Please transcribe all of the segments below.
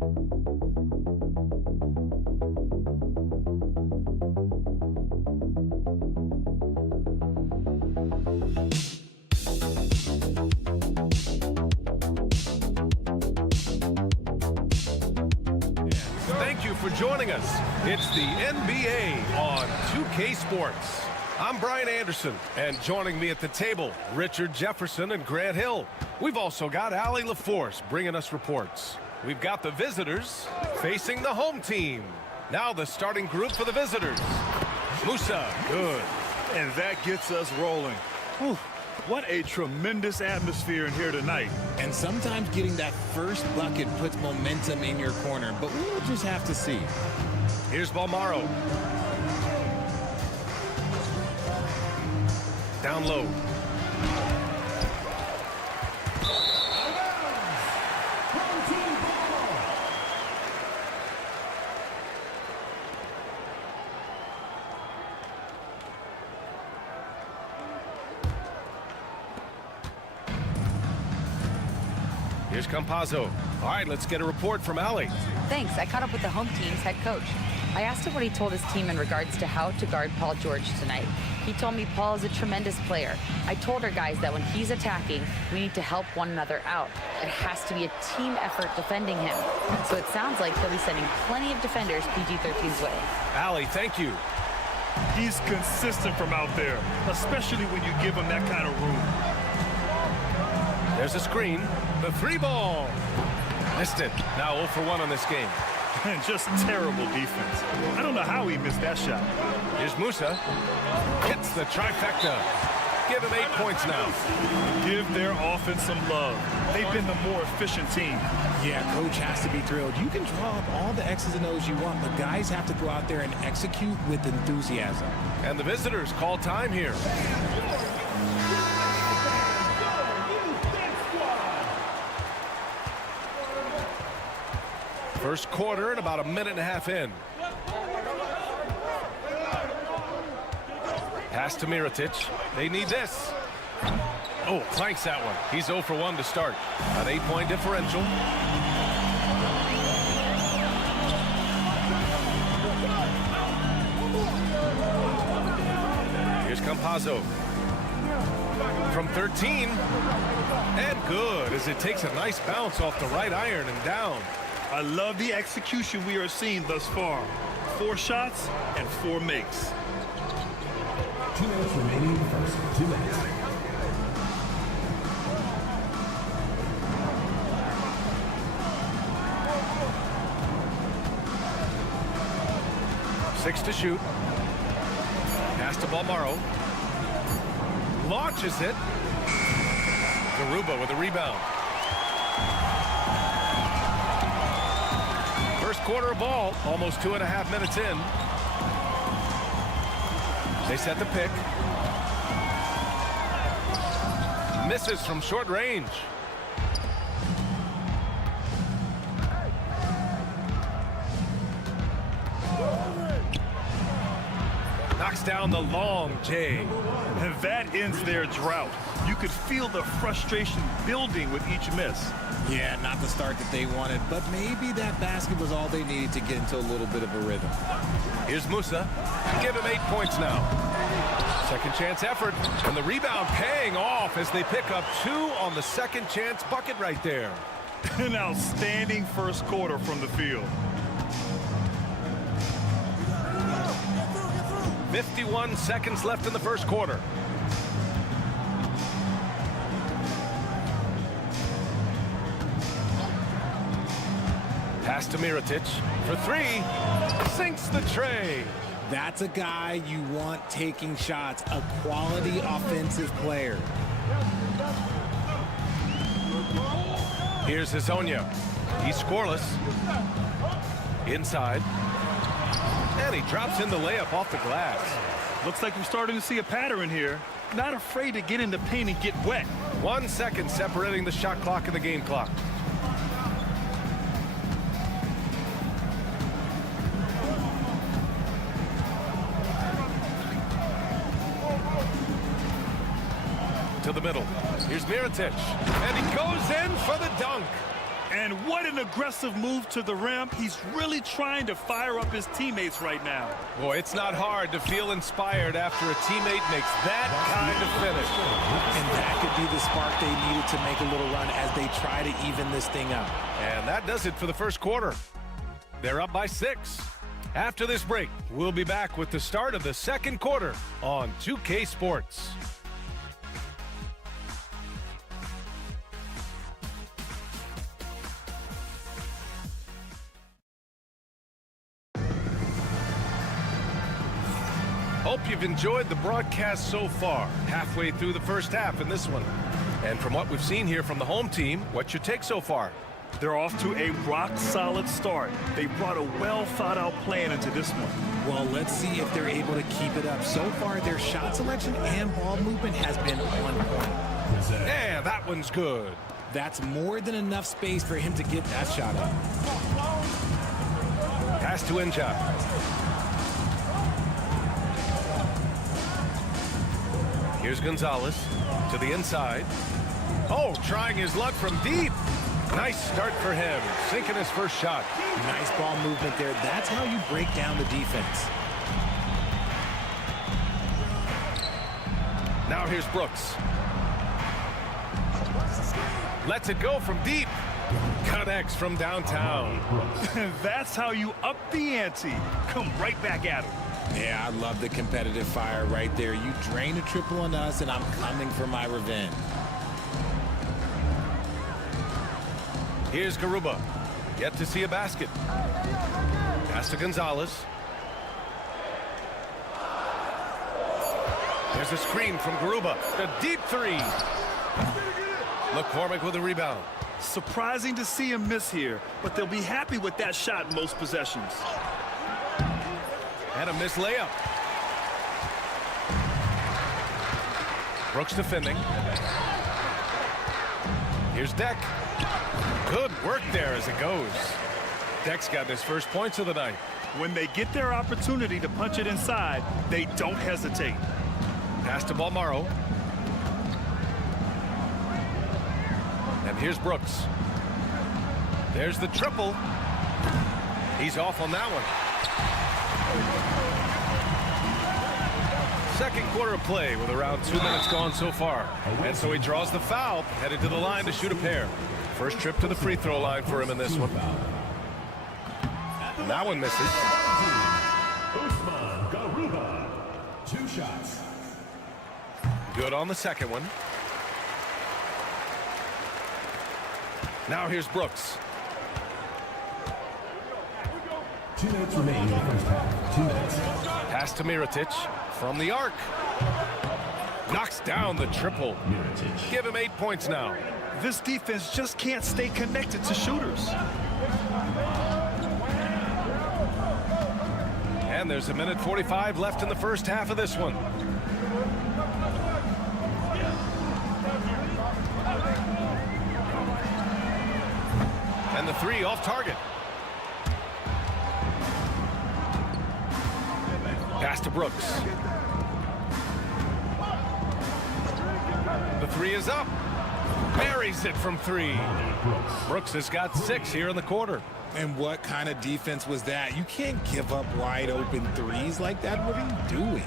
Thank you for joining us. It's the NBA on 2K Sports. I'm Brian Anderson, and joining me at the table, Richard Jefferson and Grant Hill. We've also got Allie LaForce bringing us reports. We've got the visitors facing the home team. Now the starting group for the visitors. Musa, good. And that gets us rolling. Whew. What a tremendous atmosphere in here tonight. And sometimes getting that first bucket puts momentum in your corner, but we'll just have to see. Here's Balmaro. Down low. Here's Campazzo. All right, let's get a report from Allie. Thanks. I caught up with the home team's head coach. I asked him what he told his team in regards to how to guard Paul George tonight. He told me Paul is a tremendous player. I told our guys that when he's attacking, we need to help one another out. It has to be a team effort defending him. So it sounds like he'll be sending plenty of defenders PG-13's way. Allie, thank you. He's consistent from out there, especially when you give him that kind of room. There's a screen. The three ball. Missed it. Now 0 for 1 on this game. And just terrible defense. I don't know how he missed that shot. Here's Musa. Hits the trifecta. Give him 8 points now. Give their offense some love. They've been the more efficient team. Yeah, coach has to be thrilled. You can draw up all the X's and O's you want, but guys have to go out there and execute with enthusiasm. And the visitors call time here. First quarter and about a minute and a half in. Pass to Mirotic. They need this. Oh, clanks that one. He's 0 for 1 to start. An 8-point differential. Here's Campazzo. From 13. And good as it takes a nice bounce off the right iron and down. I love the execution we are seeing thus far. 4 shots and 4 makes. 2 minutes remaining in the first. 2 minutes. Six to shoot. Pass to Balmaro. Launches it. Garuba with a rebound. First quarter ball, almost 2.5 minutes in. They set the pick. Misses from short range. Knocks down the long J. And that ends their drought. You could feel the frustration building with each miss. Yeah, not the start that they wanted, but maybe that basket was all they needed to get into a little bit of a rhythm. Here's Musa. Give him 8 points now. Second chance effort, and the rebound paying off as they pick up 2 on the second chance bucket right there. An outstanding first quarter from the field. 51 seconds left in the first quarter. Pass to Mirotic for 3. Sinks the tray. That's a guy you want taking shots, a quality offensive player. Here's Hezonja. He's scoreless. Inside. And he drops in the layup off the glass. Looks like we're starting to see a pattern here. Not afraid to get in the paint and get wet. 1 second separating the shot clock and the game clock. To the middle. Here's Mirotic. And he goes in for the dunk. And what an aggressive move to the rim. He's really trying to fire up his teammates right now. Boy, it's not hard to feel inspired after a teammate makes that kind of finish. And that could be the spark they needed to make a little run as they try to even this thing up. And that does it for the first quarter. They're up by 6. After this break, we'll be back with the start of the second quarter on 2K Sports. Hope you've enjoyed the broadcast so far, halfway through the first half in this one. And from what we've seen here from the home team, what's your take so far? They're off to a rock-solid start. They brought a well-thought-out plan into this one. Well, let's see if they're able to keep it up. So far, their shot selection and ball movement has been on point. Yeah, that one's good. That's more than enough space for him to get that shot up. Pass to Inja. Here's Gonzalez to the inside. Oh, trying his luck from deep. Nice start for him, sinking his first shot. Nice ball movement there. That's how you break down the defense. Now here's Brooks. Lets it go from deep. Connects from downtown. That's how you up the ante. Come right back at him. Yeah, I love the competitive fire right there. You drain a triple on us, and I'm coming for my revenge. Here's Garuba. Yet to see a basket. Pass to Gonzalez. There's a screen from Garuba. A deep three. McCormick with a rebound. Surprising to see him miss here, but they'll be happy with that shot in most possessions. And a missed layup. Brooks defending. Here's Deck. Good work there as it goes. Deck's got his first points of the night. When they get their opportunity to punch it inside, they don't hesitate. Pass to Balmaro. And here's Brooks. There's the triple. He's off on that one. Second quarter of play with around 2 minutes gone so far. And so he draws the foul, headed to the line to shoot a pair. First trip to the free throw line for him in this one. That one misses. Usman Garuba. 2 shots. Good on the second one. Now here's Brooks. 2 minutes remaining in the first half. 2 minutes. Pass to Mirotic from the arc. Knocks down the triple. Mirotic. Give him 8 points now. This defense just can't stay connected to shooters. And there's 1:45 left in the first half of this one. And the three off target. Pass to Brooks. The three is up. Buries it from 3. Brooks has got 6 here in the quarter. And what kind of defense was that? You can't give up wide open threes like that. What are you doing?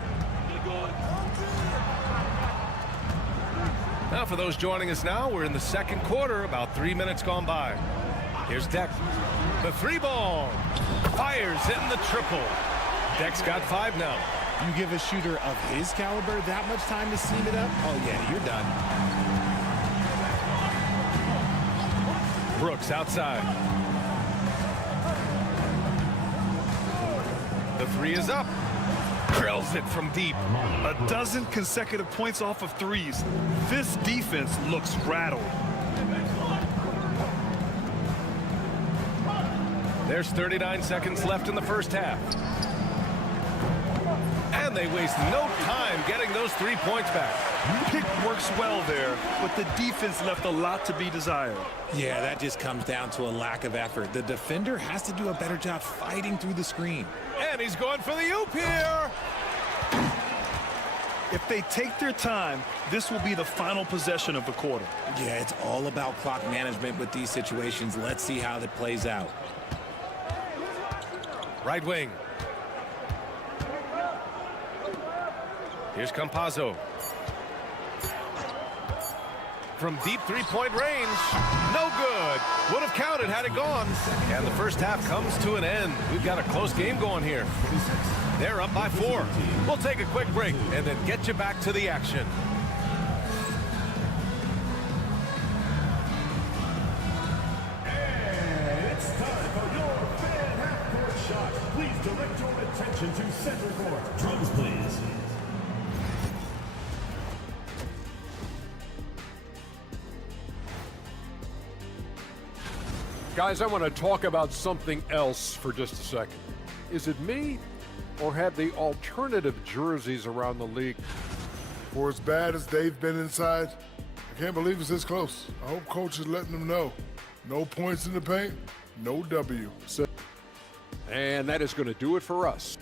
Now for those joining us now, we're in the second quarter, about 3 minutes gone by. Here's Deck. The 3 ball. Fires in the triple. Deck's got 5 now. You give a shooter of his caliber that much time to seam it up? Oh, yeah, you're done. Brooks outside. The 3 is up. Drills it from deep. A dozen consecutive points off of threes. This defense looks rattled. There's 39 seconds left in the first half. And they waste no time getting those 3 points back. Pick works well there, but the defense left a lot to be desired. Yeah, that just comes down to a lack of effort. The defender has to do a better job fighting through the screen. And he's going for the oop here. If they take their time, this will be the final possession of the quarter. Yeah, it's all about clock management with these situations. Let's see how that plays out. Right wing. Here's Campazzo. From deep three-point range. No good. Would have counted had it gone. And the first half comes to an end. We've got a close game going here. They're up by 4. We'll take a quick break and then get you back to the action. And it's time for your fan half-court shot. Please direct your attention to center court. Drums, please. Guys, I want to talk about something else for just a second. Is it me, or have the alternative jerseys around the league? For as bad as they've been inside, I can't believe it's this close. I hope coach is letting them know. No points in the paint, no W. And that is going to do it for us.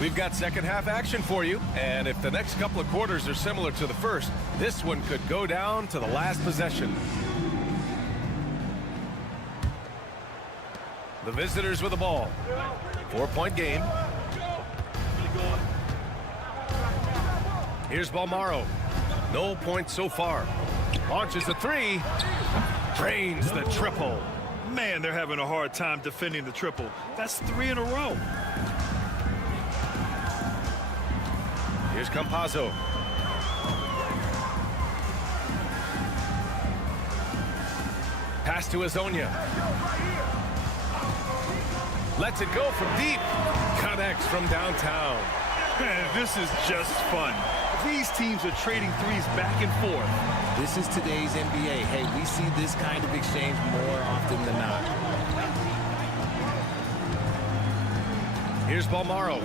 We've got second half action for you, and if the next couple of quarters are similar to the first, this one could go down to the last possession. The visitors with the ball. 4-point game. Here's Balmaro. No points so far. Launches a 3. Drains the triple. Man, they're having a hard time defending the triple. That's 3 in a row. Here's Campazzo. Pass to Azonia. Lets it go from deep. Connects from downtown. Man, this is just fun. These teams are trading threes back and forth. This is today's NBA. Hey, we see this kind of exchange more often than not. Here's Balmaro.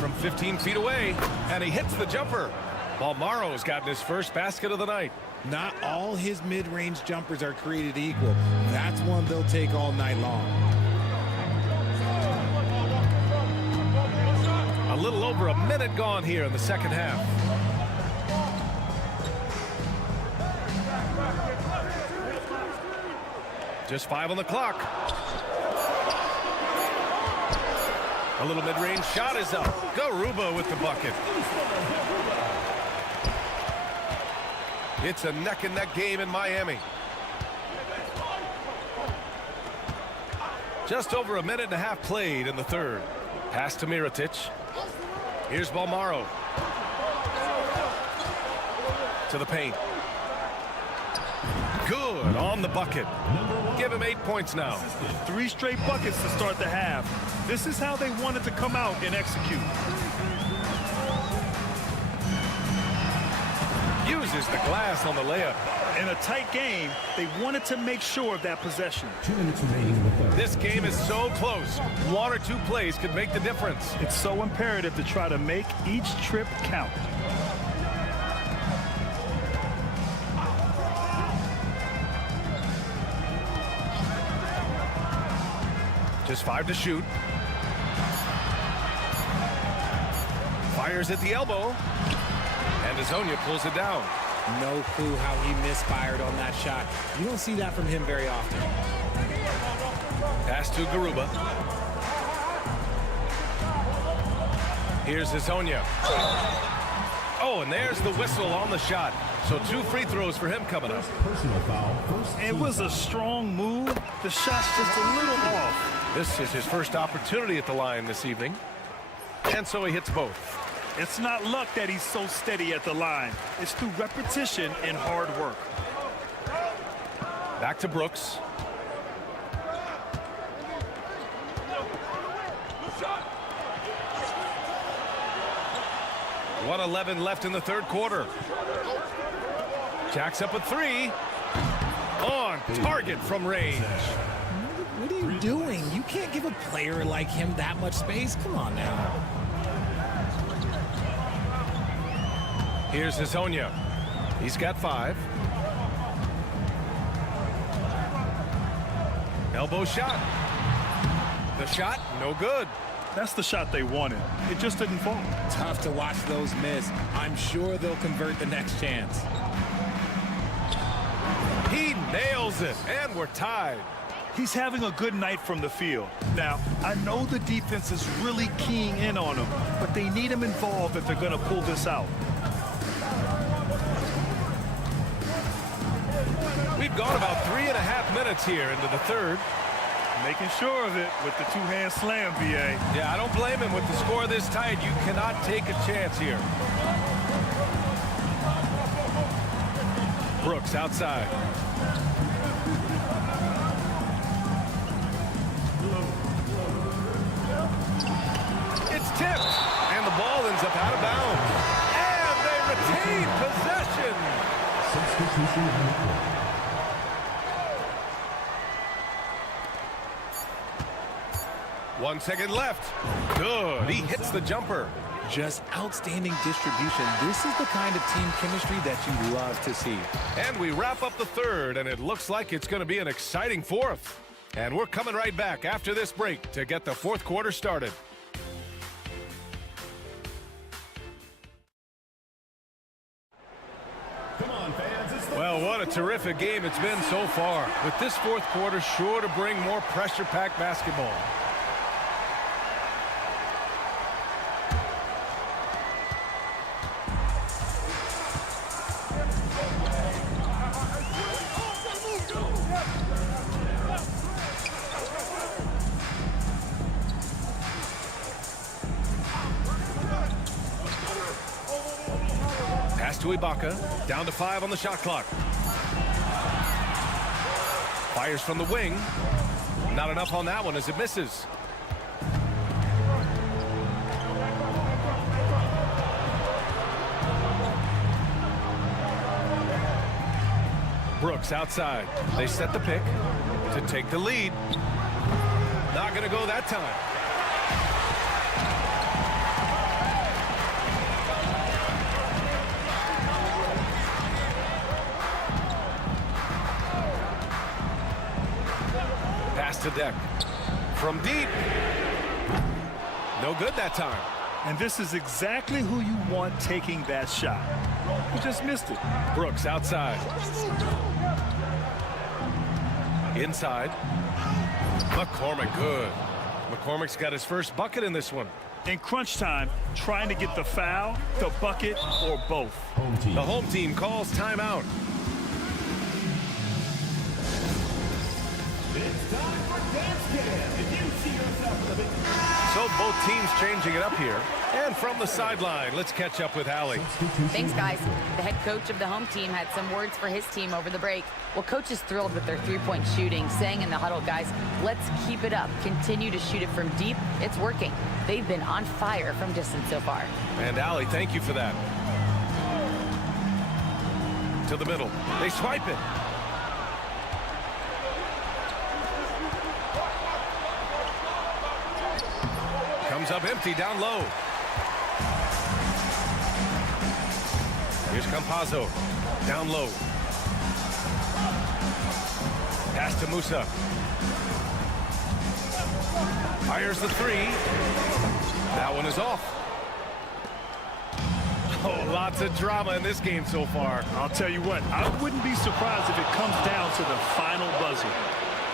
From 15 feet away, and he hits the jumper. Balmaro's gotten his first basket of the night. Not all his mid-range jumpers are created equal. That's one they'll take all night long. A little over a minute gone here in the second half. Just 5 on the clock. A little mid-range shot is up. Garuba with the bucket. It's a neck-and-neck game in Miami. Just over a minute and a half played in the third. Pass to Mirotic. Here's Balmaro. To the paint. Good on the bucket. Give him 8 points now. 3 straight buckets to start the half. This is how they wanted to come out and execute. Uses the glass on the layup. In a tight game, they wanted to make sure of that possession. 2 minutes remaining in the third. This game is so close. 1 or 2 plays could make the difference. It's so imperative to try to make each trip count. Just 5 to shoot. Fires at the elbow. And Azonia pulls it down. No clue how he misfired on that shot. You don't see that from him very often. Pass to Garuba. Here's Azonia. Oh, and there's the whistle on the shot. So 2 free throws for him coming up. Personal foul. First It was a strong move. The shot's just a little off. This is his first opportunity at the line this evening. And so he hits both. It's not luck that he's so steady at the line. It's through repetition and hard work. Back to Brooks. .111 left in the third quarter. Jacks up a 3. On target from range. What are you doing? You can't give a player like him that much space. Come on now. Here's Azonia. He's got 5. Elbow shot. The shot, no good. That's the shot they wanted. It just didn't fall. Tough to watch those miss. I'm sure they'll convert the next chance. He nails it, and we're tied. He's having a good night from the field. Now, I know the defense is really keying in on him, but they need him involved if they're going to pull this out. We've gone about 3.5 minutes here into the third. Making sure of it with the two-hand slam, BA. Yeah, I don't blame him with the score this tight. You cannot take a chance here. Brooks outside. It's tipped, and the ball ends up out of bounds. And they retain possession. Substitution on the court. 1 second left. Good. He hits the jumper. Just outstanding distribution. This is the kind of team chemistry that you love to see. And we wrap up the third, and it looks like it's going to be an exciting fourth. And we're coming right back after this break to get the fourth quarter started. Come on, fans. Well, what a terrific game it's been so far. With this fourth quarter sure to bring more pressure-packed basketball. Pass to Ibaka, down to 5 on the shot clock. Fires from the wing. Not enough on that one as it misses. Brooks outside. They set the pick to take the lead. Not going to go that time. Pass to Deck. From deep. No good that time. And this is exactly who you want taking that shot. He just missed it. Brooks outside. Inside. McCormick, good. McCormick's got his first bucket in this one. In crunch time, trying to get the foul, the bucket, or both. The home team calls timeout. It's time for dance cam. If you see yourself in the big... So both teams changing it up here. And from the sideline, let's catch up with Allie. Thanks, guys. The head coach of the home team had some words for his team over the break. Well, coach is thrilled with their three-point shooting, saying in the huddle, guys, let's keep it up. Continue to shoot it from deep. It's working. They've been on fire from distance so far. And Allie, thank you for that. To the middle. They swipe it. Comes up empty down low. Here's Campazzo. Down low. Pass to Musa. Fires the three. That one is off. Oh, lots of drama in this game so far. I'll tell you what, I wouldn't be surprised if it comes down to the final buzzer.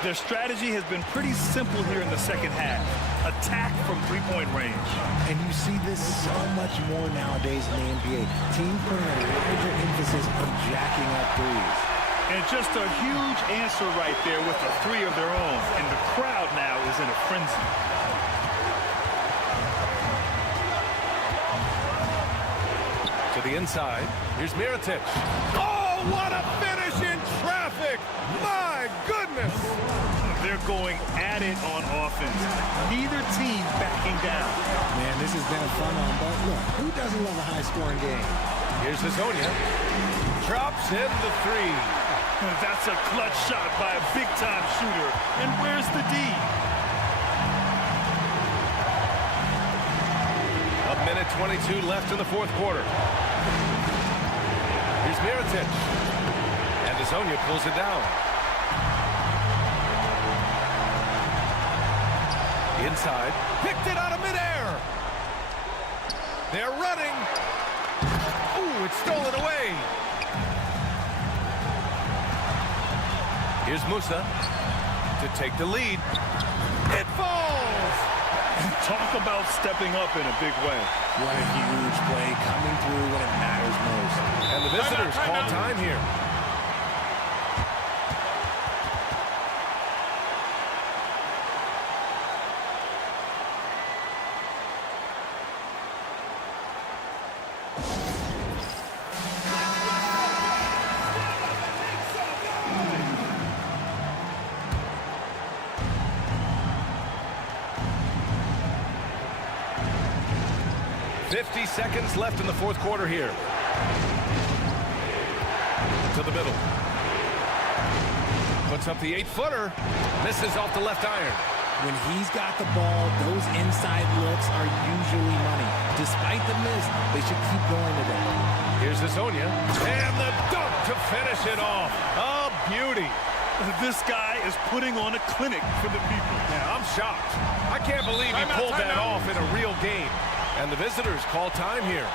Their strategy has been pretty simple here in the second half. Attack from three-point range. And you see this so much more nowadays in the NBA. Team putting a larger emphasis on jacking up threes. And just a huge answer right there with a three of their own. And the crowd now is in a frenzy. To the inside. Here's Mirotic. Oh, what a finish in traffic! My goodness! They're going at it on offense. Neither team backing down. Man, this has been a fun one, but look, who doesn't love a high-scoring game? Here's Hazonia. Drops in the three. That's a clutch shot by a big-time shooter. And where's the D? A minute 22 left in the fourth quarter. Here's Mirotic. And Hazonia pulls it down. Inside. Picked it out of midair. They're running. Ooh, it's stolen away. Here's Musa to take the lead. It falls. Talk about stepping up in a big way. What a huge play coming through when it matters most. And the visitors call time here. Seconds left in the fourth quarter here. To the middle. Puts up the 8-footer. Misses off the left iron. When he's got the ball, those inside looks are usually money. Despite the miss, they should keep going today. Here's Hazonia. And the dunk to finish it off. A beauty. This guy is putting on a clinic for the people. Yeah, I'm shocked. I can't believe he pulled that off in a real game. And the visitors call time here.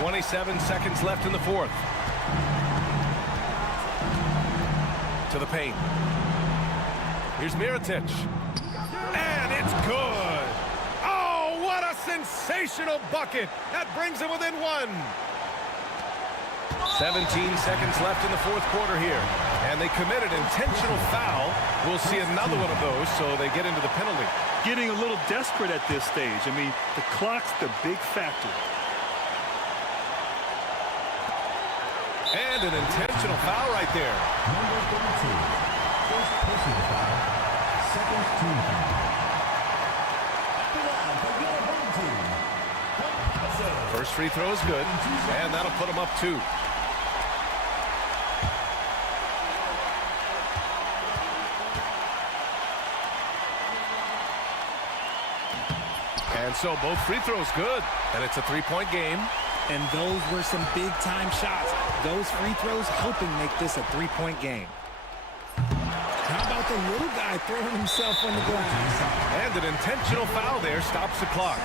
.27 seconds left in the fourth. To the paint. Here's Mirotic. And it's good. Oh, what a sensational bucket. That brings him within one. 17 seconds left in the fourth quarter here. And they commit an intentional foul. We'll see another one of those, so they get into the penalty. Getting a little desperate at this stage. I mean, the clock's the big factor. And an intentional foul right there. Number 32. First personal foul. Second team foul. The line for your home team. First free throw is good. And that'll put them up 2. And so both free throws good. And it's a 3-point game. And those were some big-time shots. Those free throws helping make this a 3-point game. How about the little guy throwing himself on the glass? And an intentional foul there stops the clock.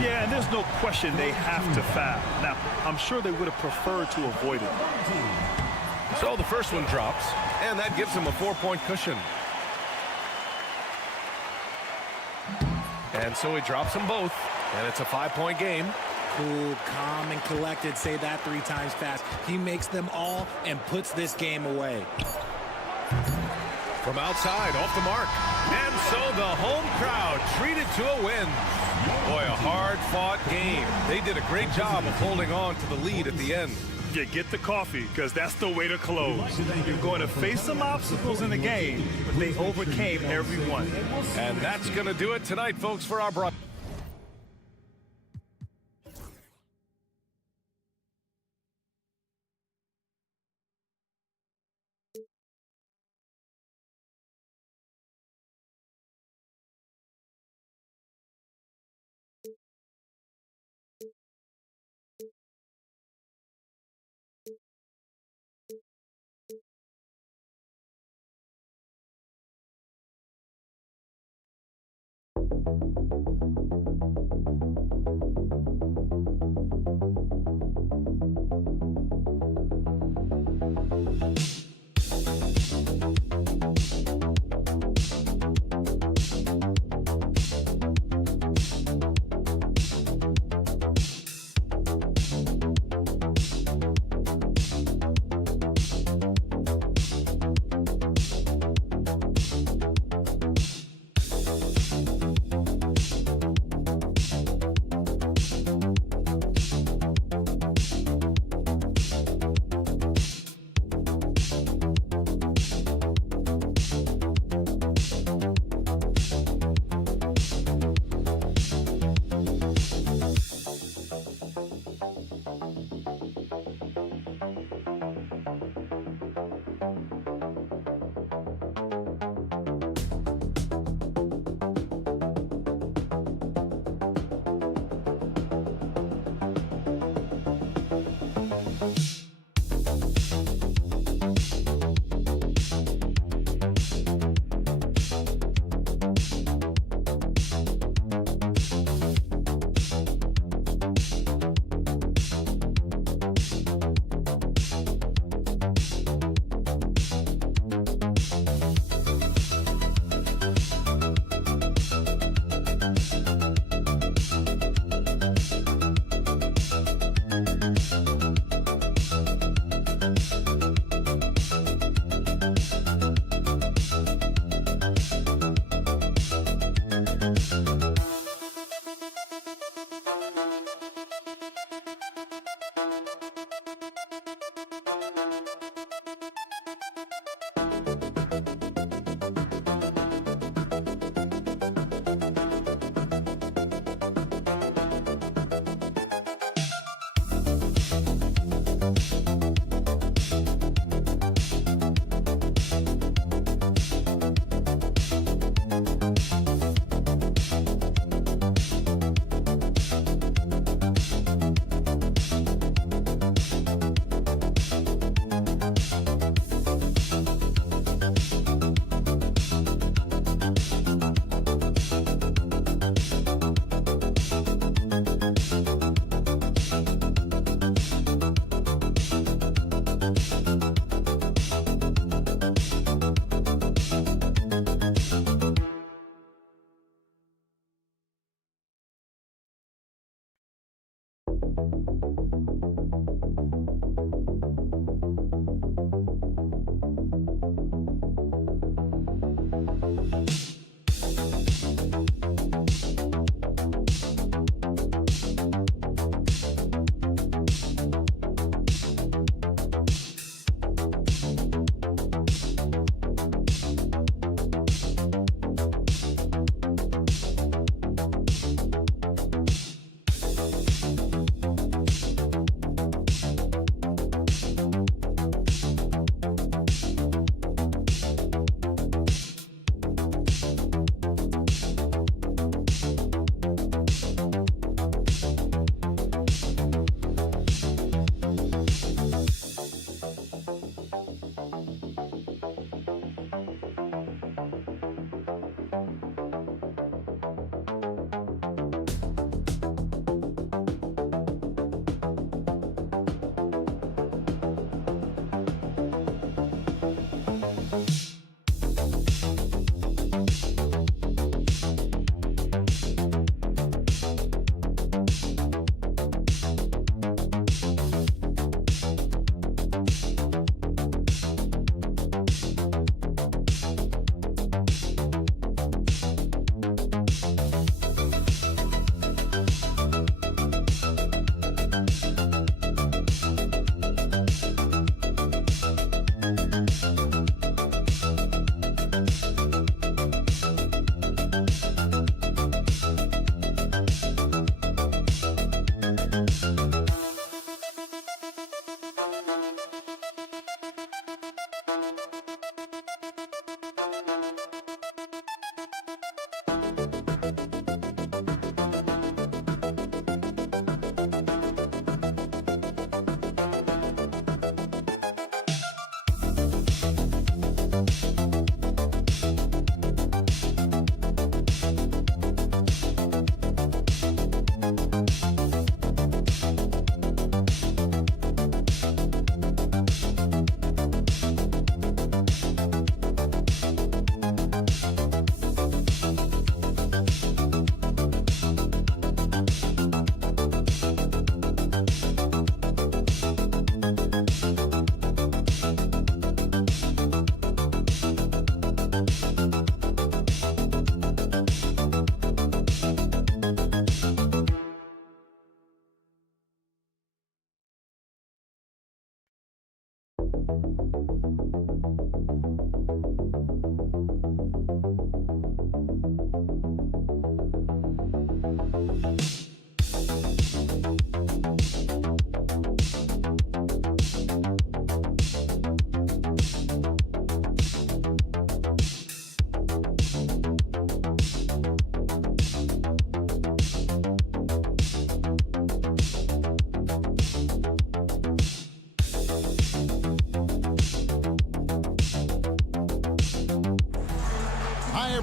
Yeah, and there's no question they have to foul. Now, I'm sure they would have preferred to avoid it. So the first one drops, and that gives them a 4-point cushion. And so he drops them both, and it's a 5-point game. Cool, calm, and collected. Say that 3 times fast. He makes them all and puts this game away. From outside, off the mark. And so the home crowd treated to a win. Boy, a hard-fought game. They did a great job of holding on to the lead at the end. Yeah, get the coffee, because that's the way to close. You're going to face some obstacles in the game, but they overcame every one. And that's going to do it tonight, folks, for our broadcast.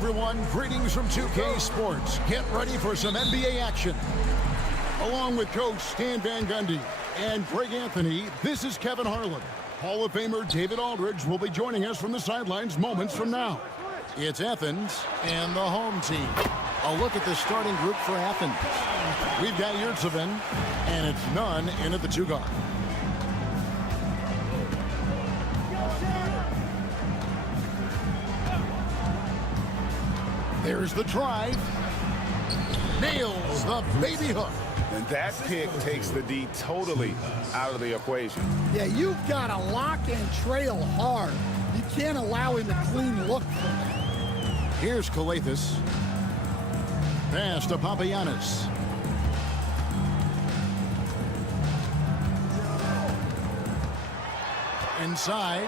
everyone. Greetings from 2K Sports. Get ready for some NBA action. Along with Coach Stan Van Gundy and Greg Anthony, this is Kevin Harlan. Hall of Famer David Aldridge will be joining us from the sidelines moments from now. It's Athens and the home team. A look at the starting group for Athens. We've got Yurtseven, and it's Nunn in at the two guard. There's the drive. Nails the baby hook. And that pick takes the D totally out of the equation. Yeah, you've got to lock and trail hard. You can't allow him a clean look. Here's Kalathis. Pass to Papagiannis. Inside.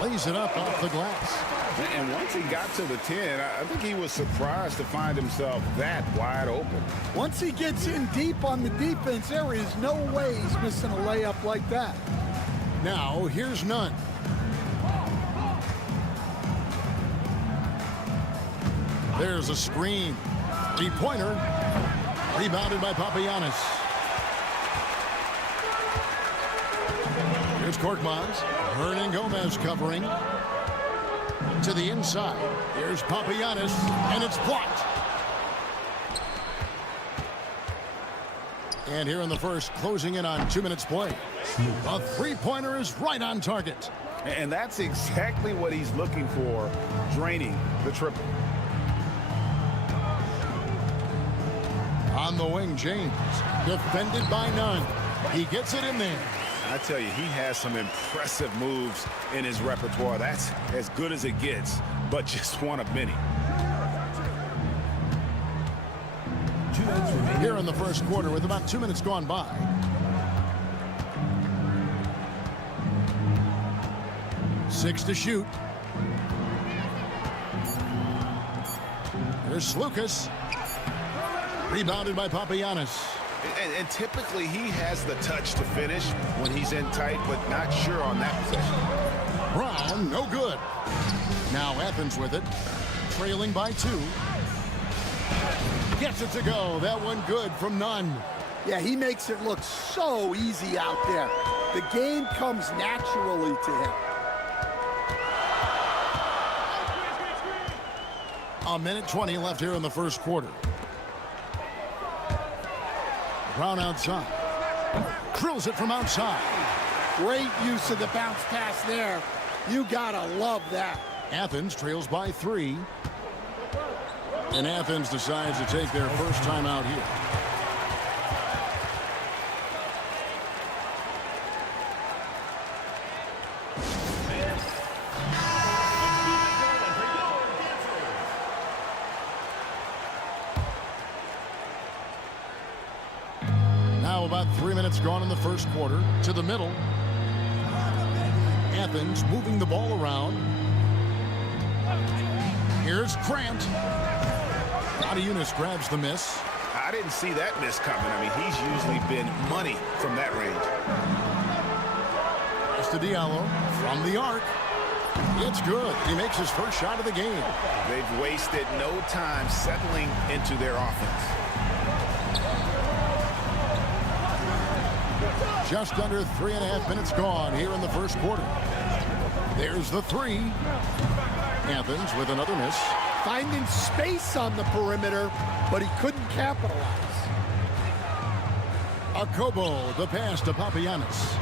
Lays it up off the glass. And once he got to the 10, I think he was surprised to find himself that wide open. Once he gets in deep on the defense, there is no way he's missing a layup like that. Now, here's Nunn. There's a screen. Three-pointer. Rebounded by Papagiannis. Here's Korkmaz. Hernan Gomez covering. To the inside. Here's Papagiannis, and it's blocked. And here in the first, closing in on 2 minutes play. A three-pointer is right on target. And that's exactly what he's looking for, draining the triple. On the wing, James, defended by none. He gets it in there. I tell you, he has some impressive moves in his repertoire. That's as good as it gets, but just one of many. Here in the first quarter with about 2 minutes gone by. Six to shoot. Here's Lucas. Rebounded by Papagiannis. And typically he has the touch to finish when he's in tight, but not sure on that possession. Brown, no good. Now Athens with it, trailing by 2. Gets it to go. That one good from none. Yeah, he makes it look so easy out there. The game comes naturally to him. A minute 20 left here in the first quarter. Brown outside. Drills it from outside. Great use of the bounce pass there. You gotta love that. Athens trails by 3. And Athens decides to take their first time out here. Now about 3 minutes gone in the first quarter. To the middle. Athens moving the ball around. Here's Grant. Eunice grabs the miss. I didn't see that miss coming. I mean, he's usually been money from that range. It's to Diallo from the arc. It's good. He makes his first shot of the game. They've wasted no time settling into their offense. Just under 3.5 minutes gone here in the first quarter. There's the 3. Athens with another miss. Finding space on the perimeter, but he couldn't capitalize. Akobo, the pass to Papagiannis.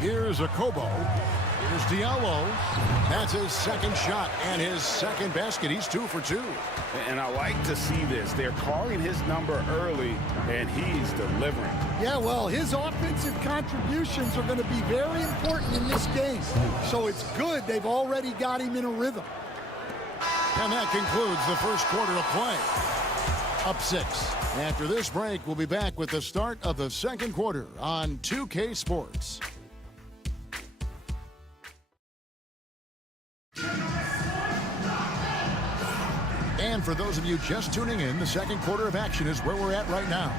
Here's Akobo. Here's Diallo. That's his second shot and his second basket. He's 2 for 2. And I like to see this. They're calling his number early, and he's delivering. Yeah, well, his offensive contributions are going to be very important in this game. So it's good they've already got him in a rhythm. And that concludes the first quarter of play. Up 6. After this break, we'll be back with the start of the second quarter on 2K Sports. And for those of you just tuning in, the second quarter of action is where we're at right now.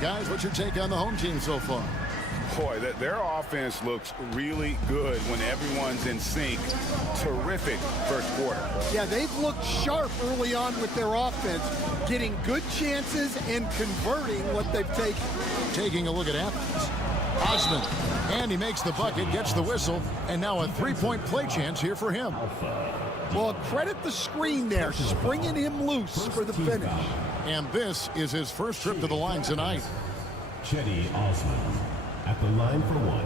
Guys, what's your take on the home team so far? Boy, their offense looks really good when everyone's in sync. Terrific first quarter. Yeah, they've looked sharp early on with their offense, getting good chances and converting what they've taken. Taking a look at Athens. Osman, and he makes the bucket, gets the whistle, and now a three-point play chance here for him. Well, credit the screen there, springing him loose for the finish. And this is his first trip to the line tonight. Cedi Osman at the line for 1.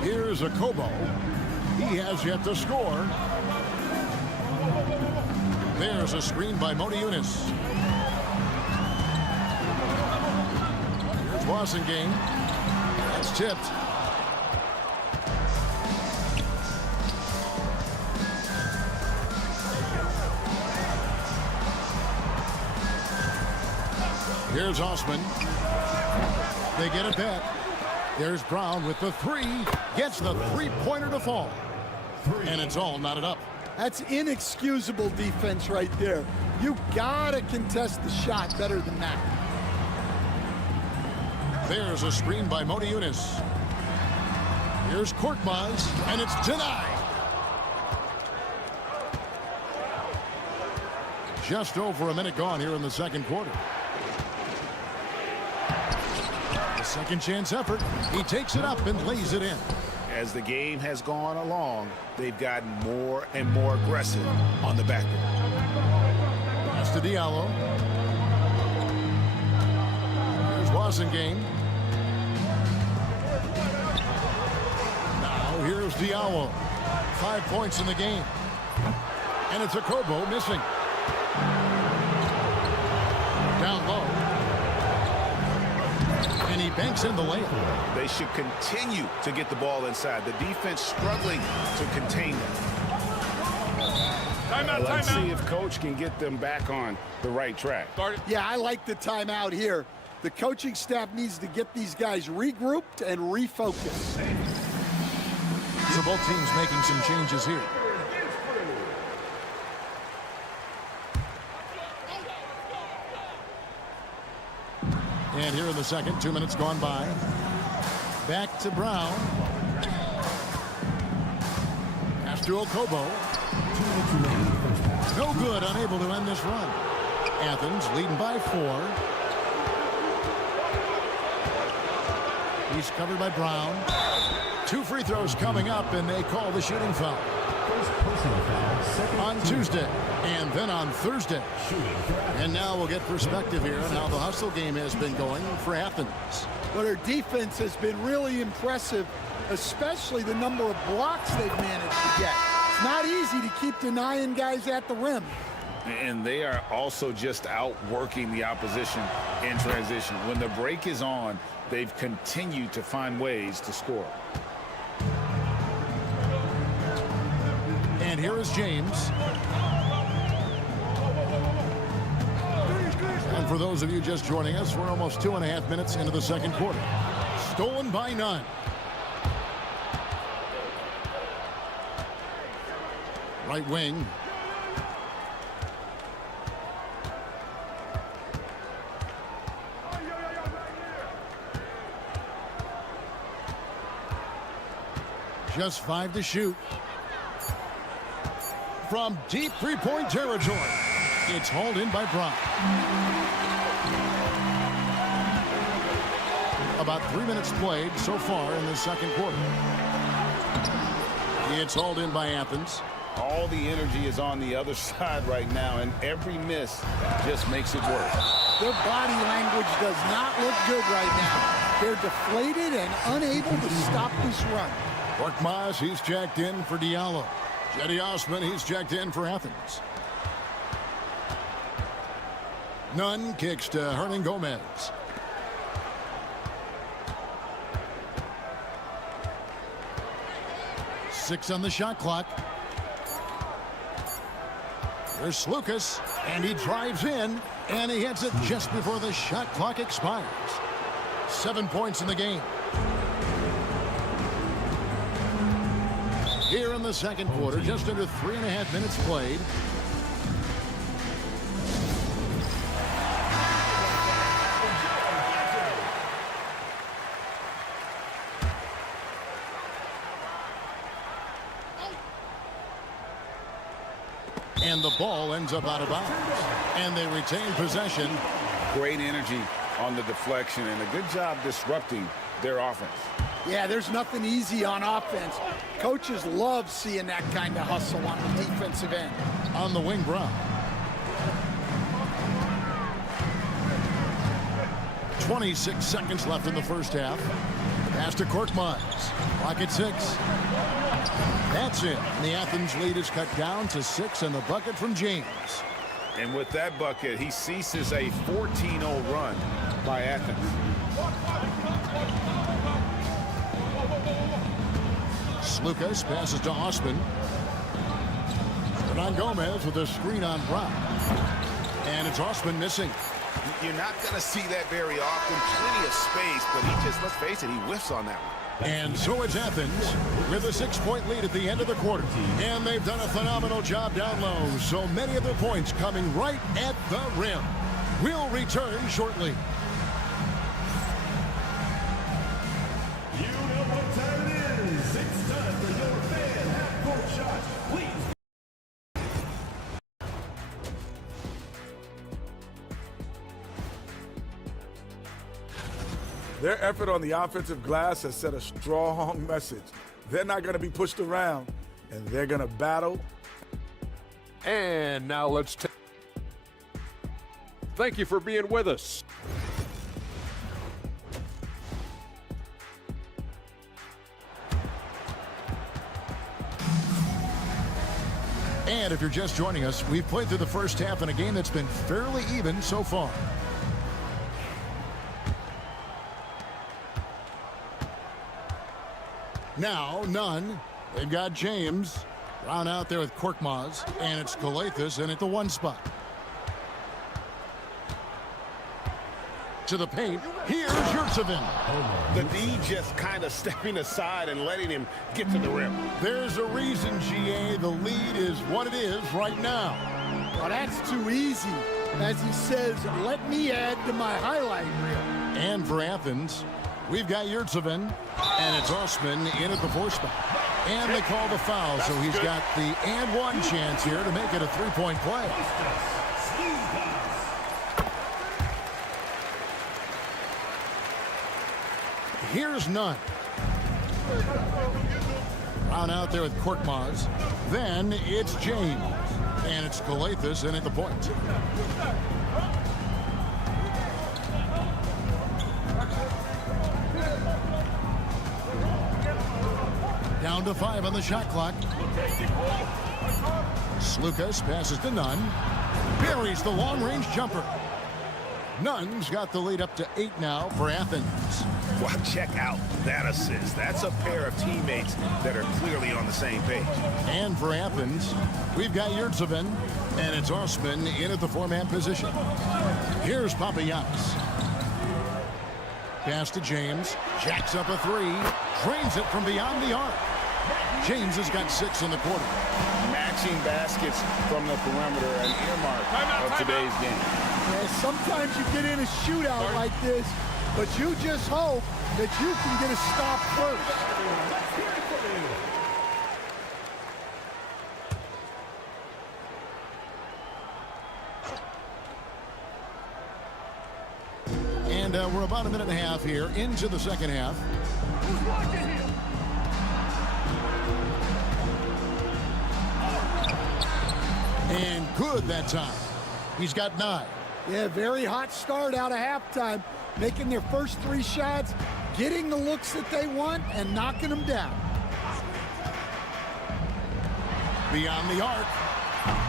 Here's Akobo. He has yet to score. There's a screen by Eunice. Here's Wassengang. That's tipped. Here's Osman. They get it back. There's Brown with the 3. Gets the three-pointer to fall. And it's all knotted up. That's inexcusable defense right there. You gotta contest the shot better than that. There's a screen by Eunice. Here's Korkmaz, and it's denied. Just over a minute gone here in the second quarter. The second chance effort. He takes it up and lays it in. As the game has gone along, they've gotten more and more aggressive on the backboard. Pass to Diallo. Here's Wasengame. Now here's Diallo. 5 points in the game. And it's Okobo missing. Down low. And he banks in the layup. They should continue to get the ball inside. The defense struggling to contain them. Let's see if coach can get them back on the right track. Yeah, I like the timeout here. The coaching staff needs to get these guys regrouped and refocused. So both teams making some changes here. And here in the second, 2 minutes gone by. Back to Brown. Pass to Okobo. No good, unable to end this run. Athens leading by 4. He's covered by Brown. 2 free throws coming up, and they call the shooting foul. On Tuesday, and then on Thursday. And now we'll get perspective here on how the hustle game has been going for Athens. But their defense has been really impressive, especially the number of blocks they've managed to get. It's not easy to keep denying guys at the rim. And they are also just outworking the opposition in transition. When the break is on, they've continued to find ways to score. And here is James. And for those of you just joining us, we're almost 2.5 minutes into the second quarter. Stolen by none. Right wing. Just 5 to shoot. From deep three-point territory. It's hauled in by Brown. About 3 minutes played so far in the second quarter. It's hauled in by Athens. All the energy is on the other side right now, and every miss just makes it worse. Their body language does not look good right now. They're deflated and unable to stop this run. Korkmaz, he's checked in for Diallo. Jetty Osman, he's checked in for Athens. Nunn kicks to Hernan Gomez. Six on the shot clock. There's Lucas, and he drives in, and he hits it just before the shot clock expires. 7 points in the game. Here in the second quarter, just under 3.5 minutes played. And the ball ends up out of bounds. And they retain possession. Great energy on the deflection and a good job disrupting their offense. Yeah, there's nothing easy on offense. Coaches love seeing that kind of hustle on the defensive end. On the wing, Brown. 26 seconds left in the first half. Pass to Korkmaz. Clock at 6. That's it. And the Athens lead is cut down to 6, and the bucket from James. And with that bucket, he ceases a 14-0 run by Athens. Lucas passes to Osman. Hernan Gomez with a screen on Brown. And it's Osman missing. You're not going to see that very often. Plenty of space, but he just, let's face it, he whiffs on that one. And so it's Athens with a 6-point lead at the end of the quarter. And they've done a phenomenal job down low. So many of their points coming right at the rim. We'll return shortly. You know what time it is. Their effort on the offensive glass has set a strong message. They're not going to be pushed around, and they're going to battle. And now let's take. Thank you for being with us. And if you're just joining us, we've played through the first half in a game that's been fairly even so far. Now, none. They've got James. Brown out there with Korkmaz. And it's Kalathis in at the 1 spot. To the paint. Here's Yurtsevin. The D just kind of stepping aside and letting him get to the rim. There's a reason, GA. The lead is what it is right now. Well, that's too easy. As he says, let me add to my highlight reel. And for Athens, we've got Yurtsevin, and it's Osman in at the 4 spot. And they call the foul, so he's got the and 1 chance here to make it a 3-point play. Here's none. Brown out there with Korkmaz. Then it's James. And it's Kalathis in at the point. Down to 5 on the shot clock. Slukas passes to Nunn. Buries the long-range jumper. Nunn's got the lead up to 8 now for Athens. Well, check out that assist. That's a pair of teammates that are clearly on the same page. And for Athens, we've got Yurtsevin, and it's Osman in at the 4-man position. Here's Papagiannis. Pass to James. Jacks up a 3. Drains it from beyond the arc. James has got 6 in the quarter. Matching baskets from the perimeter, an earmark of today's game. Yeah, sometimes you get in a shootout like this, but you just hope that you can get a stop first. And we're about a minute and a half here into the second half. And good that time. He's got 9. Yeah, very hot start out of halftime, making their first 3 shots, getting the looks that they want, and knocking them down. Beyond the arc.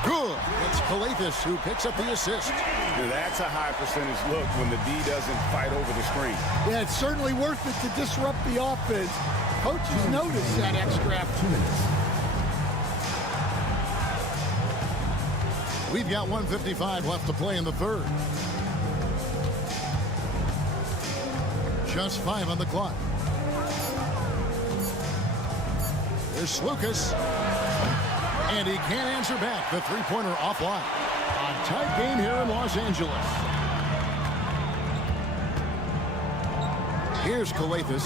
Good. It's Kalathis who picks up the assist. That's a high percentage look when the D doesn't fight over the screen. Yeah, it's certainly worth it to disrupt the offense. Coaches notice that extra opportunity. We've got 1:55 left to play in the third. Just 5 on the clock. There's Slukas. And he can't answer back. The 3-pointer offline. A tight game here in Los Angeles. Here's Kalathis.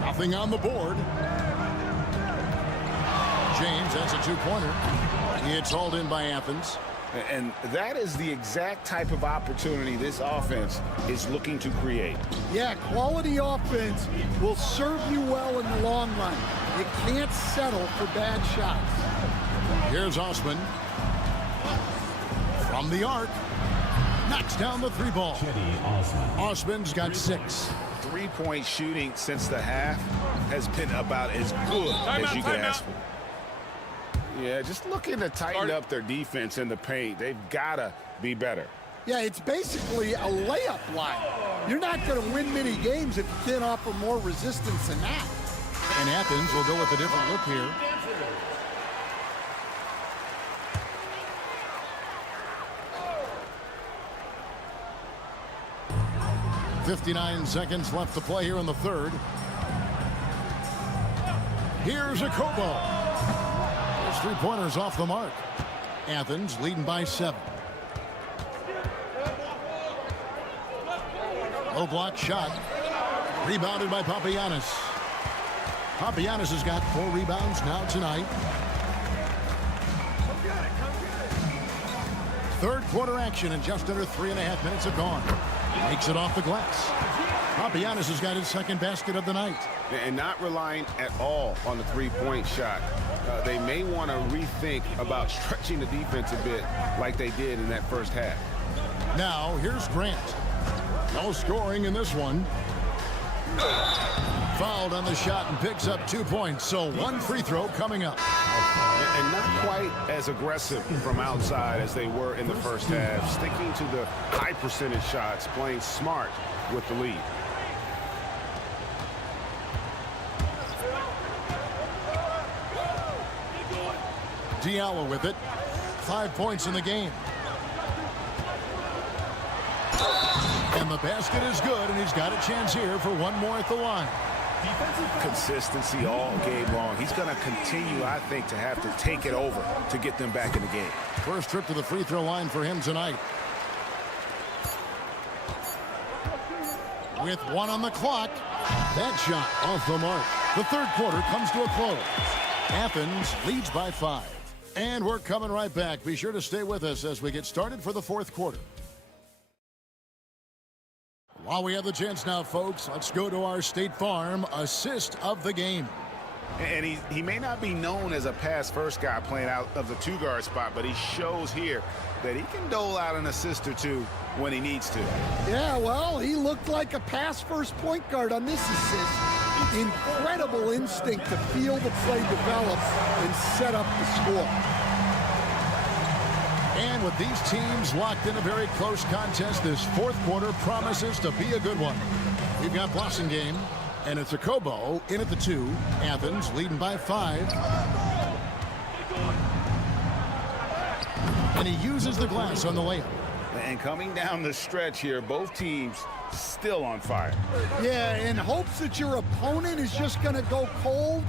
Nothing on the board. James, that's a 2-pointer. It's hauled in by Athens. And that is the exact type of opportunity this offense is looking to create. Yeah, quality offense will serve you well in the long run. You can't settle for bad shots. Here's Osman. From the arc. Knocks down the 3 ball. Osman's got 6. 3-point shooting since the half has been about as good as you could ask for. Yeah, just looking to tighten up their defense in the paint. They've got to be better. Yeah, it's basically a layup line. You're not going to win many games if you can't offer more resistance than that. And Athens will go with a different look here. .59 seconds left to play here in the third. Here's a Kobo. His 3-pointers off the mark. Athens leading by 7. Low block shot. Rebounded by Papagiannis. Papagiannis has got 4 rebounds now tonight. Third quarter action and just under 3.5 minutes have gone. Makes it off the glass. Papagiannis has got his second basket of the night. And not relying at all on the three-point shot. They may want to rethink about stretching the defense a bit like they did in that first half. Now, here's Grant. No scoring in this one. Fouled on the shot and picks up 2 points, so one free throw coming up. And not quite as aggressive from outside as they were in the first half, sticking to the high percentage shots, playing smart with the lead. Diallo with it. 5 points in the game. And the basket is good, and he's got a chance here for one more at the line. Consistency all game long. He's going to continue, I think, to have to take it over to get them back in the game. First trip to the free throw line for him tonight. With 1 on the clock, that shot off the mark. The third quarter comes to a close. Athens leads by 5. And we're coming right back. Be sure to stay with us as we get started for the fourth quarter. While we have the chance now, folks, let's go to our State Farm assist of the game. And he may not be known as a pass-first guy playing out of the two-guard spot, but he shows here that he can dole out an assist or two when he needs to. Yeah, well, he looked like a pass-first point guard on this assist. Incredible instinct to feel the play develop and set up the score. And with these teams locked in a very close contest, this fourth quarter promises to be a good one. We've got Boston game, and it's a Kobo in at the 2. Athens leading by 5. And he uses the glass on the layup. And coming down the stretch here, both teams still on fire. Yeah, in hopes that your opponent is just going to go cold.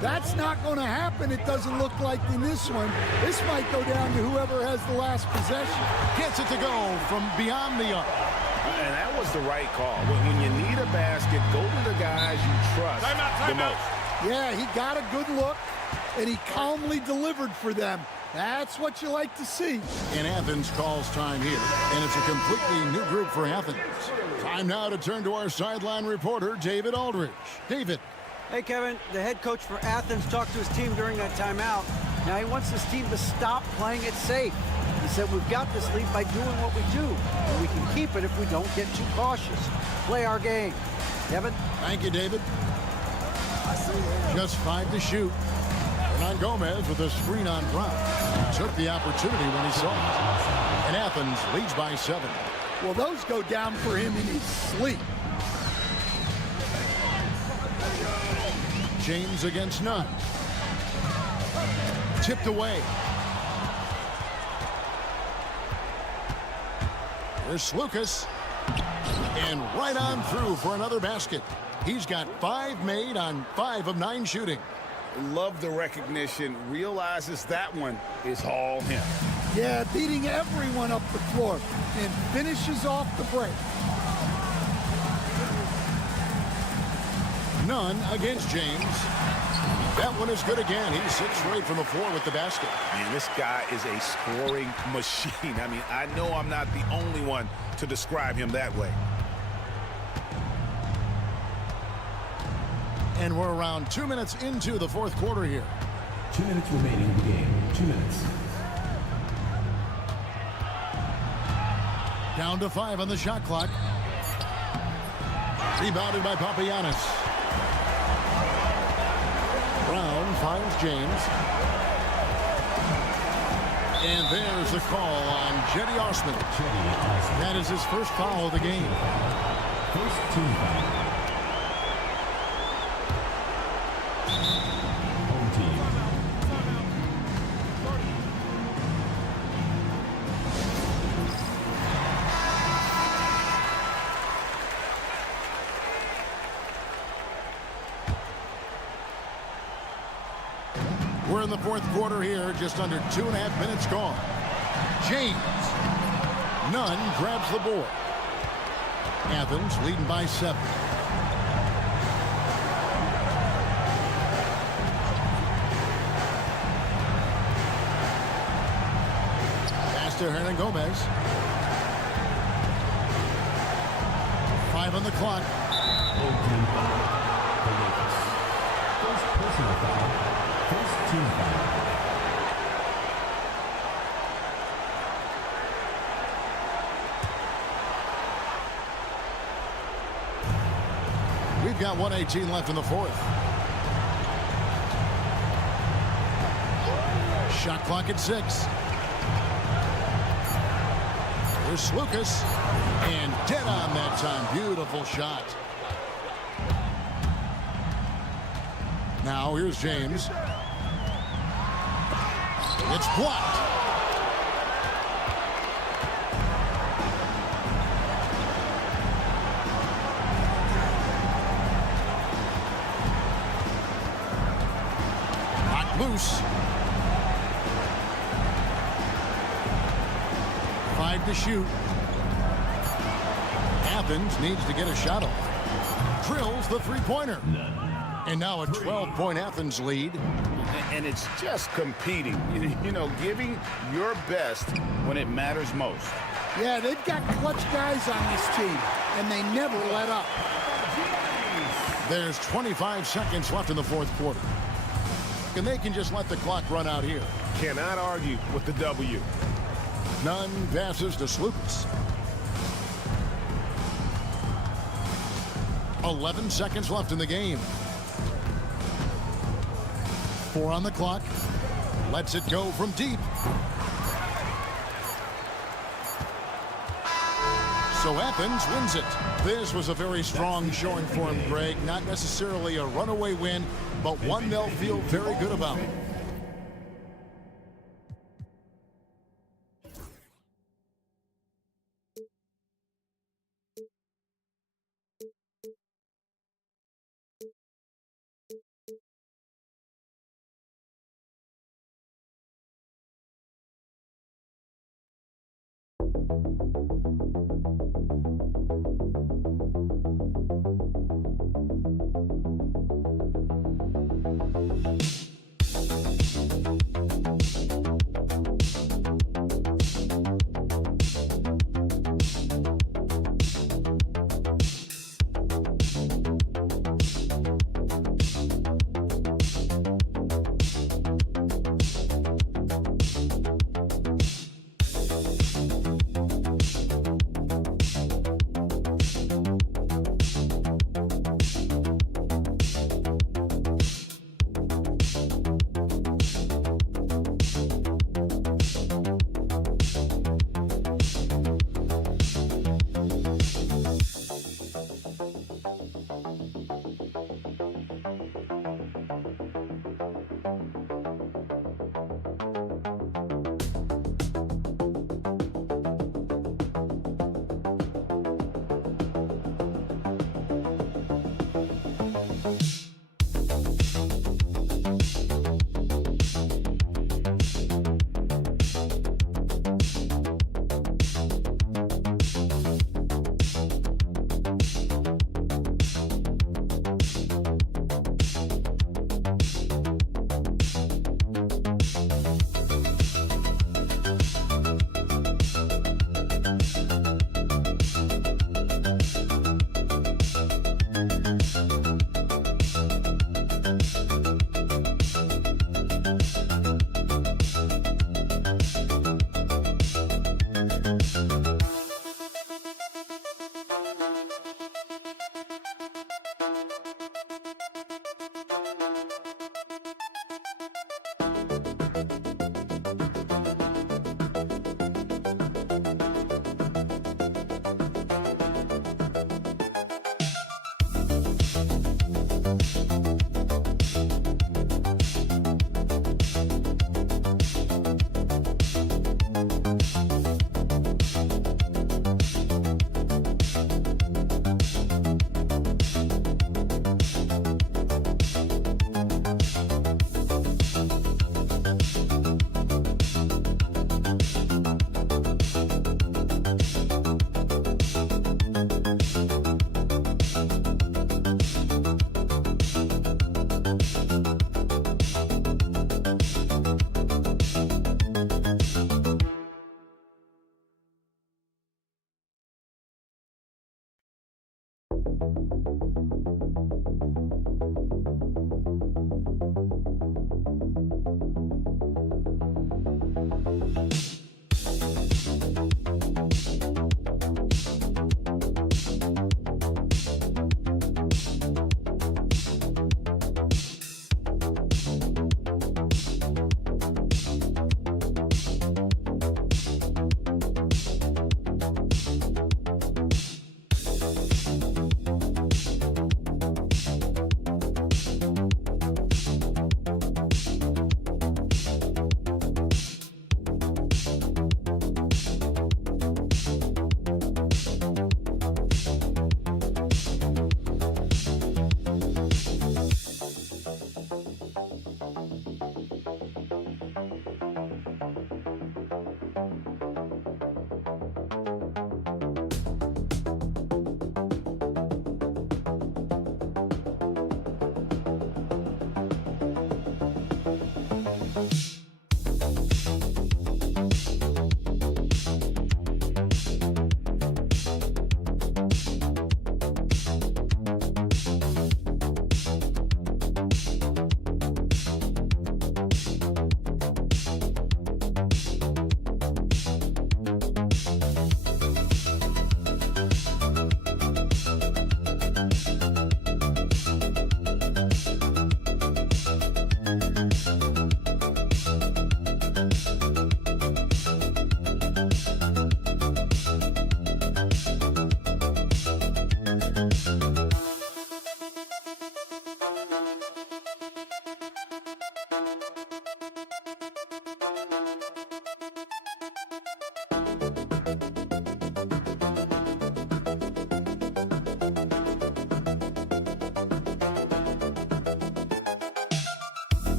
That's not going to happen, it doesn't look like in this one. This might go down to whoever has the last possession. Gets it to go from beyond the arc. And that was the right call. When you need a basket, go to the guys you trust the most. Yeah, he got a good look, and he calmly delivered for them. That's what you like to see. And Athens calls time here, and it's a completely new group for Athens. Time now to turn to our sideline reporter, David Aldridge. David. Hey, Kevin, the head coach for Athens talked to his team during that timeout. Now he wants his team to stop playing it safe. He said, we've got this lead by doing what we do, and we can keep it if we don't get too cautious. Play our game. Kevin? Thank you, David. Just 5 to shoot. Hernan Gomez with a screen on Brown. Took the opportunity when he saw it. And Athens leads by 7. Well, those go down for him in his sleep. James against Nunn. Tipped away. Here's Lucas. And right on through for another basket. He's got 5 made on 5 of 9 shooting. Love the recognition. Realizes that one is all him. Yeah, beating everyone up the floor and finishes off the break. Nunn against James. That one is good again. He's 6 straight from the floor with the basket. Man, this guy is a scoring machine. I mean, I know I'm not the only one to describe him that way. And we're around 2 minutes into the fourth quarter here. 2 minutes remaining in the game. 2 minutes. Down to 5 on the shot clock. Rebounded by Papagiannis. Brown finds James. And there's the call on Jetty Osman. That is his first foul of the game. First team foul. Home team. We're in the fourth quarter here, just under 2.5 minutes gone. James. Nunn grabs the board. Athens leading by 7. Pass to Hernan Gomez. 5 on the clock. Team foul. The Lakers. First personal foul. First team foul. We've got 1:18 left in the fourth. Shot clock at 6. Here's Lucas. And dead on that time. Beautiful shot. Now here's James. It's blocked. Knocked loose. 5 to shoot. Athens needs to get a shot off. Drills the three-pointer. And now a 12-point Athens lead. And it's just competing, you know, giving your best when it matters most. Yeah, they've got clutch guys on this team, and they never let up. There's 25 seconds left in the fourth quarter. And they can just let the clock run out here. Cannot argue with the W. None passes to Slukas. 11 seconds left in the game. 4 on the clock. Lets it go from deep. So Athens wins it. This was a very strong showing for him, Greg. Not necessarily a runaway win, but one they'll feel very good about.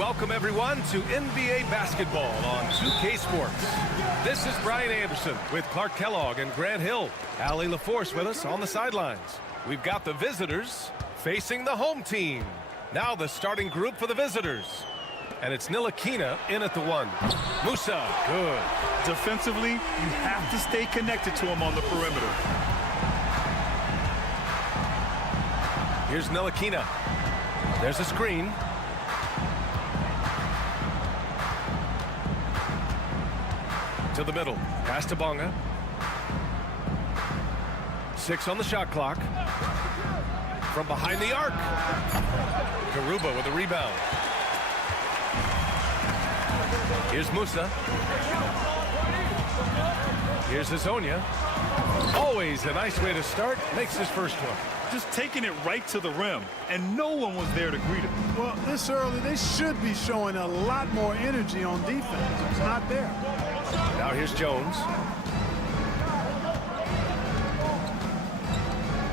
Welcome, everyone, to NBA basketball on 2K Sports. This is Brian Anderson with Clark Kellogg and Grant Hill. Allie LaForce with us on the sidelines. We've got the visitors facing the home team. Now the starting group for the visitors. And it's Ntilikina in at the 1. Musa, good. Defensively, you have to stay connected to him on the perimeter. Here's Ntilikina. There's a screen. To the middle. Pass to Bonga. 6 on the shot clock. From behind the arc. Garuba with a rebound. Here's Musa. Here's Hazonia. Always a nice way to start. Makes his first one. Just taking it right to the rim, and no one was there to greet him. Well, this early, they should be showing a lot more energy on defense. It's not there. Now here's Jones.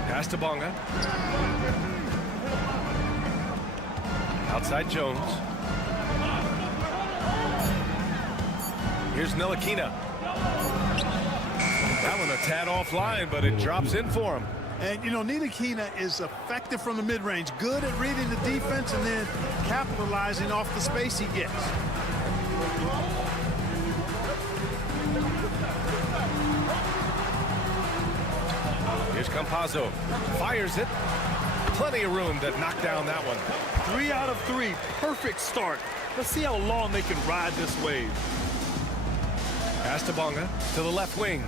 Pass to Bonga. Outside Jones. Here's Ntilikina. That one a tad offline, but it drops in for him. And, you know, Ntilikina is effective from the mid-range, good at reading the defense and then capitalizing off the space he gets. Here's Campazzo. Fires it. Plenty of room to knock down that one. 3 out of 3. Perfect start. Let's see how long they can ride this wave. Pass to Bonga to the left wing.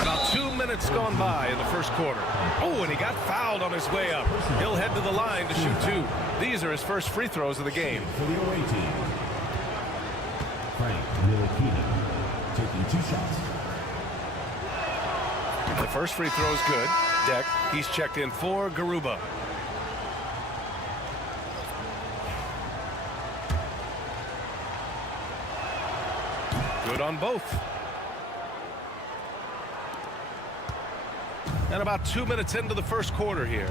About 2 minutes gone by in the first quarter. Oh, and he got fouled on his way up. He'll head to the line to shoot 2. These are his first free throws of the game. For the away team, Frank Ntilikina taking 2 shots. The first free throw is good. Deck, he's checked in for Garuba. Good on both. And about 2 minutes into the first quarter here.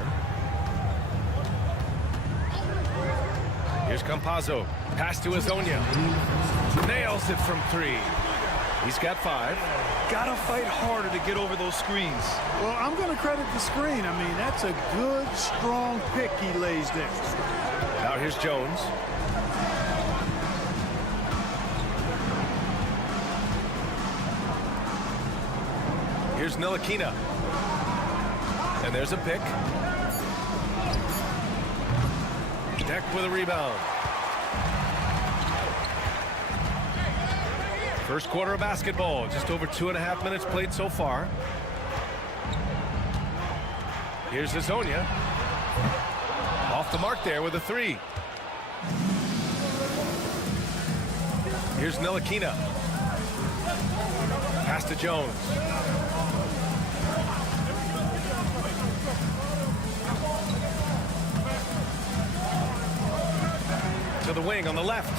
Here's Campazzo. Pass to Hazonia. Nails it from 3. He's got 5. Gotta fight harder to get over those screens. Well, I'm going to credit the screen. I mean, that's a good, strong pick he lays there. Now here's Jones. Here's Ntilikina. And there's a pick. Deck with a rebound. First quarter of basketball. Just over 2.5 minutes played so far. Here's Hazonia. Off the mark there with a 3. Here's Ntilikina. Pass to Jones. To the wing on the left.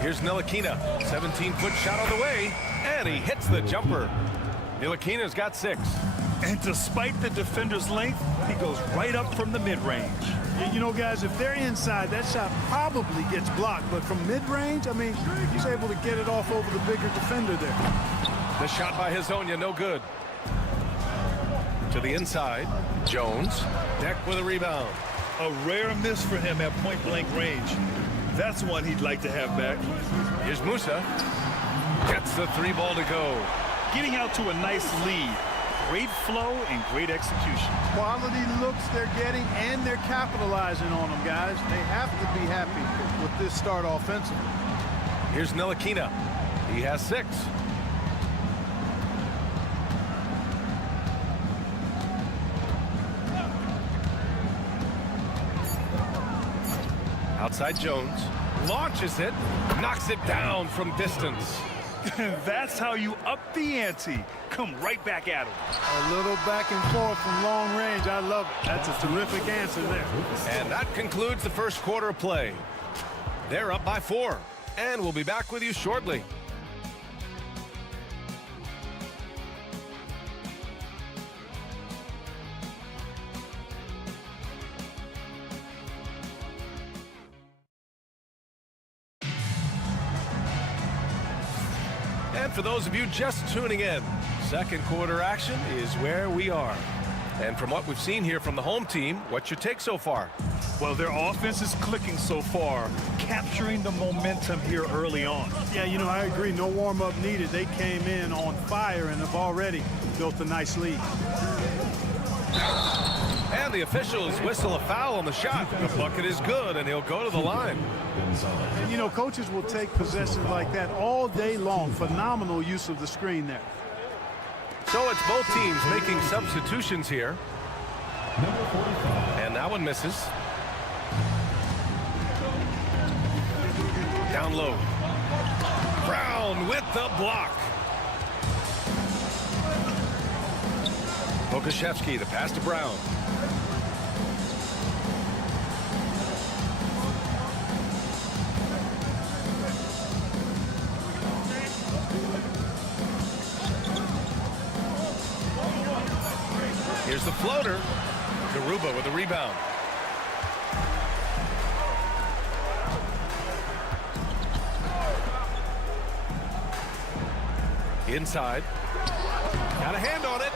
Here's Ntilikina. 17-foot shot on the way. And he hits the jumper. Ntilikina's got 6. And despite the defender's length, he goes right up from the mid-range. You know, guys, if they're inside, that shot probably gets blocked. But from mid-range, I mean, he's able to get it off over the bigger defender there. The shot by Hazonia, no good. To the inside. Jones. Deck with a rebound. A rare miss for him at point-blank range. That's one he'd like to have back. Here's Musa. Gets the 3 ball to go. Getting out to a nice lead. Great flow and great execution. Quality looks they're getting, and they're capitalizing on them, guys. They have to be happy with this start offensively. Here's Ntilikina. He has 6. Outside Jones. Launches it. Knocks it down from distance. That's how you up the ante. Come right back at him. A little back and forth from long range. I love it. That's a terrific answer there. And that concludes the first quarter of play. They're up by 4. And we'll be back with you shortly. And for those of you just tuning in, second quarter action is where we are. And from what we've seen here from the home team, what's your take so far? Well, their offense is clicking so far, capturing the momentum here early on. Yeah, you know, I agree. No warm-up needed. They came in on fire and have already built a nice lead. And the officials whistle a foul on the shot. The bucket is good, and he'll go to the line. And, you know, coaches will take possessions like that all day long. Phenomenal use of the screen there. So it's both teams making substitutions here. And that one misses. Down low. Brown with the block. Pokashevsky, the pass to Brown. Here's the floater. Garuba with the rebound. Inside. Got a hand on it.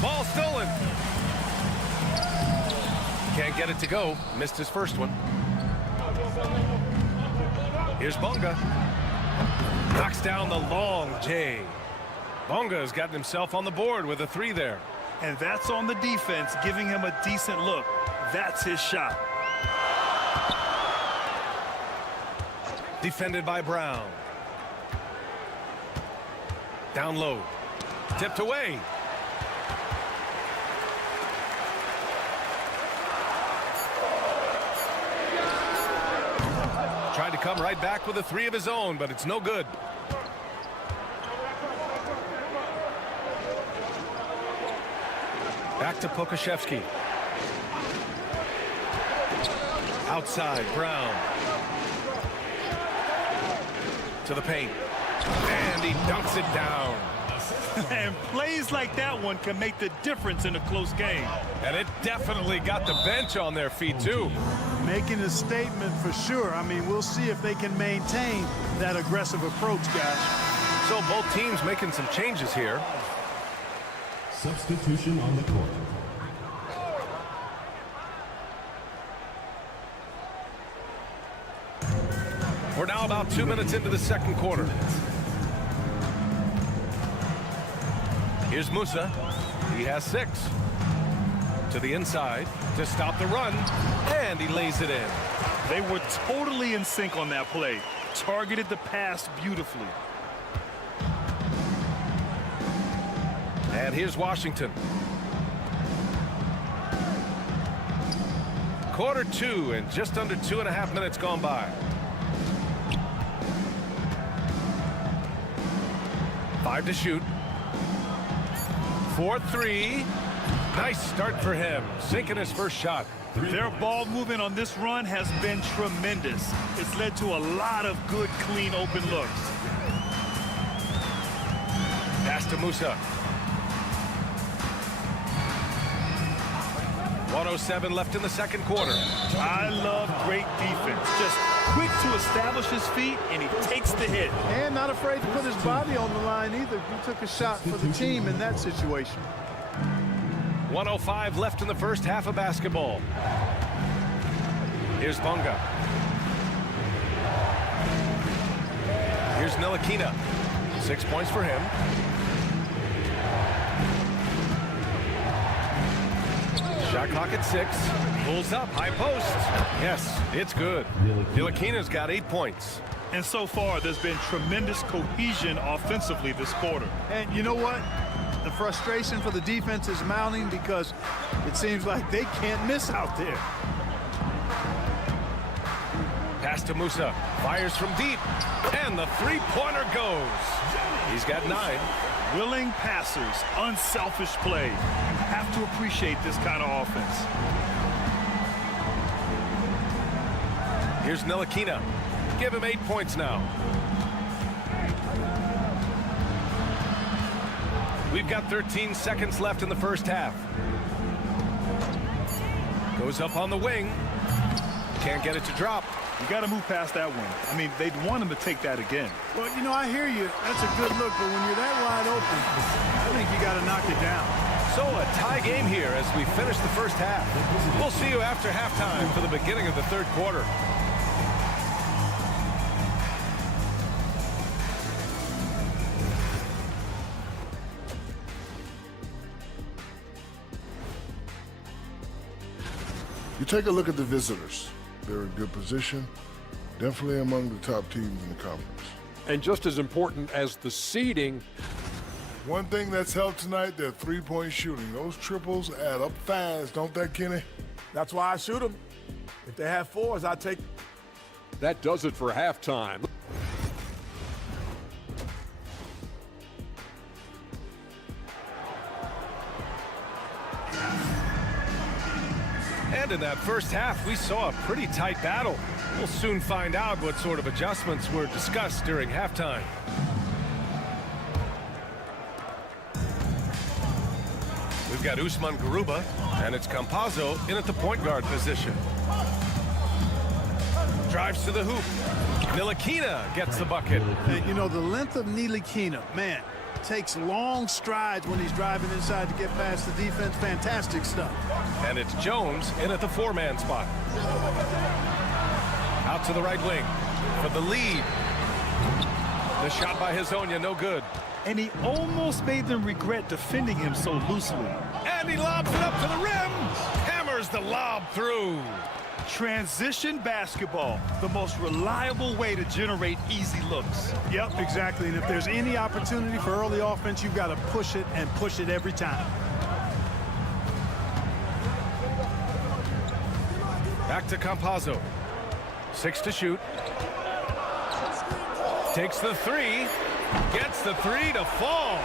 Ball stolen. Can't get it to go. Missed his first one. Here's Bonga. Knocks down the long J. Bonga has gotten himself on the board with a 3 there. And that's on the defense, giving him a decent look. That's his shot. Defended by Brown. Down low. Tipped away. Tried to come right back with a 3 of his own, but it's no good. Back to Pokashevsky. Outside, Brown. To the paint. And he dunks it down. And plays like that one can make the difference in a close game. And it definitely got the bench on their feet, too. Making a statement for sure. I mean, we'll see if they can maintain that aggressive approach, guys. So both teams making some changes here. Substitution on the court. We're now about 2 minutes into the second quarter. Here's Musa. He has 6. To the inside to stop the run. And he lays it in. They were totally in sync on that play. Targeted the pass beautifully. And here's Washington. Quarter 2 and just under 2.5 minutes gone by. 5 to shoot. 4-3. Nice start for him. Sinking his first shot. Their ball movement on this run has been tremendous. It's led to a lot of good, clean, open looks. Pass to Musa. 1:07 left in the second quarter. I love great defense. Just quick to establish his feet, and he takes the hit. And not afraid to put his body on the line either. He took a shot for the team in that situation. 1:05 left in the first half of basketball. Here's Bonga. Here's Ntilikina. 6 points for him. Shot clock at 6. Pulls up. High post. Yes, it's good. Ntilikina's got 8 points. And so far, there's been tremendous cohesion offensively this quarter. And you know what? The frustration for the defense is mounting because it seems like they can't miss out there. Pass to Musa. Fires from deep. And the three-pointer goes. He's got 9. Willing passers, unselfish play. Have to appreciate this kind of offense. Here's Ntilikina. Give him 8 points now. We've got 13 seconds left in the first half. Goes up on the wing. Can't get it to drop. You got to move past that one. I mean, they'd want him to take that again. Well, you know, I hear you. That's a good look, but when you're that wide open, I think you got to knock it down. So a tie game here as we finish the first half. We'll see you after halftime for the beginning of the third quarter. You take a look at the visitors. They're in good position, definitely among the top teams in the conference. And just as important as the seeding, one thing that's helped tonight, their three-point shooting. Those triples add up fast, don't they, Kenny? That's why I shoot them. If they have fours, I take. that does it for halftime. And in that first half, we saw a pretty tight battle. We'll soon find out what sort of adjustments were discussed during halftime. We've got Usman Garuba, and it's Campazzo in at the point guard position. Drives to the hoop. Ntilikina gets the bucket. And, you know, the length of Ntilikina, man, takes long strides when he's driving inside to get past the defense. Fantastic stuff. And it's Jones in at the four-man spot. Out to the right wing for the lead. The shot by Hezonja, no good. And he almost made them regret defending him so loosely. And he lobs it up to the rim. Hammers the lob through. Transition basketball, the most reliable way to generate easy looks. Yep, exactly. And if there's any opportunity for early offense, you've got to push it and push it every time. Back to Campazzo. 6 to shoot. Takes the three. Gets the three to fall.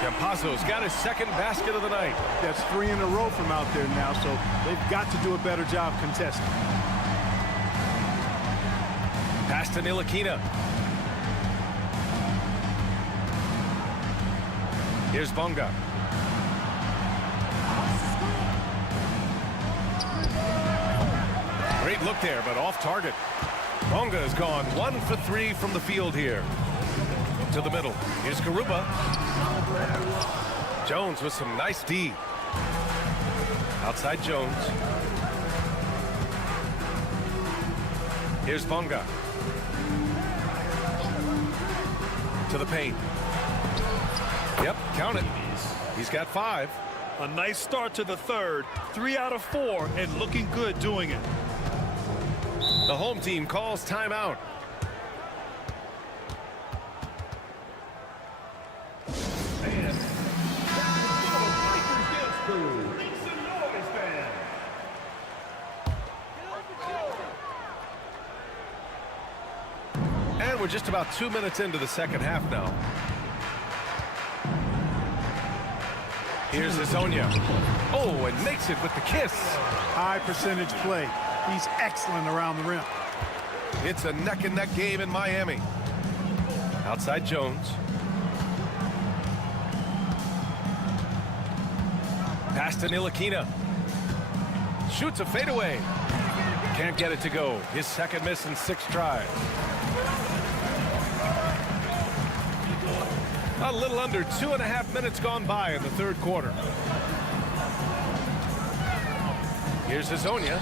Campazzo's got his second basket of the night. That's 3 in a row from out there now, so they've got to do a better job contesting. Pass to Ntilikina. Here's Bonga. Great look there, but off target. Bonga has gone 1 for 3 from the field here. To the middle. Here's Garuba. Jones with some nice D. Outside Jones. Here's Bonga. To the paint. Yep, count it. He's got 5. A nice start to the third. 3 out of 4 and looking good doing it. The home team calls timeout. And we're just about 2 minutes into the second half now. Here's Hezonja. Oh, and makes it with the kiss. High percentage play. He's excellent around the rim. It's a neck-and-neck game in Miami. Outside Jones. Pass to Ntilikina. Shoots a fadeaway. Can't get it to go. His second miss in 6 tries. A little under 2.5 minutes gone by in the third quarter. Here's Hezonja.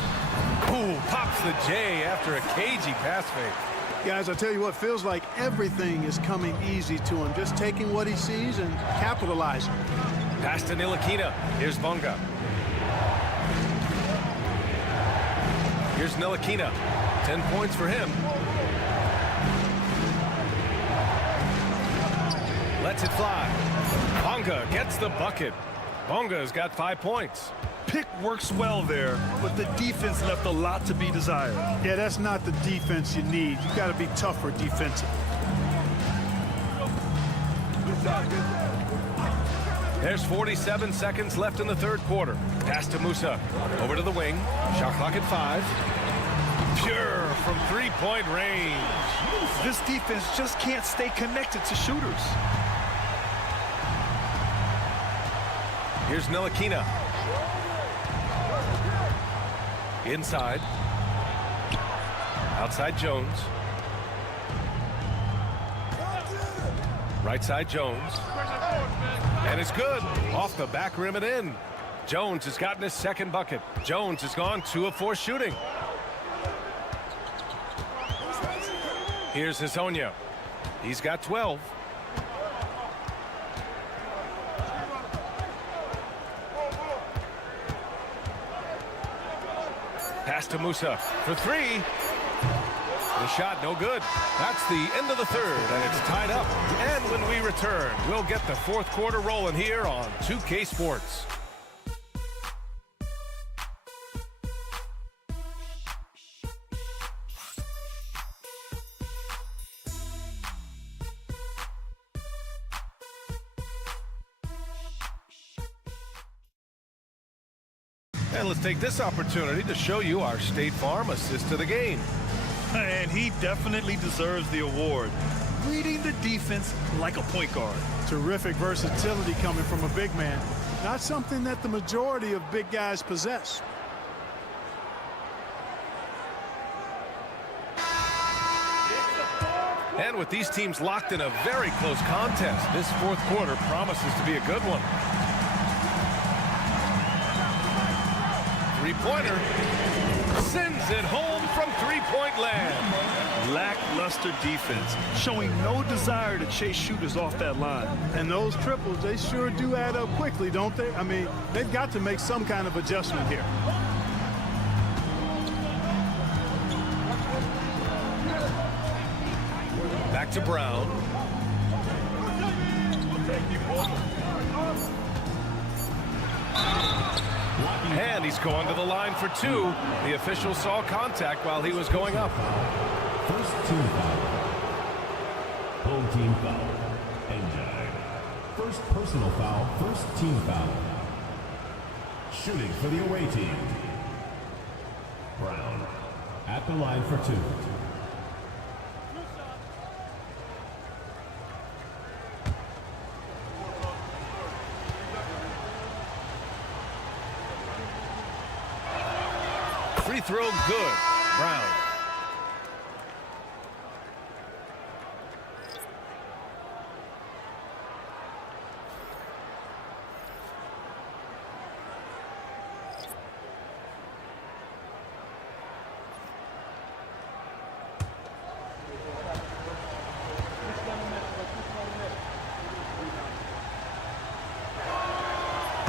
Ooh, pops the J after a cagey pass fake. Guys, I tell you what, feels like everything is coming easy to him. Just taking what he sees and capitalizing. Pass to Ntilikina. Here's Bonga. Here's Ntilikina. 10 points for him. Lets it fly. Bonga gets the bucket. Bonga's got 5 points. Pick works well there, but the defense left a lot to be desired. Yeah, that's not the defense you need. You got to be tougher defensively. There's 47 seconds left in the third quarter. Pass to Musa. Over to the wing. Shot clock at 5. Pure from three-point range. This defense just can't stay connected to shooters. Here's Ntilikina. Inside. Outside Jones. Right side Jones. And it's good. Off the back rim and in. Jones has gotten his second bucket. Jones has gone 2 of 4 shooting. Here's Hezonja. He's got 12. Pass to Musa for 3. The shot no good. That's the end of the third, and it's tied up. And when we return, we'll get the fourth quarter rolling here on 2K Sports. And let's take this opportunity to show you our State Farm assist to the game. And he definitely deserves the award. Reading the defense like a point guard. Terrific versatility coming from a big man. Not something that the majority of big guys possess. And with these teams locked in a very close contest, this fourth quarter promises to be a good one. Three-pointer. Sends it home from three-point land. Lackluster defense, showing no desire to chase shooters off that line. And those triples, they sure do add up quickly, don't they? I mean, they've got to make some kind of adjustment here. Back to Brown. And he's going to the line for 2. The official saw contact while he was going up. First team foul. Home team foul. NJ. First personal foul. First team foul. Shooting for the away team. Brown at the line for 2. Free throw good. Brown.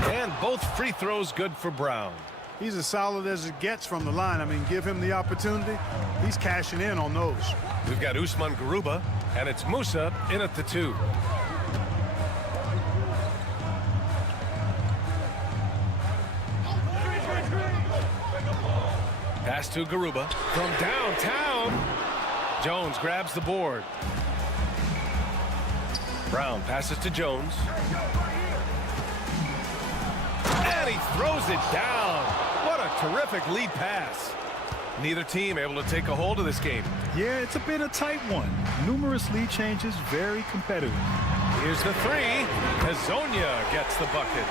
And both free throws good for Brown. He's as solid as it gets from the line. I mean, give him the opportunity. He's cashing in on those. We've got Usman Garuba, and it's Musa in at the 2. Pass to Garuba from downtown. Jones grabs the board. Brown passes to Jones. And he throws it down. What a terrific lead pass. Neither team able to take a hold of this game. Yeah, it's been a tight one. Numerous lead changes, very competitive. Here's the 3. Hezonja gets the bucket.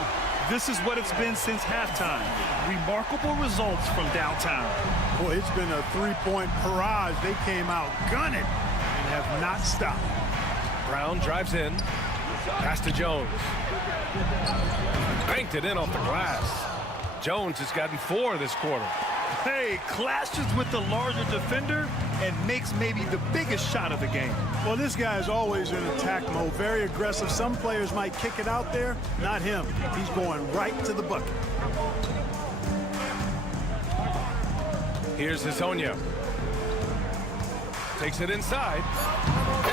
This is what it's been since halftime. Remarkable results from downtown. Boy, it's been a three-point barrage. They came out gunning and have not stopped. Brown drives in. Pass to Jones. Banked it in off the glass. Jones has gotten 4 this quarter. Hey, clashes with the larger defender and makes maybe the biggest shot of the game. Well, this guy is always in attack mode, very aggressive. Some players might kick it out there, not him. He's going right to the bucket. Here's Hezonja. Takes it inside.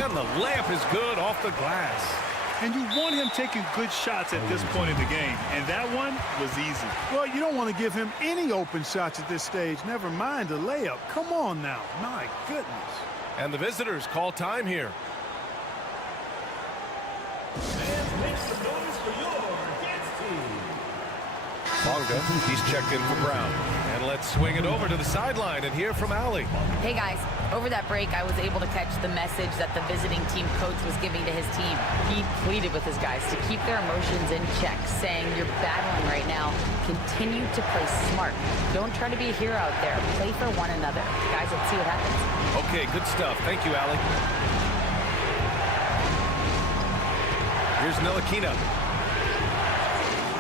And the layup is good off the glass. And you want him taking good shots at this point in the game. And that one was easy. Well, you don't want to give him any open shots at this stage. Never mind the layup. Come on now. My goodness. And the visitors call time here. And make some noise for your dance team. Bonga, he's checked in for Brown. And let's swing it over to the sideline and hear from Allie. Hey guys, Over that break, I was able to catch the message that the visiting team coach was giving to his team. He pleaded with his guys to keep their emotions in check, saying, "You're battling right now. Continue to play smart. Don't try to be a hero out there. Play for one another." Guys, let's see what happens. Okay, good stuff. Thank you, Allie. Here's Ntilikina.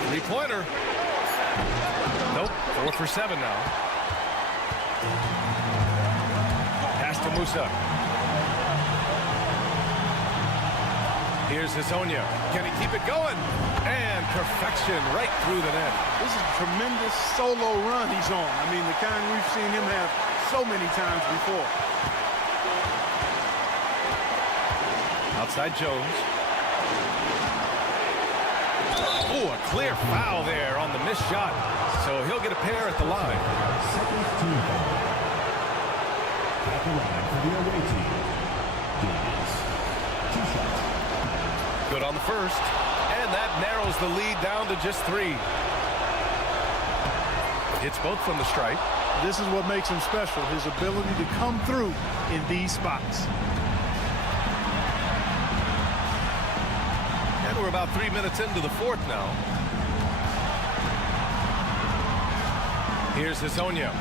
Three-pointer. Nope, 4 for 7 now. Pass to Musa. Here's Hezonja. Can he keep it going? And perfection right through the net. This is a tremendous solo run he's on. I mean, the kind we've seen him have so many times before. Outside Jones. Oh, a clear foul there on the missed shot. So he'll get a pair at the line. Second team foul. At the line for the away team. Davis. 2 shots. Good on the first. And that narrows the lead down to just 3. Hits both from the stripe. This is what makes him special, his ability to come through in these spots. And we're about 3 minutes into the fourth now. Here's Hezonja.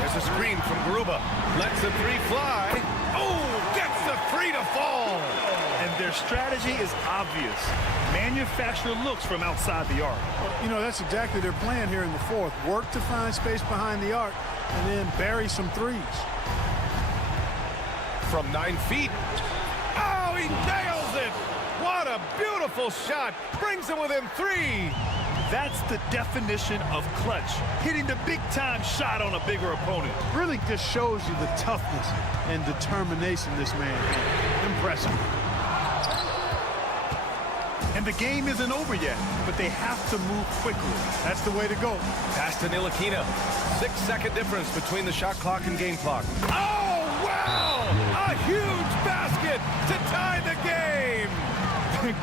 There's a screen from Garuba. Lets the 3 fly. Oh, gets the 3 to fall. And their strategy is obvious. Manufacture looks from outside the arc. You know, that's exactly their plan here in the fourth. Work to find space behind the arc and then bury some threes. From 9 feet. Oh, he nails it. What a beautiful shot. Brings him within 3. That's the definition of clutch. Hitting the big-time shot on a bigger opponent. Really just shows you the toughness and determination this man has. Impressive. And the game isn't over yet, but they have to move quickly. That's the way to go. Pass to Ntilikina. 6-second difference between the shot clock and game clock. Oh, wow! A huge basket to tie the game!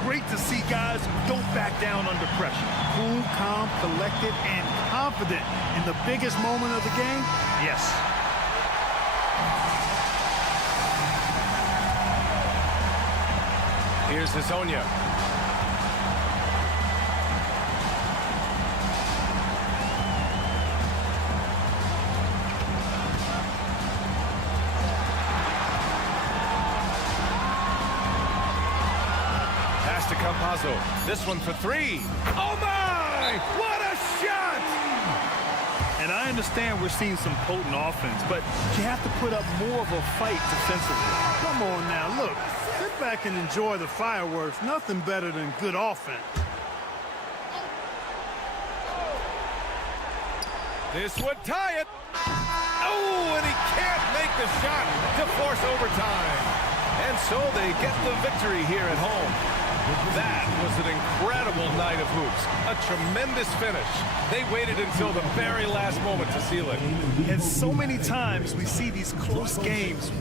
Great to see guys who don't back down under pressure. Cool, calm, collected, and confident in the biggest moment of the game. Yes. Here's Hezonja. Pass to Campazzo. This one for 3. Oh my! What a shot! And I understand we're seeing some potent offense, but you have to put up more of a fight defensively. Come on now, look. Sit back and enjoy the fireworks. Nothing better than good offense. This would tie it. Oh, and he can't make the shot to force overtime. And so they get the victory here at home. That was an incredible night of hoops. A tremendous finish. They waited until the very last moment to seal it. And so many times we see these close games.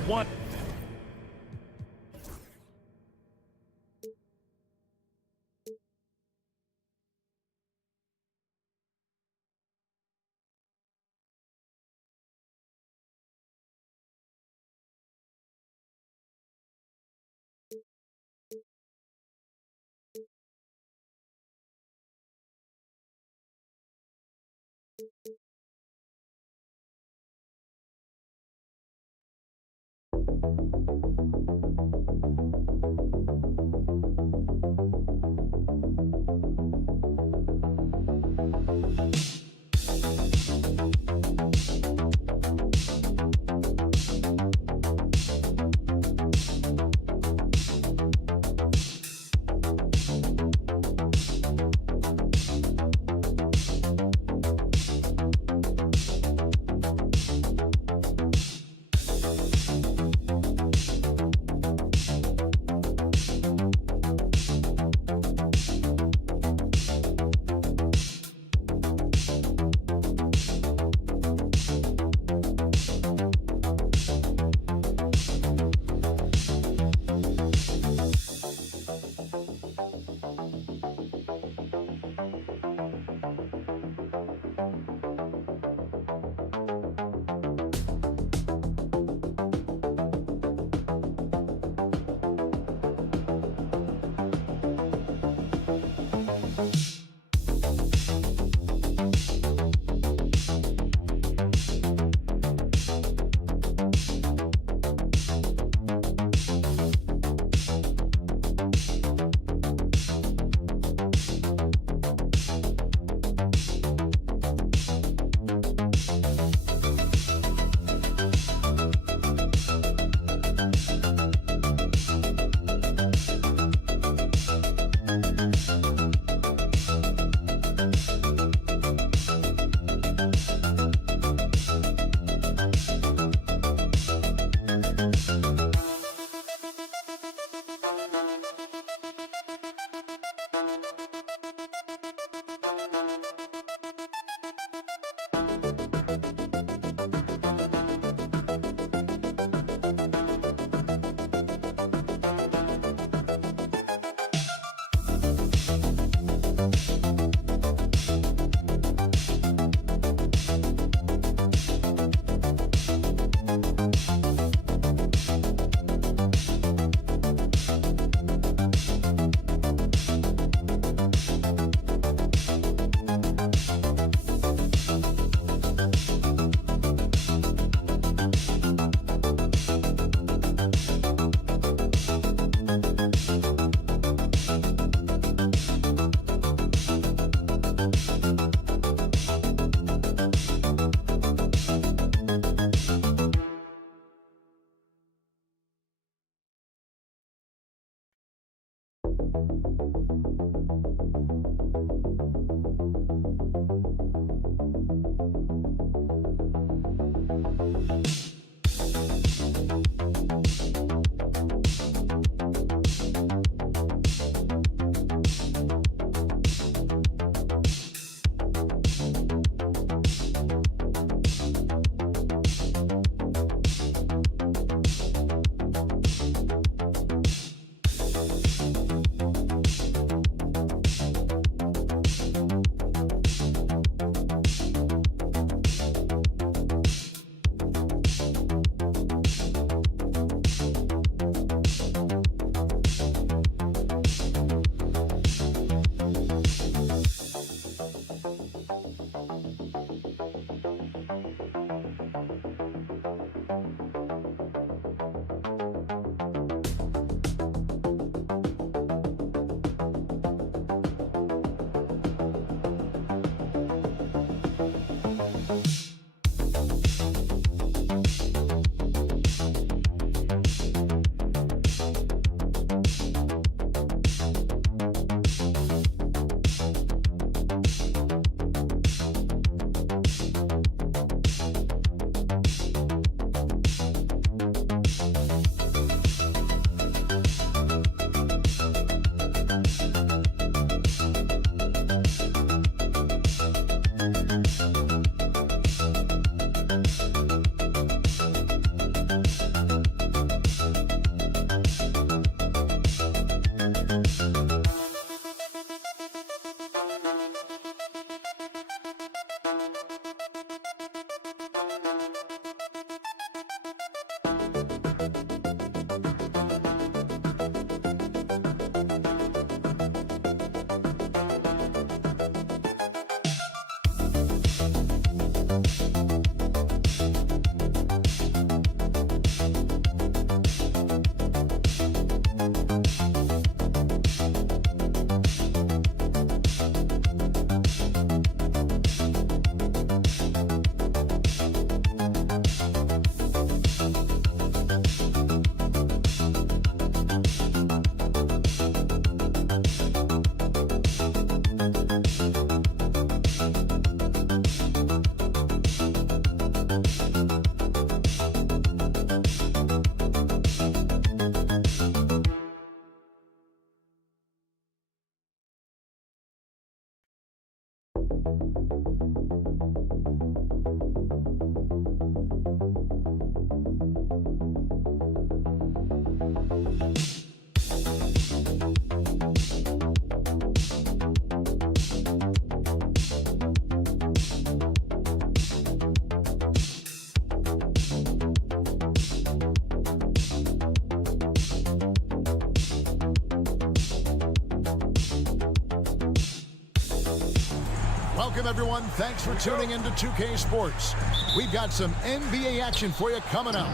Welcome, everyone. Thanks for tuning into 2K Sports. We've got some NBA action for you coming up.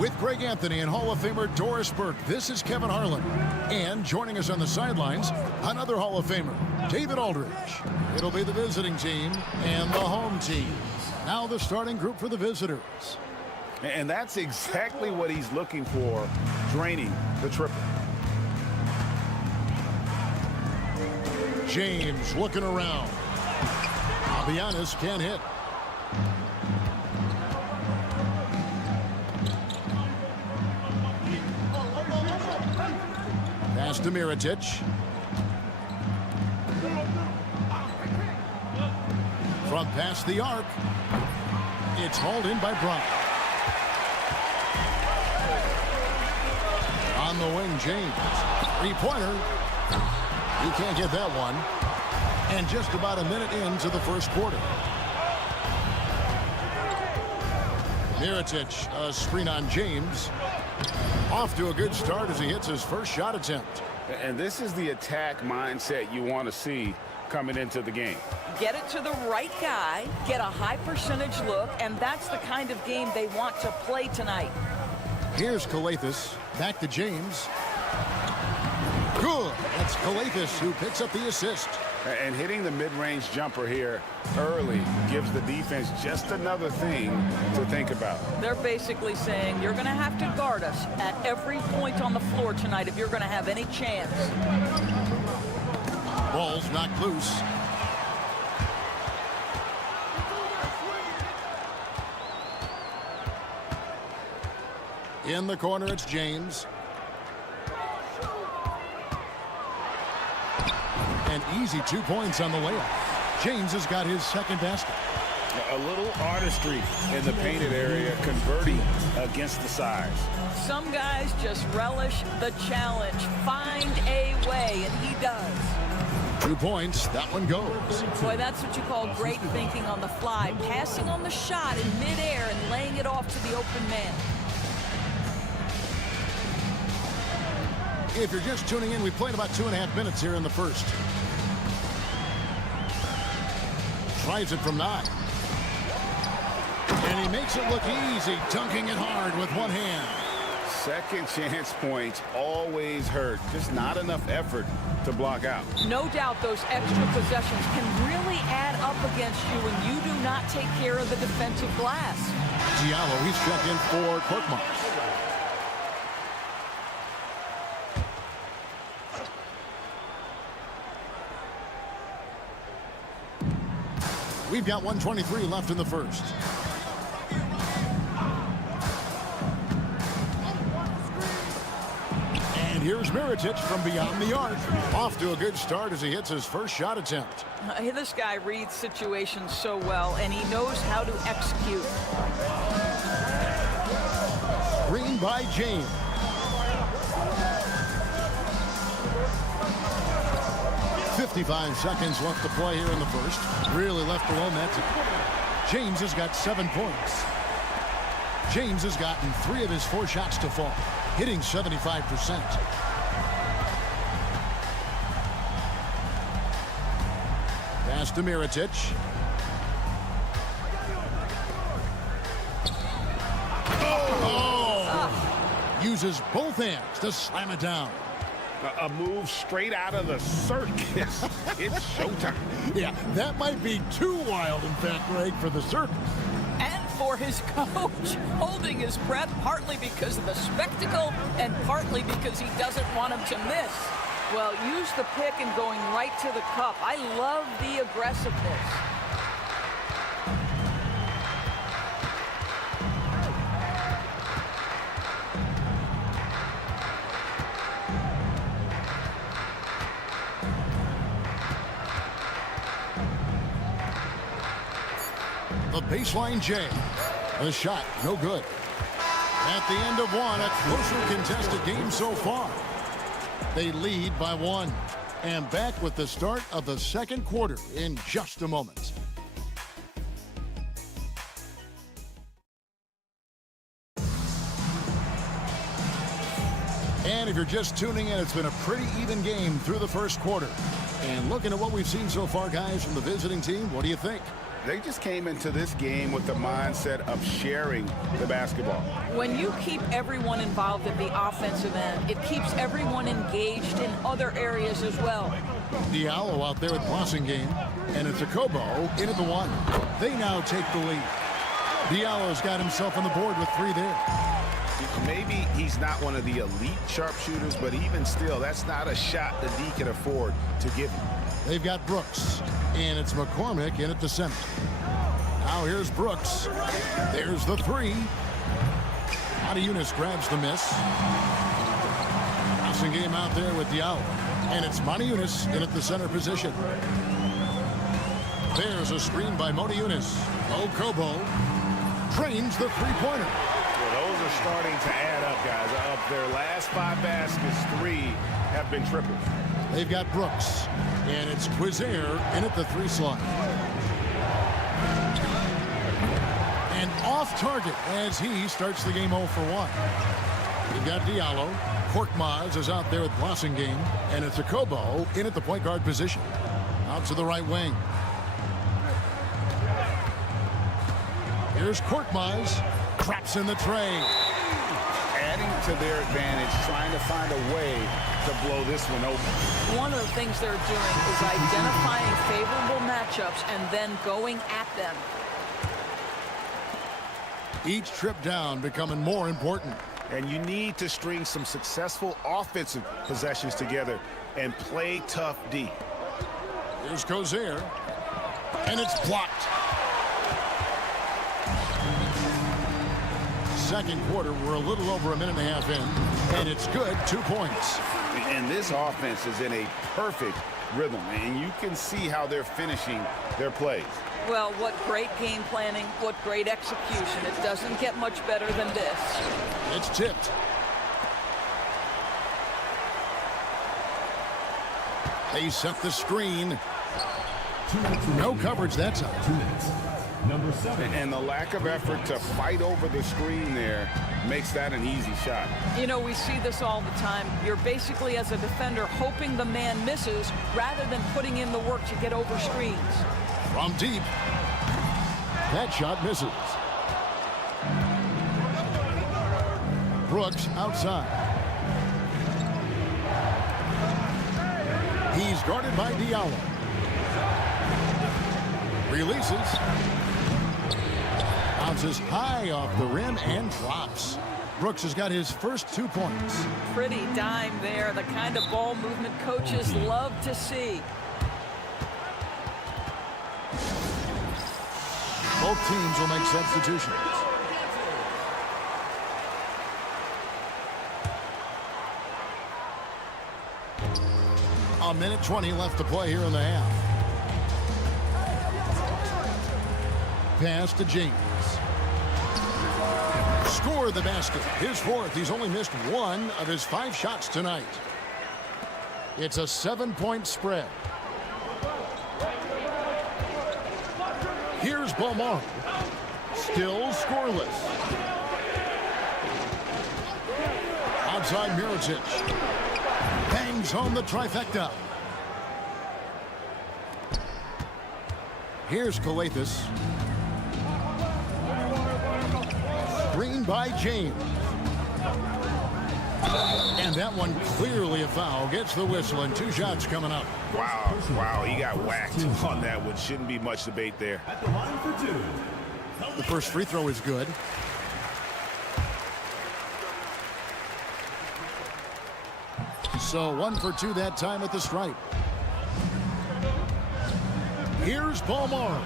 With Greg Anthony and Hall of Famer Doris Burke, this is Kevin Harlan. And joining us on the sidelines, another Hall of Famer, David Aldridge. It'll be the visiting team and the home team. Now the starting group for the visitors. And that's exactly what he's looking for, draining the triple. James looking around. Giannis can't hit. Pass to Mirotic. From past the arc. It's hauled in by Bryant. On the wing, James. Three-pointer. He can't get that one. And just about a minute into the first quarter. Mirotic, a screen on James. Off to a good start as he hits his first shot attempt. And this is the attack mindset you want to see coming into the game. Get it to the right guy, get a high percentage look, and that's the kind of game they want to play tonight. Here's Calathes. Back to James. Good. It's Calathes who picks up the assist. And hitting the mid-range jumper here early gives the defense just another thing to think about. They're basically saying you're going to have to guard us at every point on the floor tonight if you're going to have any chance. Ball's knocked loose. In the corner, it's James. An easy 2 points on the layup. James has got his second basket. A little artistry in the painted area, converting against the size. Some guys just relish the challenge. Find a way, and he does. 2 points. That one goes. Boy, that's what you call great thinking on the fly. Passing on the shot in midair and laying it off to the open man. If you're just tuning in, we played about 2.5 minutes here in the first. Tries it from 9. And he makes it look easy, dunking it hard with one hand. Second chance points always hurt. Just not enough effort to block out. No doubt those extra possessions can really add up against you when you do not take care of the defensive glass. Diallo, he's checked in for Korkmaz. We've got 1:23 left in the first. And here's Mirotic from beyond the arc. Off to a good start as he hits his first shot attempt. This guy reads situations so well, and he knows how to execute. Screen by James. .55 seconds left to play here in the first. Really left alone that time. James has got 7 points. James has gotten 3 of his 4 shots to fall, hitting 75%. Pass to Mirotic. Oh! Uses both hands to slam it down. A move straight out of the circus. It's showtime. Yeah, that might be too wild, in fact, Greg, for the circus. And for his coach, holding his breath partly because of the spectacle and partly because he doesn't want him to miss. Well, use the pick and going right to the cup. I love the aggressiveness. The baseline J. The shot, no good. At the end of one, a closer contested game so far. They lead by 1. And back with the start of the second quarter in just a moment. And if you're just tuning in, it's been a pretty even game through the first quarter. And looking at what we've seen so far, guys, from the visiting team, what do you think? They just came into this game with the mindset of sharing the basketball. When you keep everyone involved at the offensive end, it keeps everyone engaged in other areas as well. Diallo out there with Blassingame, and it's a Kobo in at the 1. They now take the lead. Diallo's got himself on the board with 3 there. Maybe he's not one of the elite sharpshooters, but even still, that's not a shot that he can afford to give him. They've got Brooks, and it's McCormick in at the center. Now here's Brooks. There's the 3. Yunus grabs the miss. Passing game out there with Diallo. And it's Yunus in at the center position. There's a screen by Yunus. Okobo trains the three-pointer. Well, those are starting to add up, guys. Of their last 5 baskets, 3 have been triples. They've got Brooks, and it's Quizair in at the 3 slot. And off target as he starts the game 0 for 1. We've got Diallo. Korkmaz is out there with Blassingame, and it's Okobo in at the point guard position. Out to the right wing. Here's Korkmaz. Traps in the tray. Adding to their advantage, trying to find a way to blow this one open. One of the things they're doing is identifying favorable matchups and then going at them. Each trip down becoming more important. And you need to string some successful offensive possessions together and play tough D. Here's Cozier. And it's blocked. Second quarter, we're a little over a minute and a half in, and it's good, 2 points. And this offense is in a perfect rhythm, and you can see how they're finishing their plays. Well, what great game planning, what great execution. It doesn't get much better than this. It's tipped. They set the screen. No coverage that time. 2 minutes. Number 7. And the lack of effort to fight over the screen there makes that an easy shot. You know, we see this all the time. You're basically, as a defender, hoping the man misses rather than putting in the work to get over screens. From deep. That shot misses. Brooks outside. He's guarded by Diallo. Releases. Bounces high off the rim and drops. Brooks has got his first 2 points. Pretty dime there, the kind of ball movement coaches love to see. Both teams will make substitutions. A minute 20 left to play here in the half. Pass to James. Score the basket. His fourth. He's only missed 1 of his 5 shots tonight. It's a 7-point spread. Here's Beaumont. Still scoreless. Outside Mirotic. Bangs home the trifecta. Here's Kalathis. Screen by James. And that one clearly a foul. Gets the whistle and 2 shots coming up. Wow, he got whacked on that one. Shouldn't be much debate there. At the line for 2. The first free throw is good. So 1 for 2 that time at the stripe. Here's Beaumont.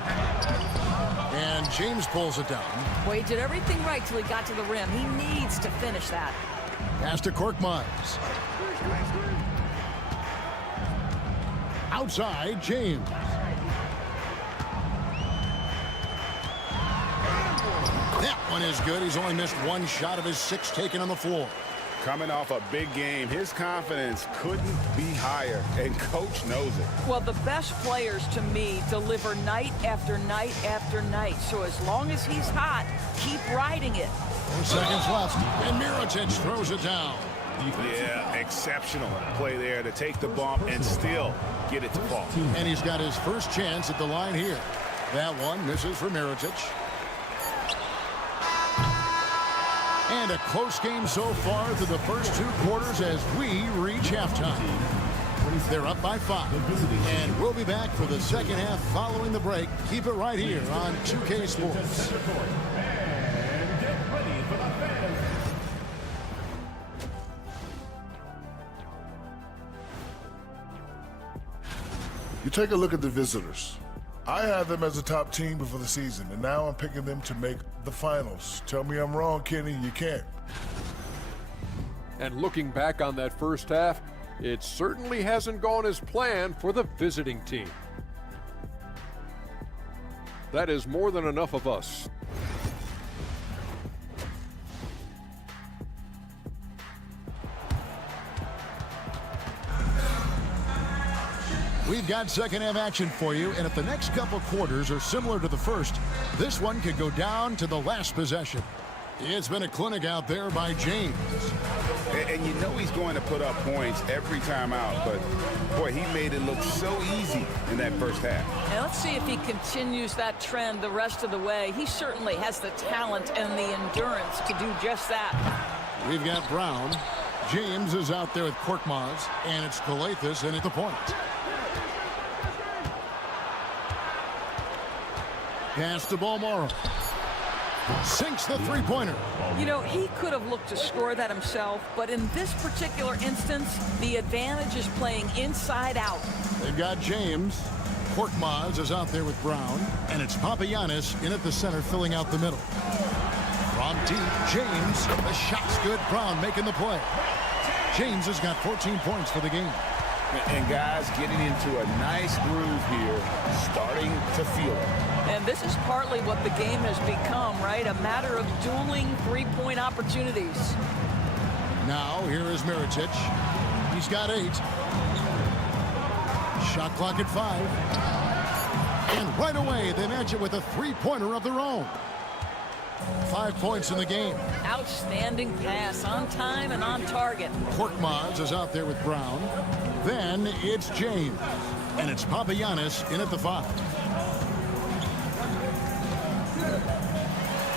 And James pulls it down. Well, he did everything right till he got to the rim. He needs to finish that. Pass to Korkmaz. Outside, James. That one is good. He's only missed 1 shot of his 6 taken on the floor. Coming off a big game, his confidence couldn't be higher, and coach knows it. Well, the best players, to me, deliver night after night after night. So as long as he's hot, keep riding it. 4 seconds left, and Mirotic throws it down. Yeah, exceptional play there to take the bump and still get it to fall. And he's got his first chance at the line here. That one misses for Mirotic. And a close game so far through the first 2 quarters as we reach halftime. They're up by 5. And we'll be back for the second half following the break. Keep it right here on 2K Sports. You take a look at the visitors. I had them as a top team before the season, and now I'm picking them to make the finals. Tell me I'm wrong, Kenny. You can't. And looking back on that first half, it certainly hasn't gone as planned for the visiting team. That is more than enough of us. We've got second half action for you, and if the next couple quarters are similar to the first, this one could go down to the last possession. It's been a clinic out there by James. And you know he's going to put up points every time out, but boy, he made it look so easy in that first half. Now let's see if he continues that trend the rest of the way. He certainly has the talent and the endurance to do just that. We've got Brown, James is out there with Korkmaz, and it's Galathis in at the point. Pass to Balmoro. Sinks the three-pointer. You know, he could have looked to score that himself, but in this particular instance, the advantage is playing inside out. They've got James. Korkmaz is out there with Brown, and it's Papagiannis in at the center, filling out the middle. From deep, James. The shot's good. Brown making the play. James has got 14 points for the game. And guys getting into a nice groove here, starting to feel it. And this is partly what the game has become, right? A matter of dueling three-point opportunities. Now, here is Mirotic. He's got 8. Shot clock at 5. And right away, they match it with a three-pointer of their own. 5 points in the game. Outstanding pass, on time and on target. Korkmaz is out there with Brown. Then it's James. And it's Papagiannis in at the 5.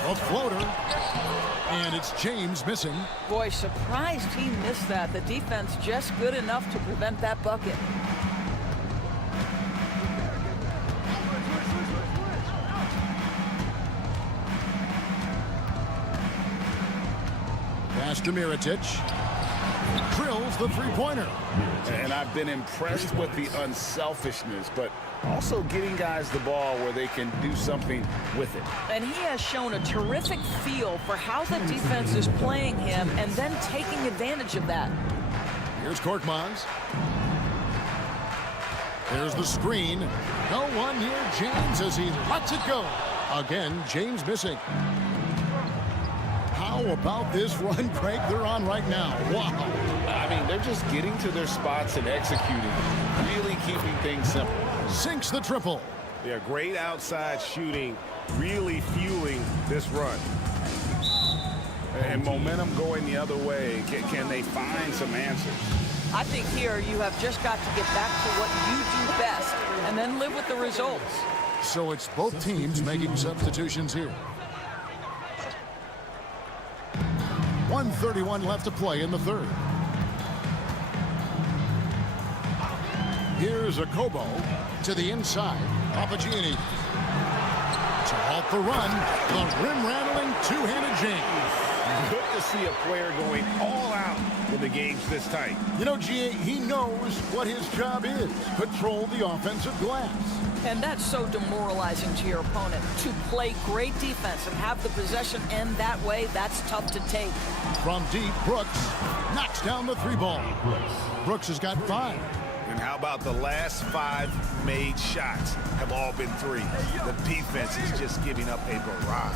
A floater. And it's James missing. Boy, surprised he missed that. The defense just good enough to prevent that bucket. Pass to Mirotic. Drills the three-pointer. And I've been impressed with the unselfishness, but also getting guys the ball where they can do something with it. And he has shown a terrific feel for how the defense is playing him and then taking advantage of that. Here's Korkmaz. There's the screen. No one near James as he lets it go. Again, James missing. How about this run, Craig, they're on right now? Wow. I mean, they're just getting to their spots and executing, really keeping things simple. Sinks the triple. Yeah, great outside shooting, really fueling this run. And momentum going the other way. Can they find some answers? I think here you have just got to get back to what you do best and then live with the results. So it's both teams making substitutions here. 1:31 left to play in the third. Here's a Kobo to the inside. Papagiannis to halt the run. The rim-rattling two-handed James. Good to see a player going all out when the game's this tight. You know, G.A., he knows what his job is. Control the offensive glass. And that's so demoralizing to your opponent. To play great defense and have the possession end that way, that's tough to take. From deep, Brooks knocks down the three ball. Brooks has got 5. And how about the last 5 made shots have all been threes? The defense is just giving up a barrage.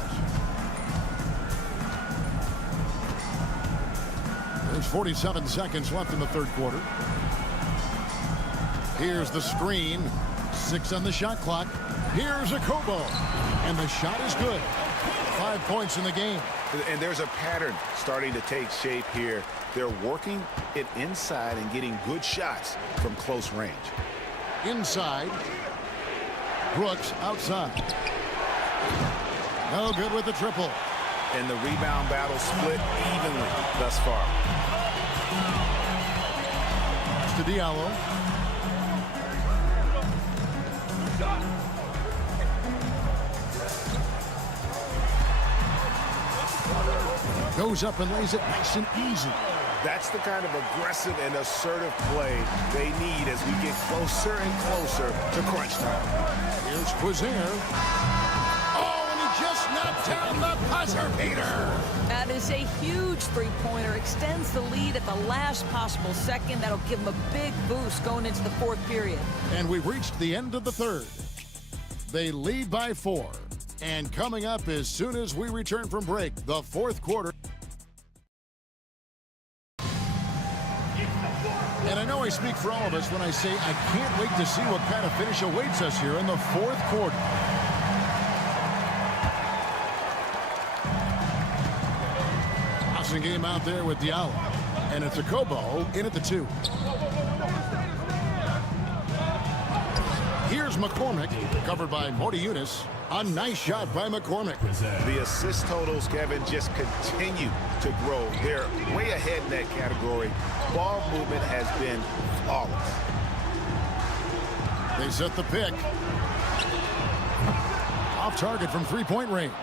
There's 47 seconds left in the third quarter. Here's the screen. 6 on the shot clock. Here's a Kobo. And the shot is good. 5 points in the game. And there's a pattern starting to take shape here. They're working it inside and getting good shots from close range. Inside. Brooks outside. No good with the triple. And the rebound battle split evenly thus far. To Diallo. Goes up and lays it nice and easy. That's the kind of aggressive and assertive play they need as we get closer and closer to crunch time. Here's Quizier. Oh, and he just knocked down the buzzer beater. That is a huge three-pointer. Extends the lead at the last possible second. That'll give them a big boost going into the fourth period. And we've reached the end of the third. They lead by 4. And coming up as soon as we return from break, the fourth quarter. And I know I speak for all of us when I say I can't wait to see what kind of finish awaits us here in the fourth quarter. Awesome game out there with Diallo. And it's a Kobo in at the 2. Here's McCormick, covered by Morty-Unis. A nice shot by McCormick. The assist totals, Kevin, just continue to grow. They're way ahead in that category. Ball movement has been flawless. They set the pick. Off target from three-point range.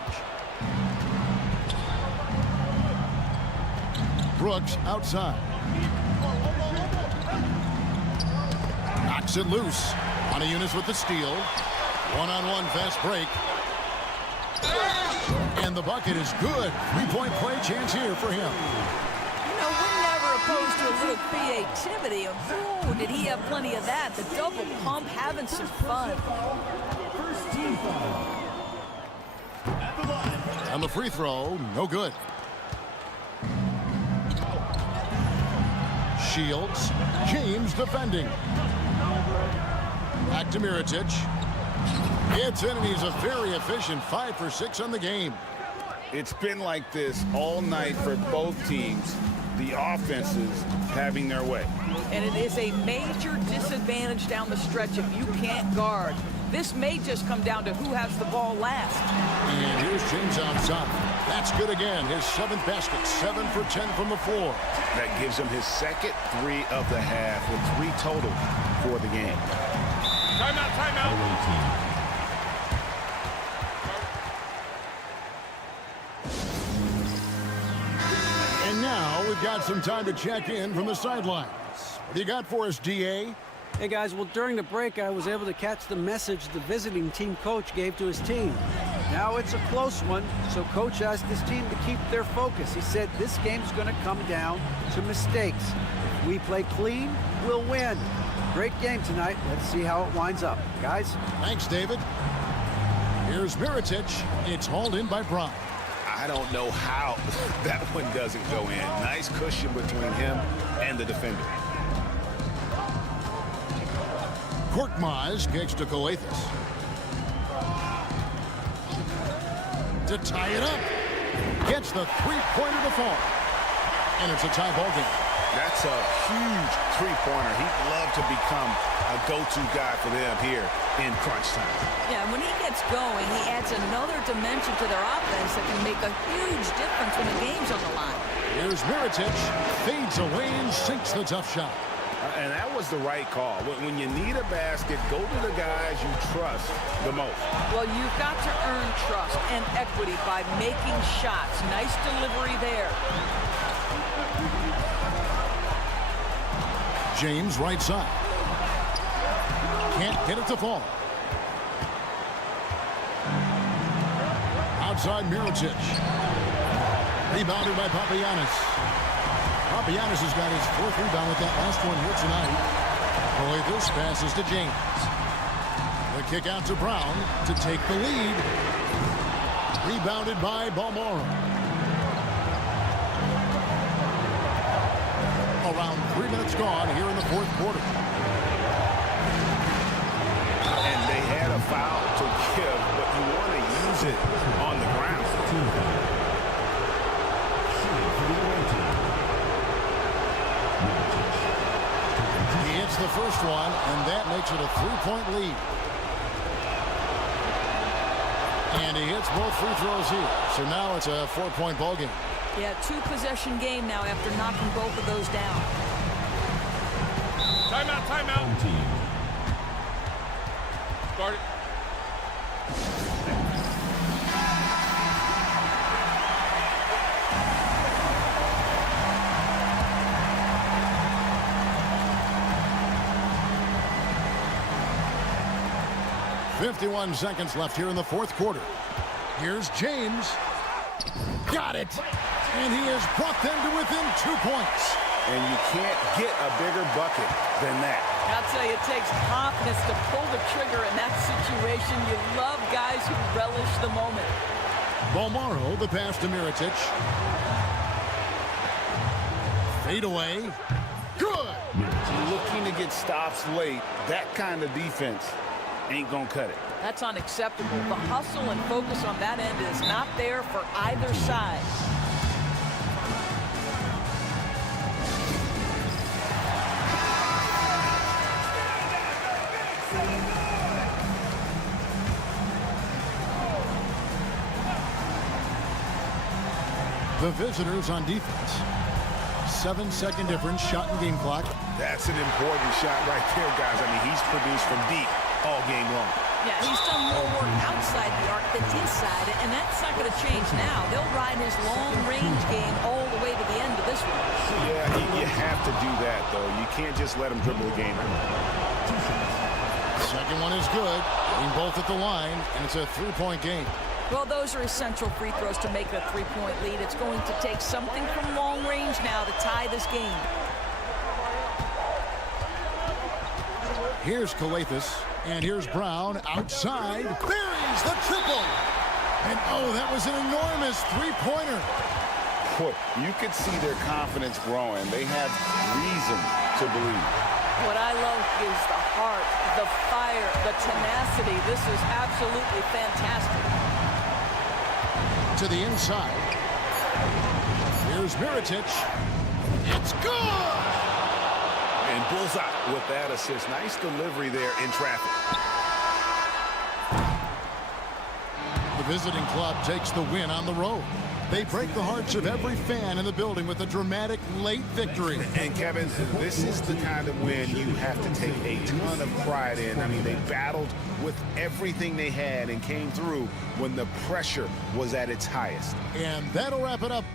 Brooks outside. Knocks it loose. Eunice with the steal. One-on-one fast break. And the bucket is good. Three-point play chance here for him. You know, we're never opposed to a little creativity. Ooh, did he have plenty of that? The double pump, having some fun. First team foul. At the line. And the free throw, no good. Shields. James defending. Back to Mirotic. It's in, and he's a very efficient 5 for 6 on the game. It's been like this all night for both teams. The offenses having their way. And it is a major disadvantage down the stretch if you can't guard. This may just come down to who has the ball last. And here's James outside. That's good again. His 7th basket, 7 for 10 from the floor. That gives him his second 3 of the half with 3 total for the game. Timeout, timeout. And now we've got some time to check in from the sidelines. What do you got for us, DA? Hey, guys, well, during the break, I was able to catch the message the visiting team coach gave to his team. Now it's a close one, so coach asked his team to keep their focus. He said this game's going to come down to mistakes. If we play clean, we'll win. Great game tonight. Let's see how it winds up. Guys? Thanks, David. Here's Mirotic. It's hauled in by Brown. I don't know how that one doesn't go in. Nice cushion between him and the defender. Korkmaz kicks to Coathis. To tie it up. Gets the three-pointer to fall. And it's a tie ball game. That's a huge three-pointer. He'd love to become a go-to guy for them here in crunch time. Yeah, when he gets going, he adds another dimension to their offense that can make a huge difference when the game's on the line. Here's Mirotic. Fades away and sinks the tough shot. And that was the right call. When you need a basket, go to the guys you trust the most. Well, you've got to earn trust and equity by making shots. Nice delivery there. James right side. Can't get it to fall. Outside Mirotic. Rebounded by Papagiannis. Papagiannis has got his 4th rebound with that last one here tonight. Coathis passes to James. The kick out to Brown to take the lead. Rebounded by Balmoro. Around 3 minutes gone here in the 4th quarter. And they had a foul to give, but you want to use it on the ground. He hits the first one, and that makes it a 3-point lead. And he hits both free throws here. So now it's a 4-point ball game. Yeah, 2-possession game now after knocking both of those down. Timeout, timeout. Start it. .51 seconds left here in the 4th quarter. Here's James. Got it. And he has brought them to within 2 points. And you can't get a bigger bucket than that. I'll tell you, it takes confidence to pull the trigger in that situation. You love guys who relish the moment. Balmoro, the pass to Mirotic. Fade away. Good. Looking to get stops late. That kind of defense ain't gonna cut it. That's unacceptable. The hustle and focus on that end is not there for either side. The visitors on defense. 7-second difference, shot and game clock. That's an important shot right there, guys. I mean, he's produced from deep all game long. Yeah, he's done more work outside the arc than inside, and that's not going to change now. They'll ride his long-range game all the way to the end of this one. Yeah, you have to do that, though. You can't just let him dribble the game. Second one is good. Getting both at the line, and it's a three-point game. Well, those are essential free throws to make a three-point lead. It's going to take something from long range now to tie this game. Here's Calathis, and here's Brown outside. Buries the triple. And oh, that was an enormous three-pointer. Boy, you could see their confidence growing. They have reason to believe. What I love is the heart, the fire, the tenacity. This is absolutely fantastic. To the inside. Here's Mirotic. It's good! And bullseye with that assist. Nice delivery there in traffic. The visiting club takes the win on the road. They break the hearts of every fan in the building with a dramatic late victory. And Kevin, this is the kind of win you have to take a ton of pride in. I mean, they battled with everything they had and came through when the pressure was at its highest. And that'll wrap it up.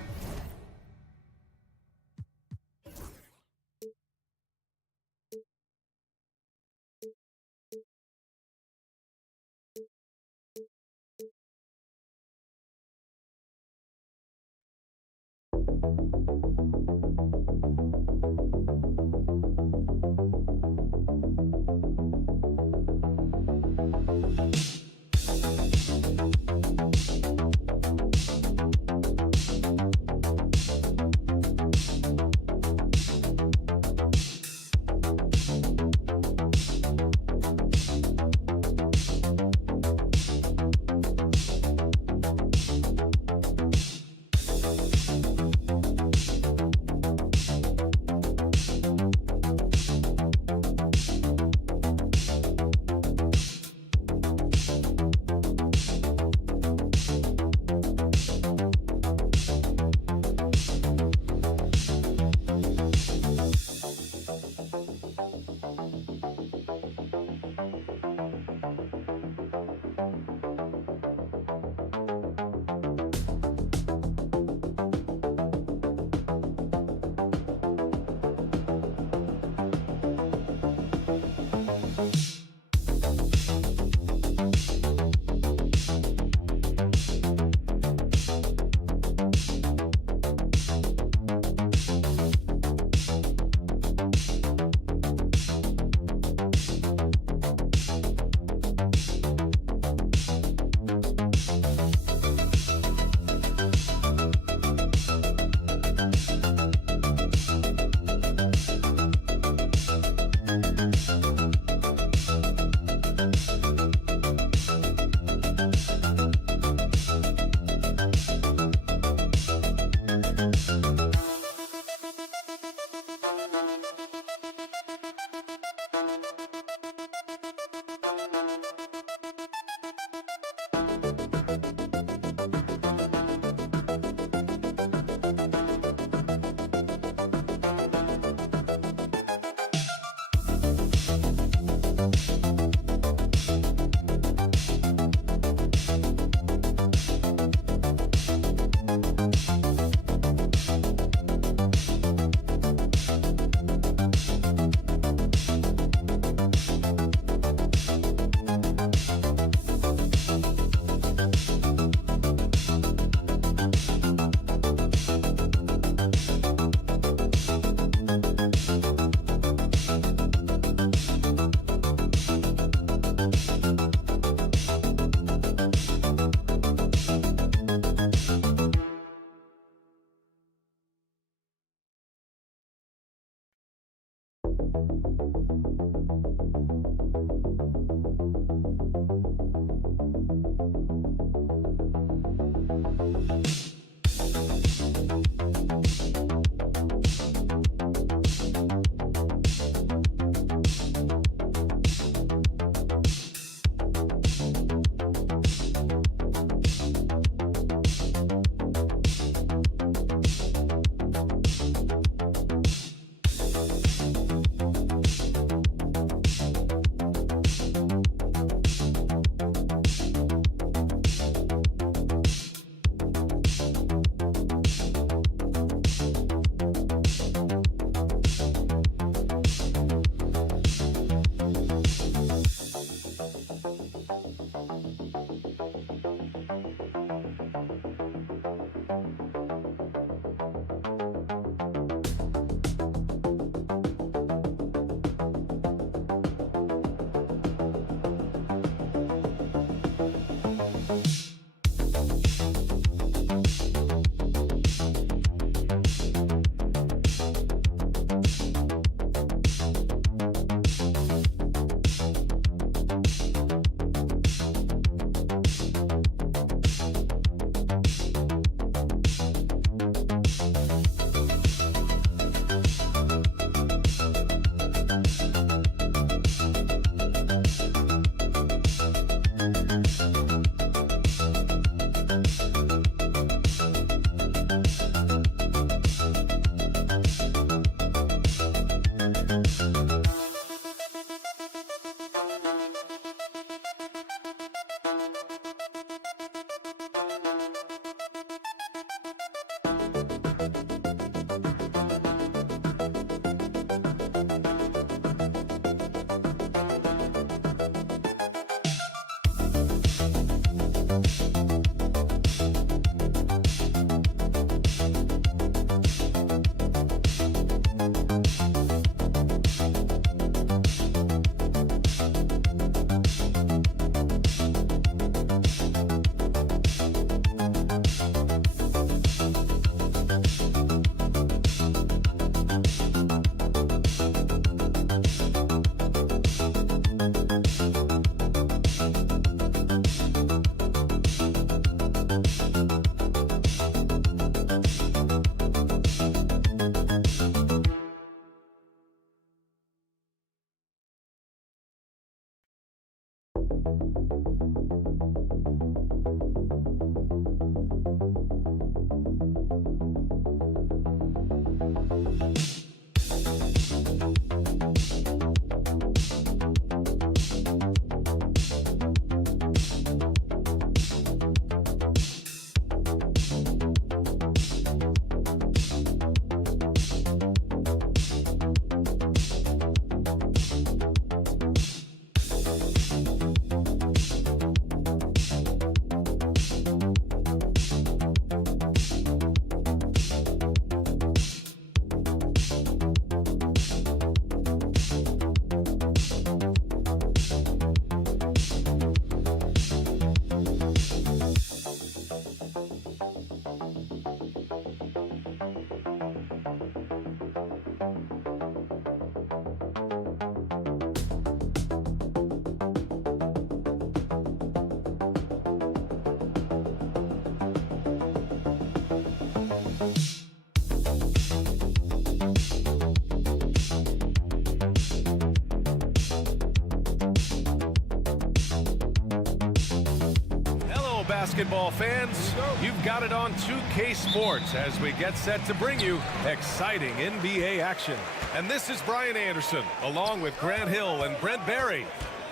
Basketball fans, you've got it on 2K Sports as we get set to bring you exciting NBA action. And this is Brian Anderson, along with Grant Hill and Brent Barry.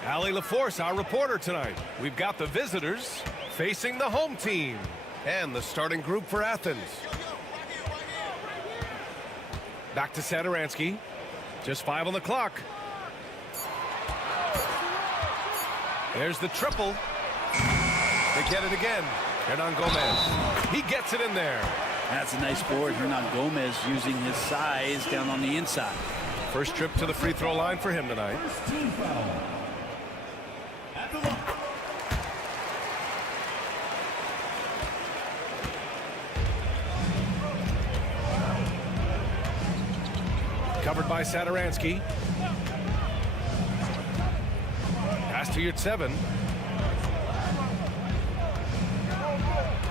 Allie LaForce, our reporter tonight. We've got the visitors facing the home team and the starting group for Athens. Back to Satoransky. Just 5 on the clock. There's the triple. They get it again. Hernan Gomez. He gets it in there. That's a nice board. Hernan Gomez using his size down on the inside. First trip to the free throw line for him tonight. Covered by Satoransky. Pass to Yurtseven.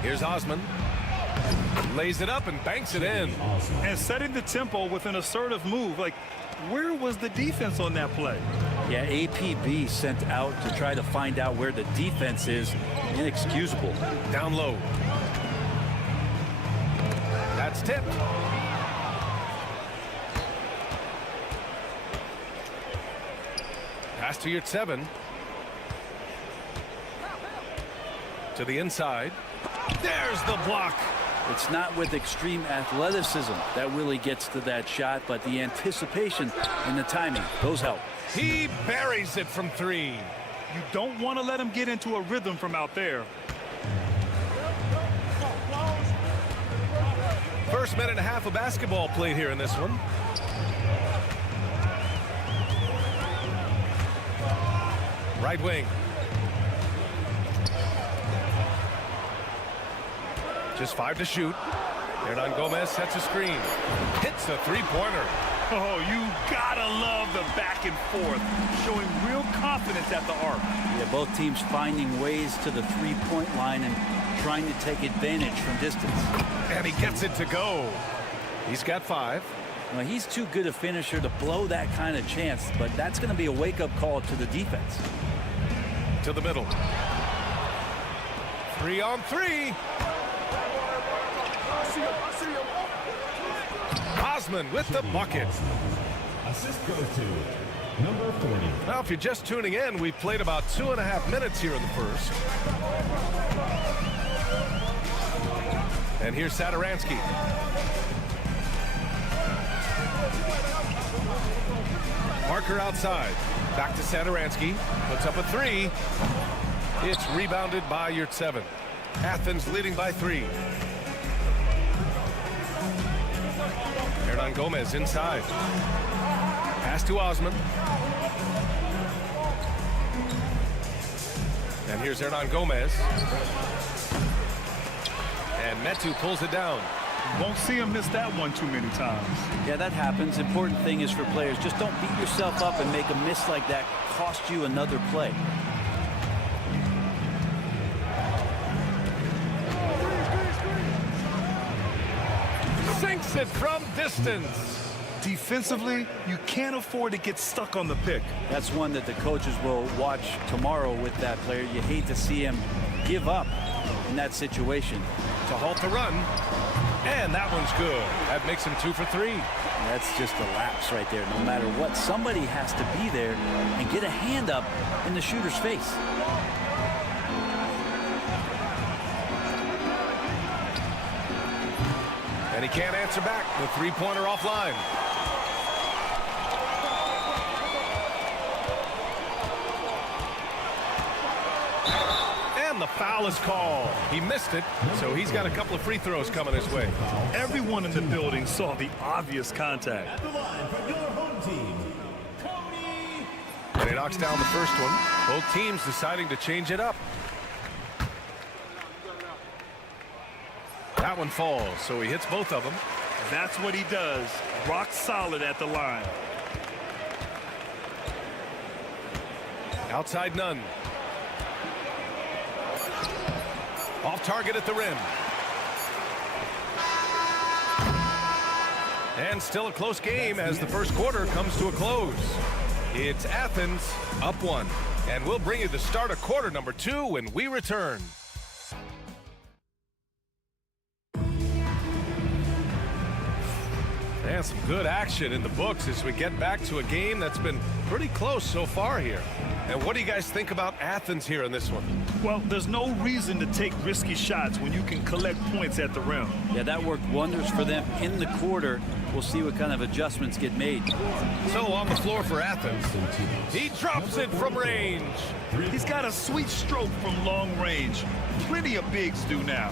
Here's Osman. Lays it up and banks it in. And setting the tempo with an assertive move. Like, where was the defense on that play? Yeah, APB sent out to try to find out where the defense is. Inexcusable. Down low. That's tipped. Pass to Yurtseven. To the inside. There's the block. It's not with extreme athleticism that really gets to that shot, but the anticipation and the timing, those help. He buries it from 3. You don't want to let him get into a rhythm from out there. First minute and a half of basketball played here in this one. Right wing. Just 5 to shoot. Hernan Gomez sets a screen. Hits a three-pointer. Oh, you gotta love the back and forth. Showing real confidence at the arc. Yeah, both teams finding ways to the three-point line and trying to take advantage from distance. And he gets it to go. He's got 5. Well, he's too good a finisher to blow that kind of chance, but that's going to be a wake-up call to the defense. To the middle. 3 on 3. Osman with the bucket. Assist goes to number 40. Now, if you're just tuning in, we've played about 2.5 minutes here in the first. And here's Satoransky. Parker outside. Back to Satoransky. Puts up a 3. It's rebounded by Yurtseven. Athens leading by 3. Hernan Gomez inside. Pass to Osman. And here's Hernan Gomez. And Metu pulls it down. Won't see him miss that one too many times. Yeah, that happens. Important thing is for players, just don't beat yourself up and make a miss like that cost you another play. Sinks it from distance. Defensively, you can't afford to get stuck on the pick. That's one that the coaches will watch tomorrow with that player. You hate to see him give up in that situation. To halt the run, and that one's good. That makes him 2 for 3. That's just a lapse right there. No matter what, somebody has to be there and get a hand up in the shooter's face. And he can't answer back. The three-pointer offline. And the foul is called. He missed it, so he's got a couple of free throws coming his way. Everyone in the building saw the obvious contact. At the line for your home team, And he knocks down the first one. Both teams deciding to change it up. That one falls, so he hits both of them. That's what he does. Rock solid at the line. Outside none. Off target at the rim. And still a close game as the first quarter comes to a close. It's Athens up 1. And we'll bring you the start of quarter number 2 when we return. And some good action in the books as we get back to a game that's been pretty close so far here. And what do you guys think about Athens here in this one? Well, there's no reason to take risky shots when you can collect points at the rim. Yeah, that worked wonders for them in the quarter. We'll see what kind of adjustments get made. So on the floor for Athens, he drops it from range. He's got a sweet stroke from long range. Plenty of bigs do now.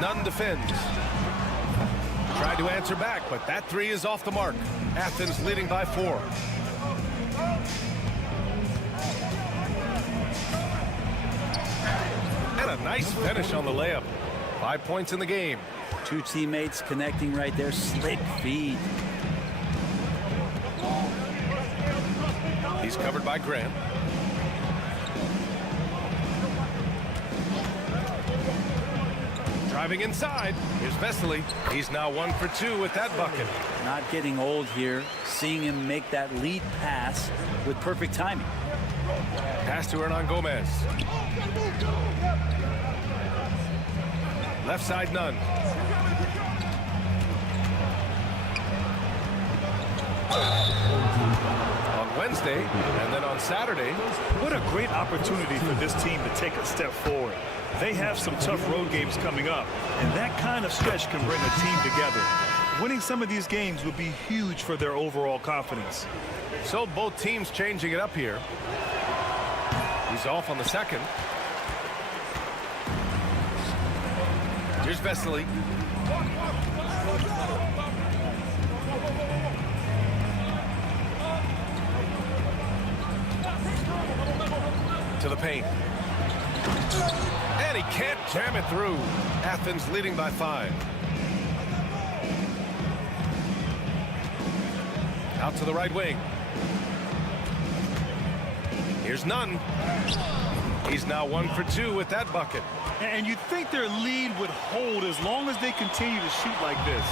Nunn defends. Tried to answer back, but that three is off the mark. Athens leading by 4. And a nice finish on the layup. 5 points in the game. Two teammates connecting right there. Slick feed. He's covered by Grant. Driving inside. Here's Vesely. He's now 1 for 2 with that bucket. Not getting old here. Seeing him make that lead pass with perfect timing. Pass to Hernan Gomez. Left side, Nunn. On Wednesday, and then on Saturday. What a great opportunity for this team to take a step forward. They have some tough road games coming up, and that kind of stretch can bring a team together. Winning some of these games would be huge for their overall confidence. So both teams changing it up here. He's off on the second. Here's Vesely. To the paint. And he can't jam it through. Athens leading by 5. Out to the right wing. Here's Nunn. He's now 1 for 2 with that bucket. And you'd think their lead would hold as long as they continue to shoot like this.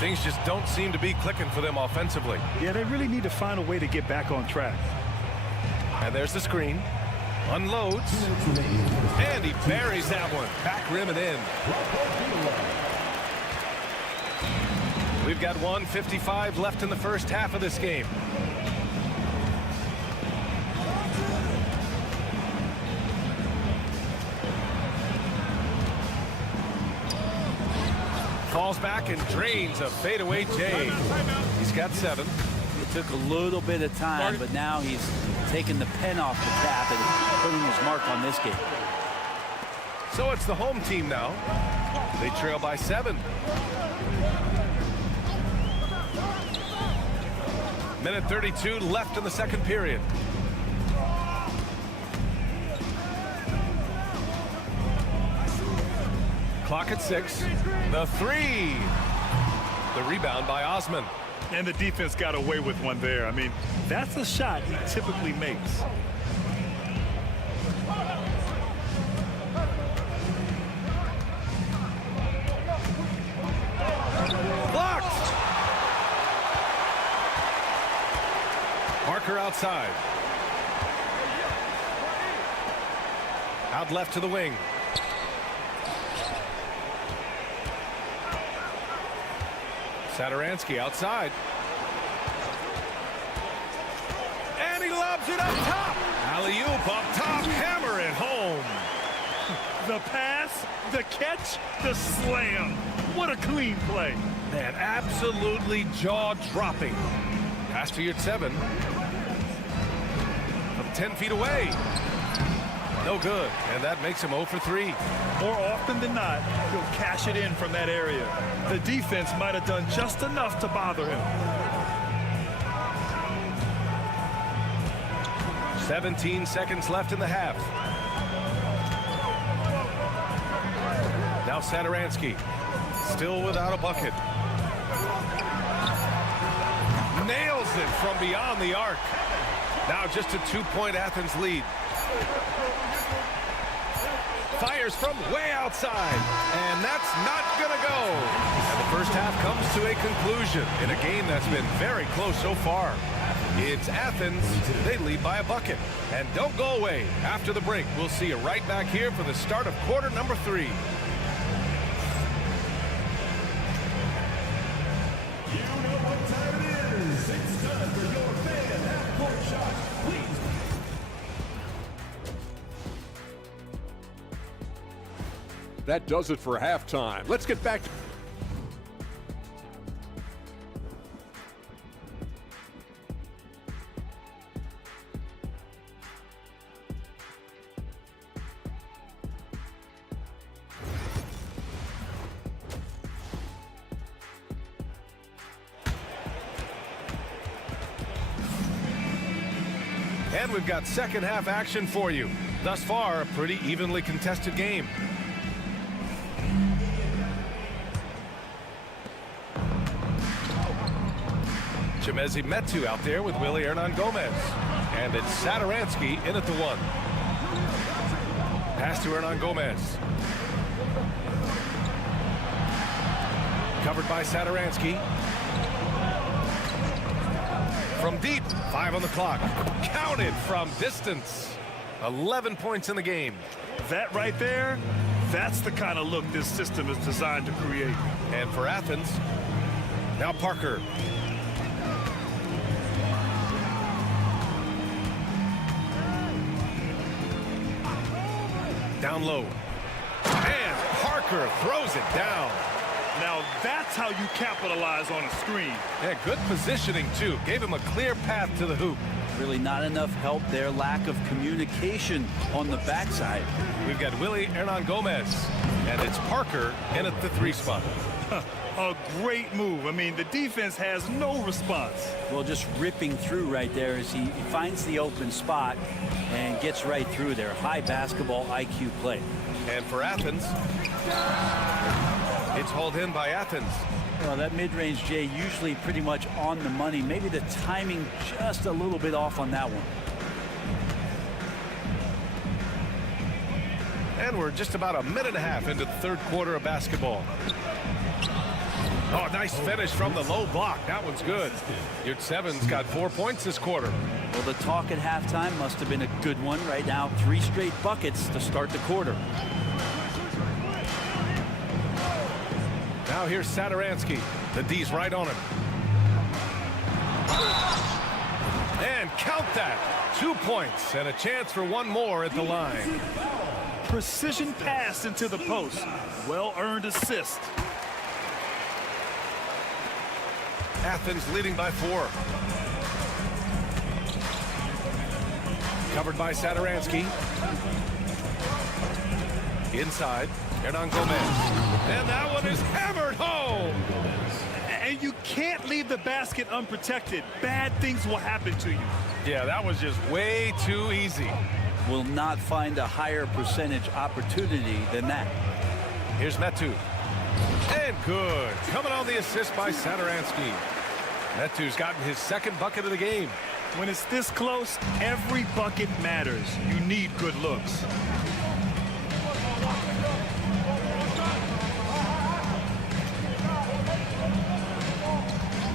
Things just don't seem to be clicking for them offensively. Yeah, they really need to find a way to get back on track. And there's the screen. Unloads. And he buries that one. Back rim and in. We've got 1:55 left in the first half of this game. Falls back and drains a fadeaway J. He's got 7. It took a little bit of time, but now he's taking the pen off the cap and putting his mark on this game. So it's the home team now. They trail by 7. Minute 32 left in the second period. Clock at 6. The 3. The rebound by Osman. And the defense got away with one there. I mean, that's a shot he typically makes. Parker outside. Out left to the wing. Satoransky outside. And he lobs it up top. Alley-oop up top. Hammer it home. The pass, the catch, the slam. What a clean play. Man, absolutely jaw-dropping. Pass to Yurtseven. From 10 feet away. No good, and that makes him 0 for 3. More often than not, he'll cash it in from that area. The defense might have done just enough to bother him. 17 seconds left in the half. Now Satoransky, still without a bucket. Nails it from beyond the arc. Now just a 2-point Athens lead. Fires from way outside, and that's not gonna go. And the first half comes to a conclusion in a game that's been very close so far. It's Athens. They lead by a bucket. And don't go away. After the break, we'll see you right back here for the start of quarter number 3. You know what time it is. It's time for your fan half-court shot, please. That does it for halftime. Let's get back to... And we've got second half action for you. Thus far, a pretty evenly contested game. Chemezi Metu out there with Willie Hernan-Gomez. And it's Satoransky in at the 1. Pass to Hernan-Gomez. Covered by Satoransky. From deep, 5 on the clock. Counted from distance. 11 points in the game. That right there, that's the kind of look this system is designed to create. And for Athens, now Parker. Down low. And Parker throws it down. Now that's how you capitalize on a screen. Yeah, good positioning too. Gave him a clear path to the hoop. Really not enough help there. Lack of communication on the backside. We've got Willie Hernan-Gomez. And it's Parker in at the 3 spot. A great move. I mean, the defense has no response. Well, just ripping through right there as he finds the open spot and gets right through there. High basketball IQ play. And for Athens, it's hauled in by Athens. Well, that mid-range, Jay, usually pretty much on the money. Maybe the timing just a little bit off on that one. And we're just about a minute and a half into the third quarter of basketball. Oh, nice finish from the low block. That one's good. Yurtseven's got 4 points this quarter. Well, the talk at halftime must have been a good one. Right now, 3 straight buckets to start the quarter. Now here's Satoransky. The D's right on him. And count that. 2 points and a chance for one more at the line. Precision pass into the post. Well-earned assist. Athens leading by 4. Covered by Satoransky. Inside, Hernan-Gomez. And that one is hammered home. And you can't leave the basket unprotected. Bad things will happen to you. Yeah, that was just way too easy. Will not find a higher percentage opportunity than that. Here's Metu. And good. Coming on the assist by Satoransky. Metu's gotten his second bucket of the game. When it's this close, every bucket matters. You need good looks.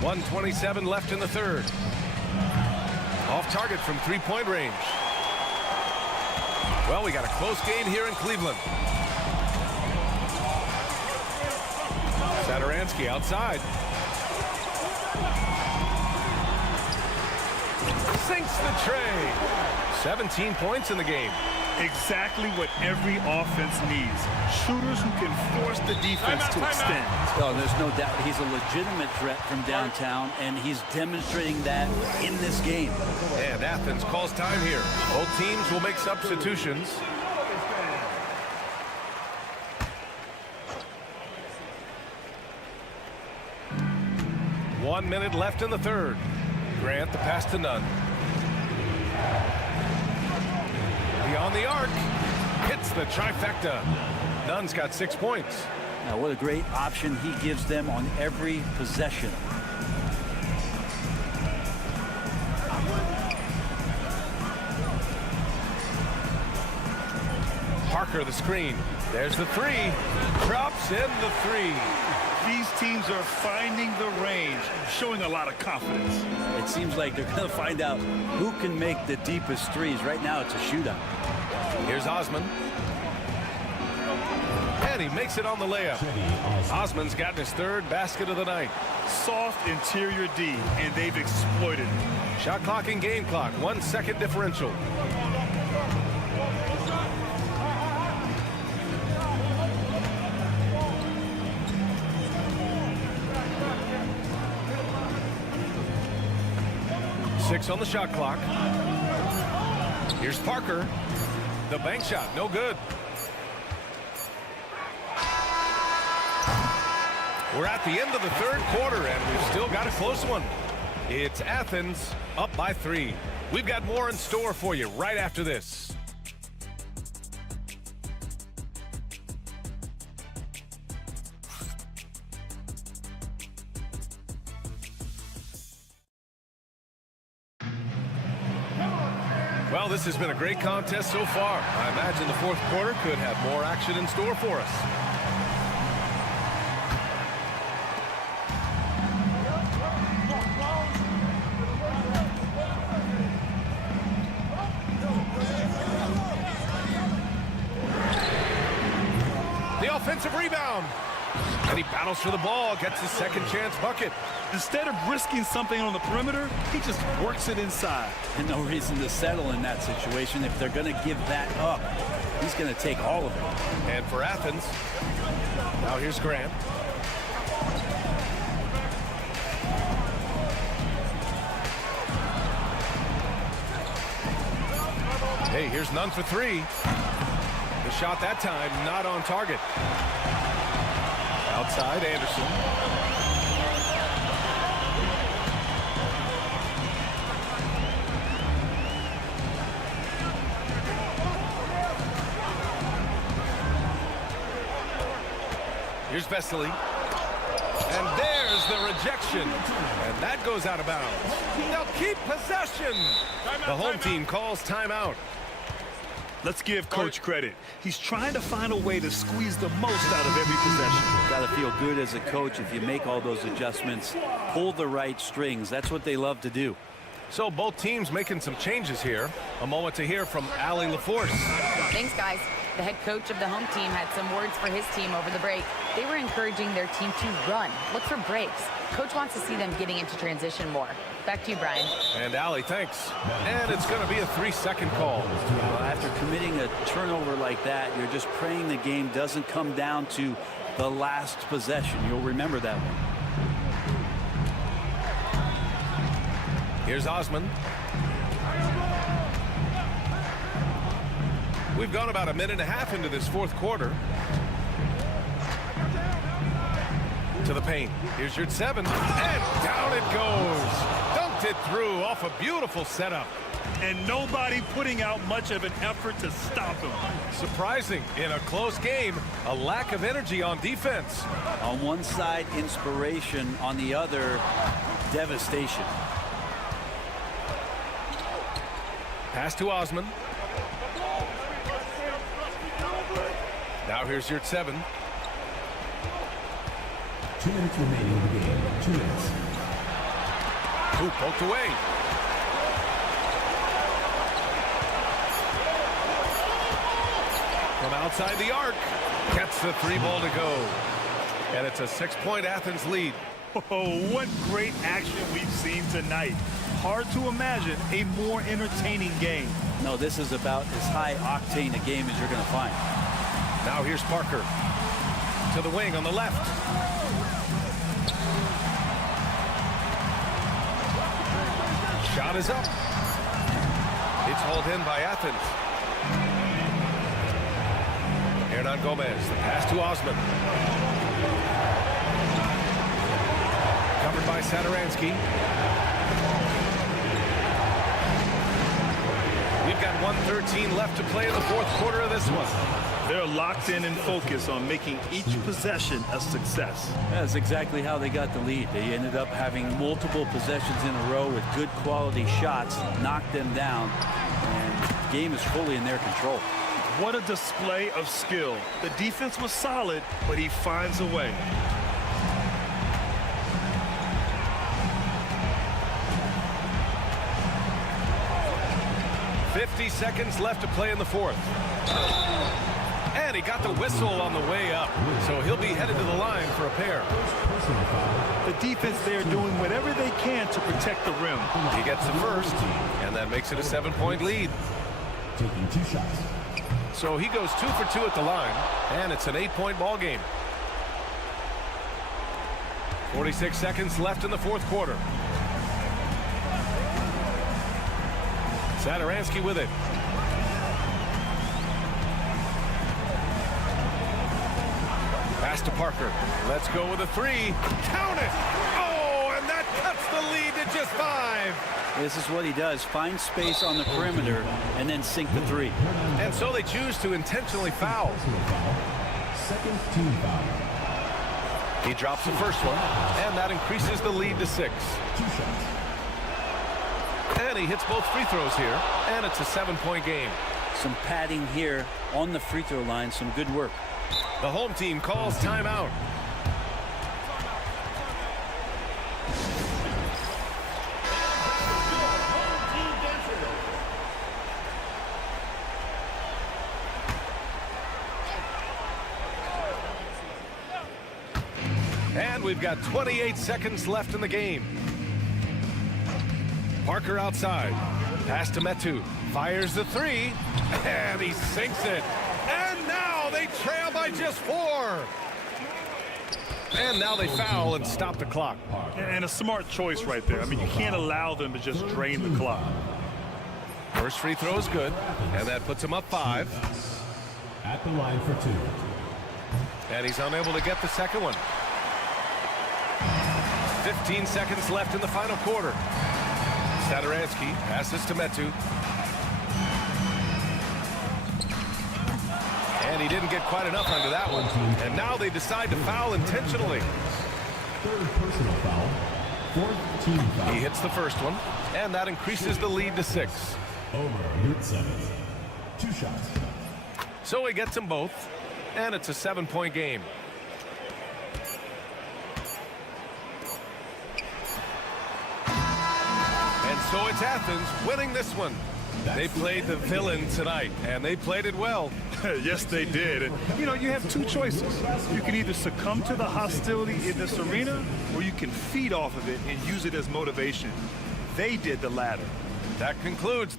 .127 left in the third. off target from three-point range. Well, we got a close game here in Cleveland. Satoransky outside. Sinks the tray. 17 points in the game. Exactly what every offense needs. Shooters who can force the defense to extend. Oh, there's no doubt he's a legitimate threat from downtown, and he's demonstrating that in this game. And Athens calls time here. Both teams will make substitutions. One minute left in the third. Grant the pass to Nunn. Beyond the arc. Hits the trifecta. Nunn's got 6 points. Now, what a great option he gives them on every possession. Parker the screen. There's the three. Drops in the three. These teams are finding the range, showing a lot of confidence. It seems like they're going to find out who can make the deepest threes. Right now, it's a shootout. Here's Osman. And he makes it on the layup. Osman's gotten his third basket of the night. Soft interior D, and they've exploited it. Shot clock and game clock, 1 second differential. Six on the shot clock. Here's Parker. The bank shot, no good. We're at the end of the third quarter, and we've still got a close one. It's Athens up by 3. We've got more in store for you right after this. Well, this has been a great contest so far. I imagine the fourth quarter could have more action in store for us. The offensive rebound. And he battles for the ball, gets his second chance bucket. Instead of risking something on the perimeter, he just works it inside. And no reason to settle in that situation. If they're going to give that up, he's going to take all of it. And for Athens, now here's Grant. Hey, here's Nunn for 3. The shot that time not on target. Outside, Anderson. Here's Vesely. And there's the rejection. And that goes out of bounds. They'll keep possession. The home team calls timeout. Let's give Coach credit. He's trying to find a way to squeeze the most out of every possession. Got to feel good as a coach if you make all those adjustments, pull the right strings. That's what they love to do. So both teams making some changes here. A moment to hear from Allie LaForce. Thanks, guys. The head coach of the home team had some words for his team over the break. They were encouraging their team to run, look for breaks. Coach wants to see them getting into transition more. Back to you, Brian. And Allie, thanks. And it's going to be a 3-second call. Well, after committing a turnover like that, you're just praying the game doesn't come down to the last possession. You'll remember that one. Here's Osman. We've gone about a minute and a half into this fourth quarter. To the paint. Here's your 7. And down it goes. Dunked it through off a beautiful setup. And nobody putting out much of an effort to stop him. Surprising. In a close game, a lack of energy on defense. On one side, inspiration. On the other, devastation. Pass to Osman. Now here's your 7. 2 minutes remaining in the game. 2 minutes. Ooh, poked away. outside the arc. Gets the 3-ball to go. And it's a 6-point Athens lead. Oh, what great action we've seen tonight. Hard to imagine a more entertaining game. No, this is about as high octane a game as you're going to find. Now here's Parker. To the wing on the left. Shot is up. It's hauled in by Athens. Hernan Gomez, the pass to Osman. Covered by Saturansky. We've got 1:13 left to play in the fourth quarter of this one. They're locked in and focused on making each possession a success. That's exactly how they got the lead. They ended up having multiple possessions in a row with good quality shots, knocked them down, and the game is fully in their control. What a display of skill. The defense was solid, but he finds a way. .50 seconds left to play in the fourth. And he got the whistle on the way up, so he'll be headed to the line for a pair. The defense there doing whatever they can to protect the rim. He gets the first, and that makes it a 7-point lead. Taking 2 shots. So he goes 2 for 2 at the line, and it's an 8-point ball game. 46 seconds left in the fourth quarter. Saturansky with it. Pass to Parker. Let's go with a 3. Count it! Oh, and that cuts the lead to just 5. This is what he does. Find space on the perimeter and then sink the 3. And so they choose to intentionally foul. Second team foul. He drops the first one, and that increases the lead to 6. 2 shots. And he hits both free throws here, and it's a 7-point game. Some padding here on the free throw line. Some good work. The home team calls timeout. And we've got 28 seconds left in the game. Parker outside. Pass to Metu. Fires the 3. And he sinks it. And now they trail by just 4. And now they foul and stop the clock. And a smart choice right there. I mean, you can't allow them to just drain the clock. First free throw is good. And that puts him up 5. At the line for 2. And he's unable to get the second one. 15 seconds left in the final quarter. Saturansky passes to Metu. And he didn't get quite enough under that one. And now they decide to foul intentionally. Third personal foul. Fourth team foul. He hits the first one, and that increases the lead to 6. Over mid-7. 2 shots. So he gets them both, and it's a 7-point game. And so it's Athens winning this one. They played the villain tonight, and they played it well. Yes, they did. And, you know, you have 2 choices. You can either succumb to the hostility in this arena, or you can feed off of it and use it as motivation. They did the latter. That concludes.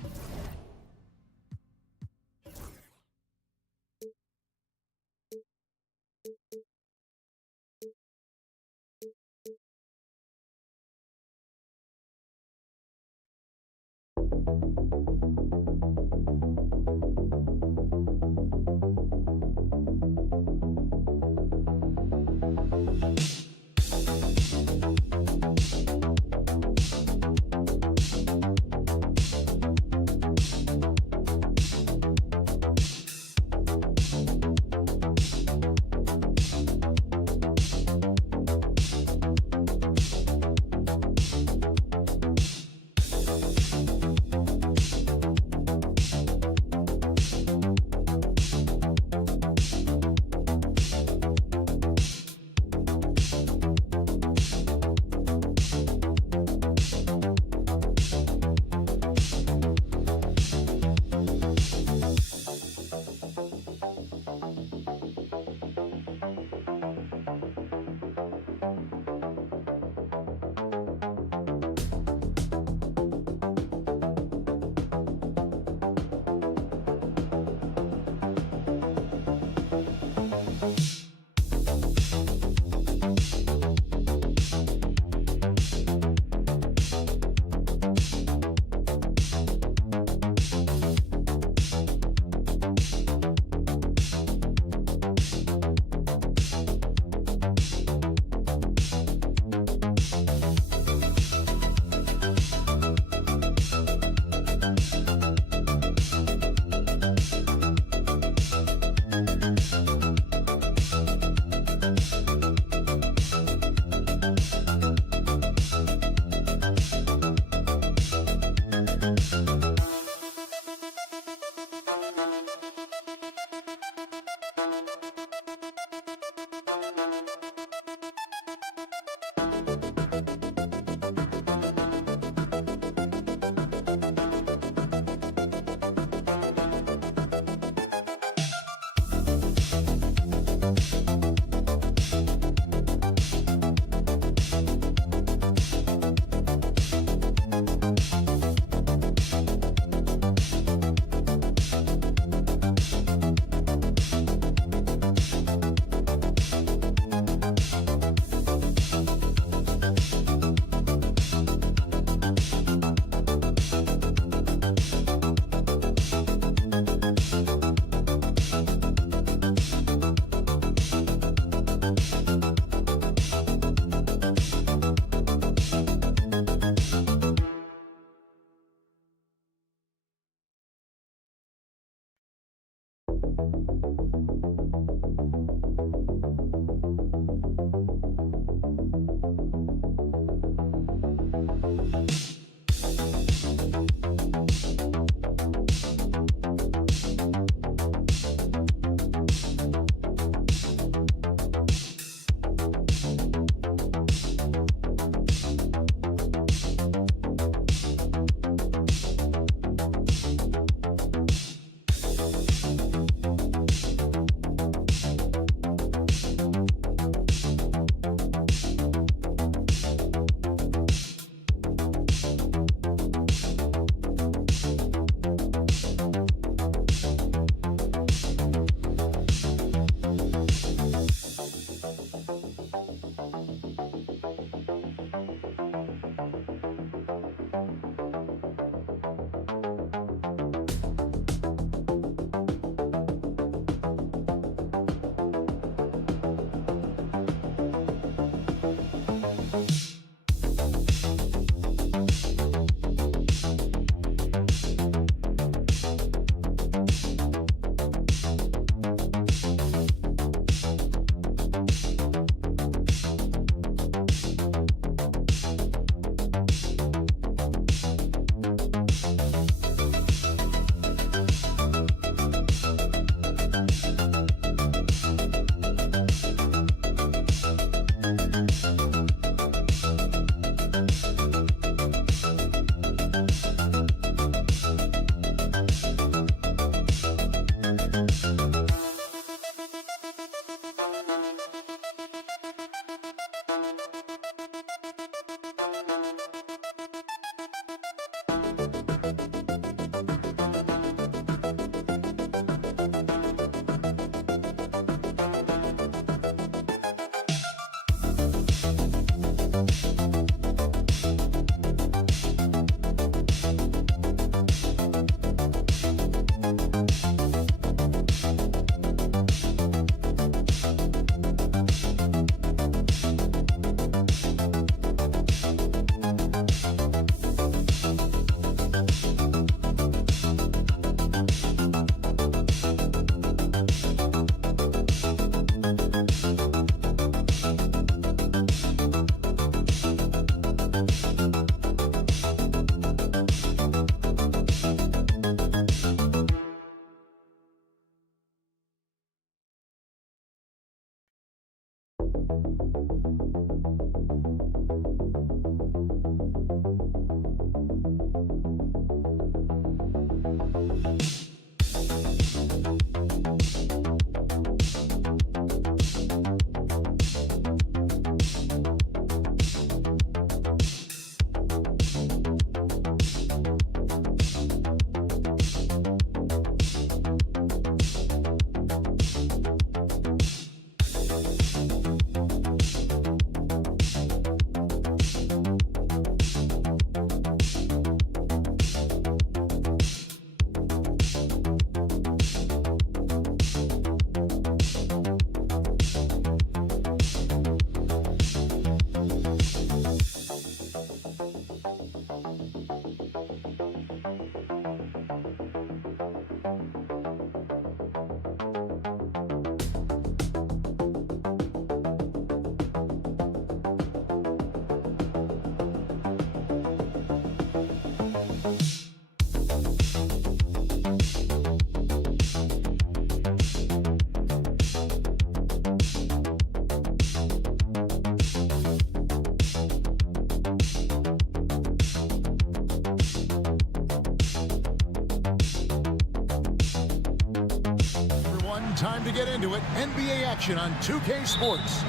Time to get into it. NBA action on 2K Sports.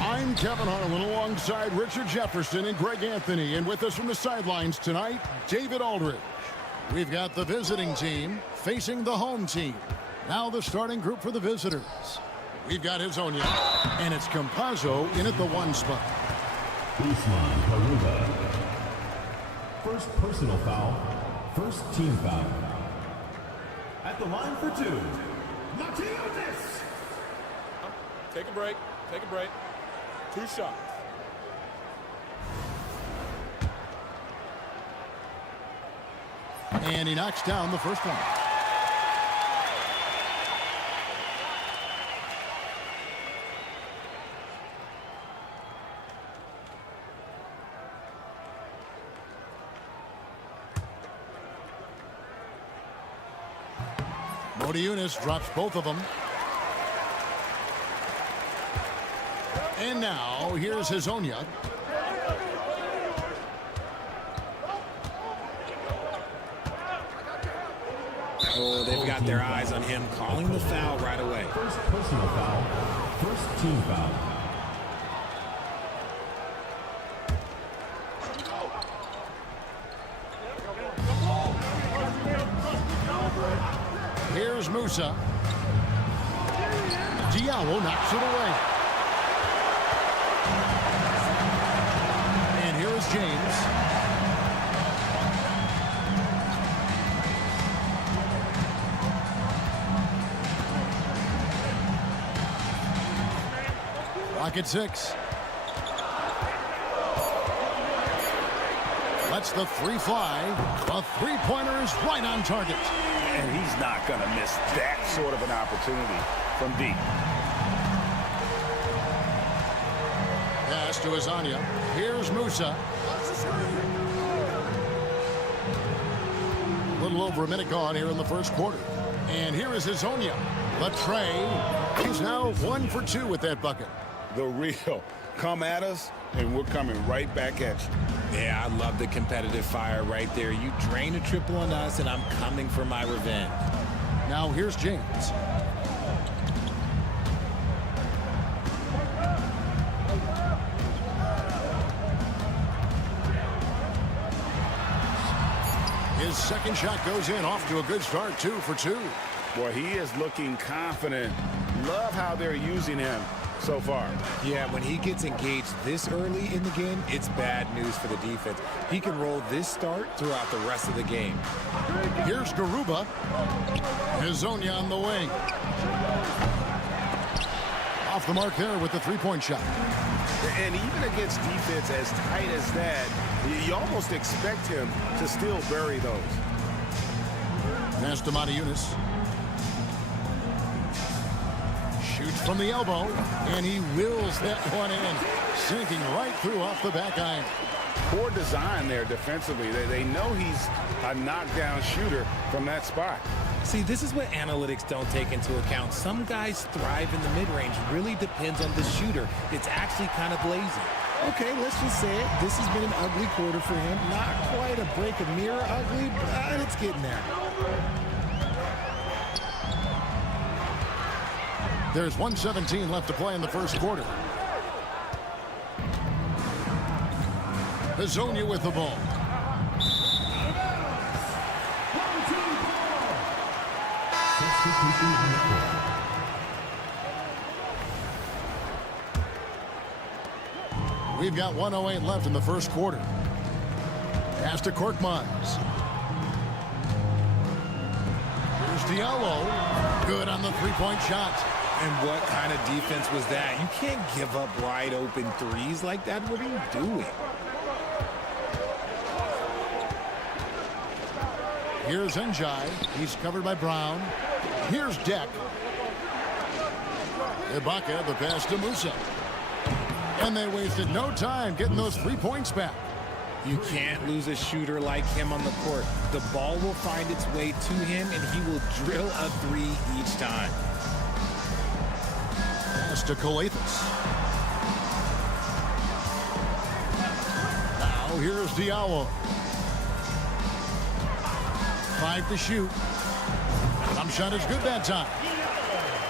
I'm Kevin Harlan alongside Richard Jefferson and Greg Anthony. And with us from the sidelines tonight, David Aldridge. We've got the visiting team facing the home team. Now the starting group for the visitors. We've got Hazonia, and it's Campazzo in at the 1 spot. Usman Garuba. First personal foul. First team foul. At the line for 2. Take a break. Take a break. 2 shots. And he knocks down the first one. Eunice drops both of them. And now, here's Hazonia. Oh, they've got their eyes on him, calling the foul right away. First personal foul, first team foul. Here's Musa. Diallo knocks it away. And here is James. Rocket 6. Lets the three fly. The three-pointer is right on target. And he's not going to miss that sort of an opportunity from deep. Pass to Hazonia. Here's Musa. A little over a minute gone here in the first quarter. And here is Hazonia. The tray. He's now 1 for 2 with that bucket. The real. Come at us, and we're coming right back at you. Yeah, I love the competitive fire right there. You drain a triple on us, and I'm coming for my revenge. Now here's James. His second shot goes in, off to a good start, 2 for 2. Boy, he is looking confident. Love how they're using him so far. Yeah, when he gets engaged this early in the game, it's bad news for the defense. He can roll this start throughout the rest of the game. Here's Garuba. Hazonia on the wing. Off the mark there with the three-point shot. And even against defense as tight as that, you almost expect him to still bury those. Pass to Eunice. Shoots from the elbow, and he wills that one in, sinking right through off the back iron. Poor design there defensively. They know he's a knockdown shooter from that spot. See, this is what analytics don't take into account. Some guys thrive in the mid-range. Really depends on the shooter. It's actually kind of lazy. Okay, let's just say it. This has been an ugly quarter for him. Not quite a break of mirror ugly, but it's getting there. There's 1:17 left to play in the first quarter. Hazonia with the ball. We've got 1:08 left in the first quarter. Pass to Korkmaz. Here's Diallo. Good on the three-point shot. And what kind of defense was that? You can't give up wide open threes like that. What are you doing? Here's Njai. He's covered by Brown. Here's Deck. Ibaka, the pass to Musa. And they wasted no time getting those 3 points back. You can't lose a shooter like him on the court. The ball will find its way to him, and he will drill a three each time. Pass to Calathis. Now here's Diallo. 5 to shoot. Jump shot is good that time.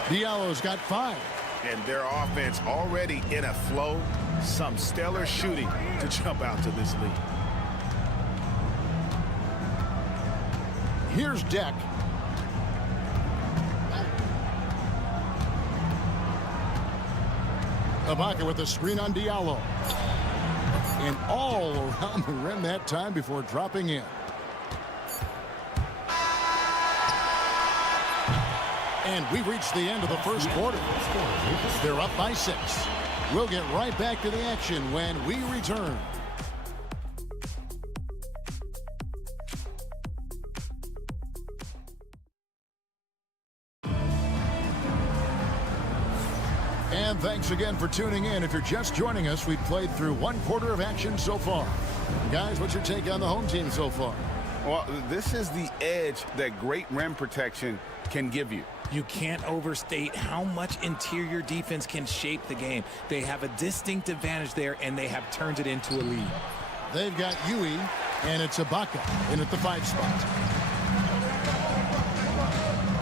Diallo's got 5. And their offense already in a flow. Some stellar shooting to jump out to this lead. Here's Deck. Ibaka with the screen on Diallo. And all around the rim that time before dropping in. And we've reached the end of the first quarter. They're up by 6. We'll get right back to the action when we return. And thanks again for tuning in. If you're just joining us, we've played through 1 quarter of action so far. Guys, what's your take on the home team so far? Well, this is the edge that great rim protection can give you. You can't overstate how much interior defense can shape the game. They have a distinct advantage there, and they have turned it into a lead. They've got Yui, and it's Ibaka in at the 5 spot.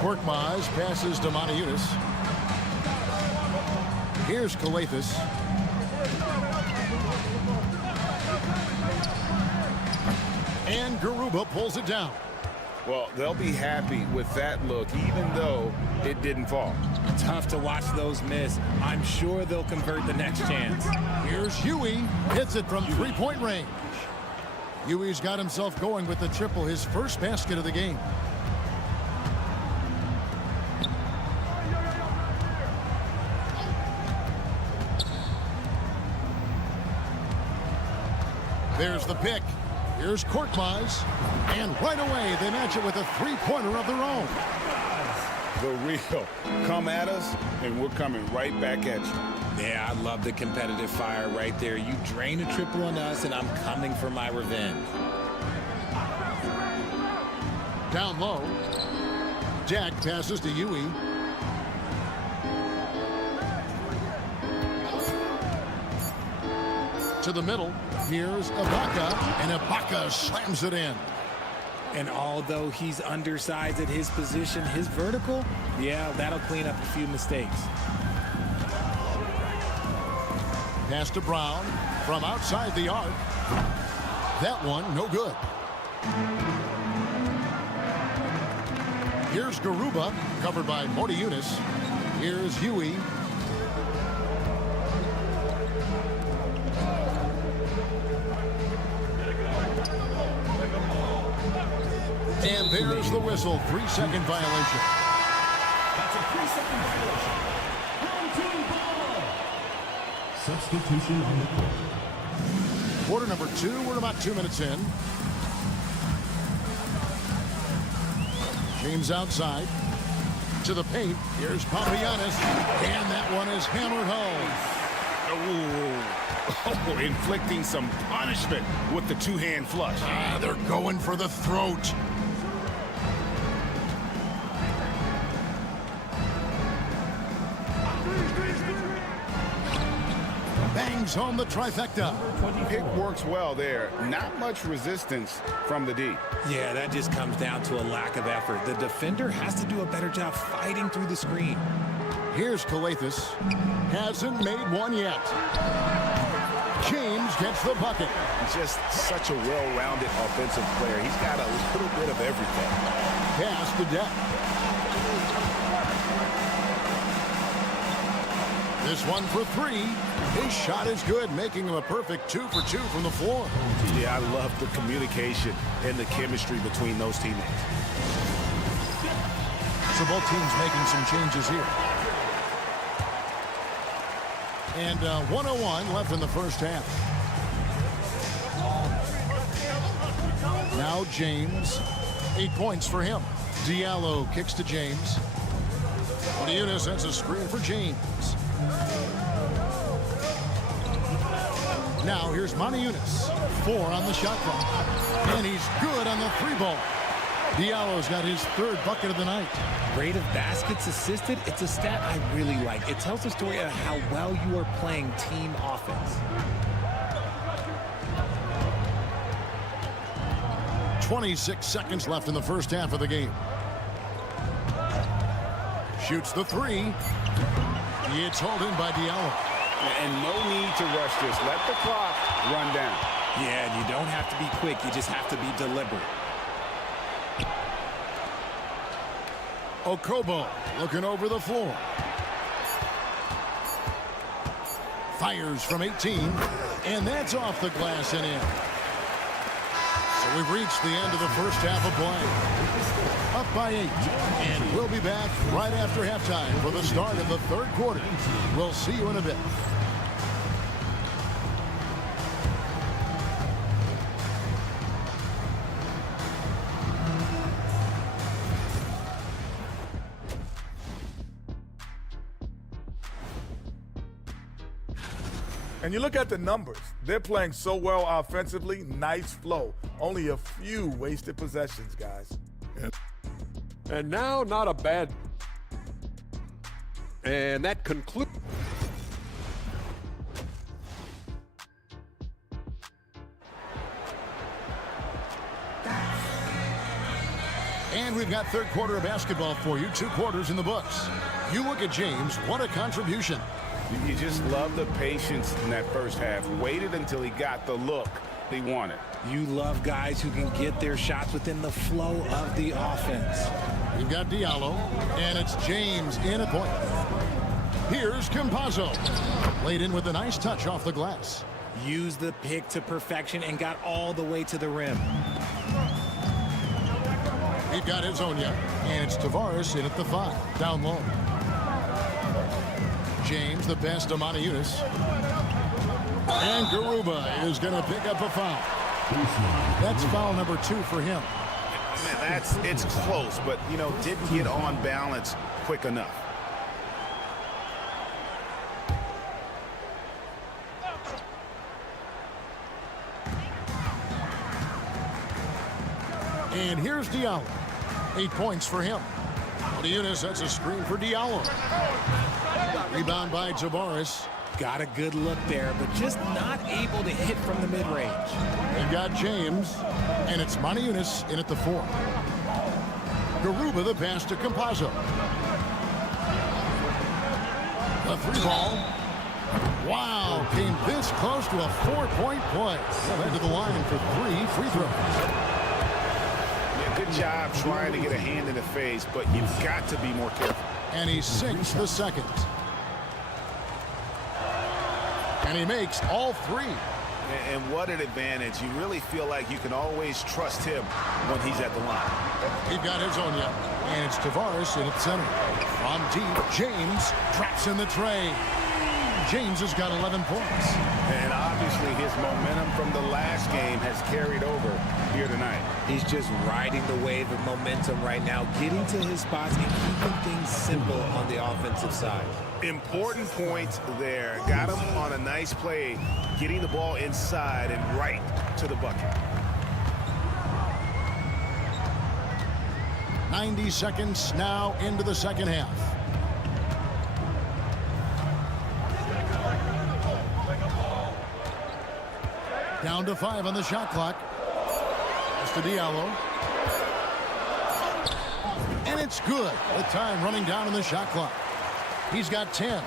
Korkmaz passes to Moniunas. Here's Kalathis. And Garuba pulls it down. Well, they'll be happy with that look, even though it didn't fall. Tough to watch those miss. I'm sure they'll convert the next chance. Here's Yui. Hits it from 3-point range. Yui's got himself going with the triple, his first basket of the game. There's the pick. Here's Korkmaz. And right away, they match it with a 3-pointer of their own. The real. Come at us, and we're coming right back at you. Yeah, I love the competitive fire right there. You drain a triple on us, and I'm coming for my revenge. Down low. Jack passes to Yui. To the middle. Here's Ibaka, and Ibaka slams it in. And although he's undersized at his position, his vertical, yeah, that'll clean up a few mistakes. Pass to Brown from outside the arc. That one, no good. Here's Garuba, covered by Moniunas. Here's Yui. And there's the whistle. 3-second violation. That's a 3-second violation. Home team ball. Substitution on the court. Quarter number 2. We're about 2 minutes in. James outside. To the paint. Here's Papagiannis. And that one is hammered home. Oh, inflicting some punishment with the two-hand flush. They're going for the throat. Bangs home the trifecta. Pick works well there. Not much resistance from the D. Yeah, that just comes down to a lack of effort. The defender has to do a better job fighting through the screen. Here's Kalathis. Hasn't made one yet. James gets the bucket. Just such a well-rounded offensive player. He's got a little bit of everything. Pass to Deck. This one for 3. His shot is good, making him a perfect 2 for 2 from the floor. Yeah, I love the communication and the chemistry between those teammates. So both teams making some changes here. And 1:01 left in the first half. Now James. 8 points for him. Diallo kicks to James. Moniunas sends a screen for James. Now here's Moniunas. 4 on the shot clock. And he's good on the 3-ball. Diallo's got his 3rd bucket of the night. Rate of baskets assisted, it's a stat I really like. It tells the story of how well you are playing team offense. 26 seconds left in the first half of the game. Shoots the 3. It's hauled in by Diallo. And no need to rush this. Let the clock run down. Yeah, and you don't have to be quick. You just have to be deliberate. Okobo looking over the floor. Fires from 18. And that's off the glass and in. So we've reached the end of the first half of play. Up by 8. And we'll be back right after halftime for the start of the 3rd quarter. We'll see you in a bit. And you look at the numbers. They're playing so well offensively. Nice flow. Only a few wasted possessions, guys. And now, not a bad... And that concludes... And we've got third quarter of basketball for you. 2 quarters in the books. You look at James. What a contribution. You just love the patience in that first half. Waited until he got the look he wanted. You love guys who can get their shots within the flow of the offense. We've got Diallo, and it's James in a point. Here's Campazzo. Laid in with a nice touch off the glass. Used the pick to perfection and got all the way to the rim. We've got Hezonja, and it's Tavares in at the 5, down low. James, the pass to Moniunas. And Garuba is going to pick up a foul. That's foul number 2 for him. Man, it's close, but, you know, didn't get on balance quick enough. And here's Diallo. 8 points for him. Moniunas, that's a screen for Diallo. Rebound by Tavares. Got a good look there, but just not able to hit from the mid-range. They've got James, and it's Moniunas in at the 4. Garuba, the pass to Campazzo. A 3-ball. Wow, came this close to a 4-point play. Led to the line for 3 free throws. Good job trying to get a hand in the face, but you've got to be more careful. And he sinks the second. And he makes all 3. And what an advantage. You really feel like you can always trust him when he's at the line. He's got Hezonja, and it's Tavares in at center. From deep, James traps in the tray. James has got 11 points. And obviously his momentum from the last game has carried over here tonight. He's just riding the wave of momentum right now, getting to his spots and keeping things simple on the offensive side. Important points there. Got him on a nice play, getting the ball inside and right to the bucket. 90 seconds now into the second half. Down to 5 on the shot clock. That's to Diallo. And it's good. The time running down on the shot clock. He's got 10.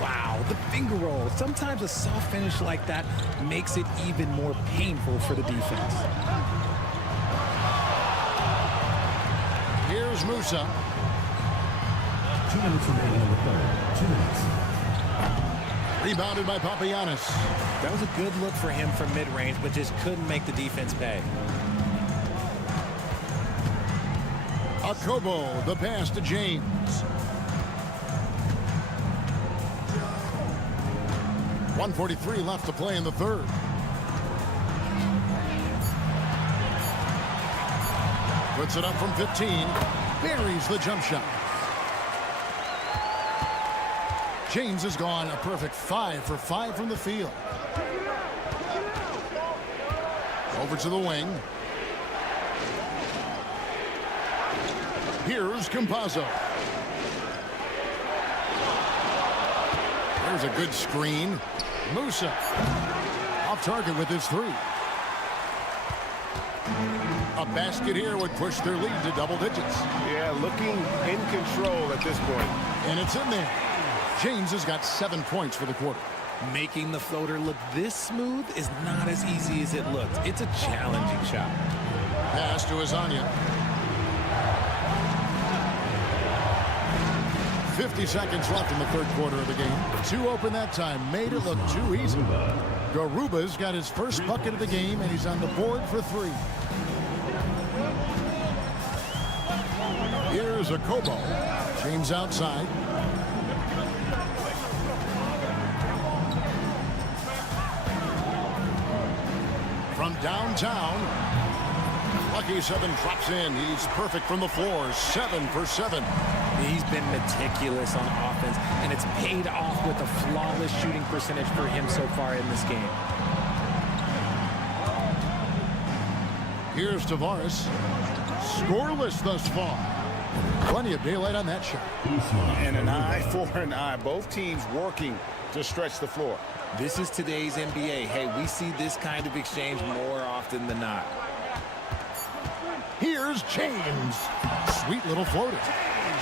Wow, the finger roll. Sometimes a soft finish like that makes it even more painful for the defense. Here's Musa. 2 minutes remaining in the third. 2 minutes. Rebounded by Papagiannis. That was a good look for him from mid-range, but just couldn't make the defense pay. Akobo, the pass to James. .143 left to play in the third. Puts it up from 15. Buries the jump shot. James has gone a perfect 5 for 5 from the field. Over to the wing. Here's Campazzo. There's a good screen. Musa off target with his 3. A basket here would push their lead to double digits. Yeah, looking in control at this point. And it's in there. James has got 7 points for the quarter. Making the floater look this smooth is not as easy as it looks. It's a challenging shot. Pass to Hezonja. 50 seconds left in the third quarter of the game. 2 open that time. Made it look too easy. Garuba's got his first bucket of the game, and he's on the board for 3. Here's Akobo. James outside. From downtown, Lucky 7 drops in. He's perfect from the floor. 7 for 7. He's been meticulous on offense, and it's paid off with a flawless shooting percentage for him so far in this game. Here's Tavares. Scoreless thus far. Plenty of daylight on that shot. And an eye for an eye. Both teams working to stretch the floor. This is today's NBA. Hey, we see this kind of exchange more often than not. Here's James. Sweet little floater.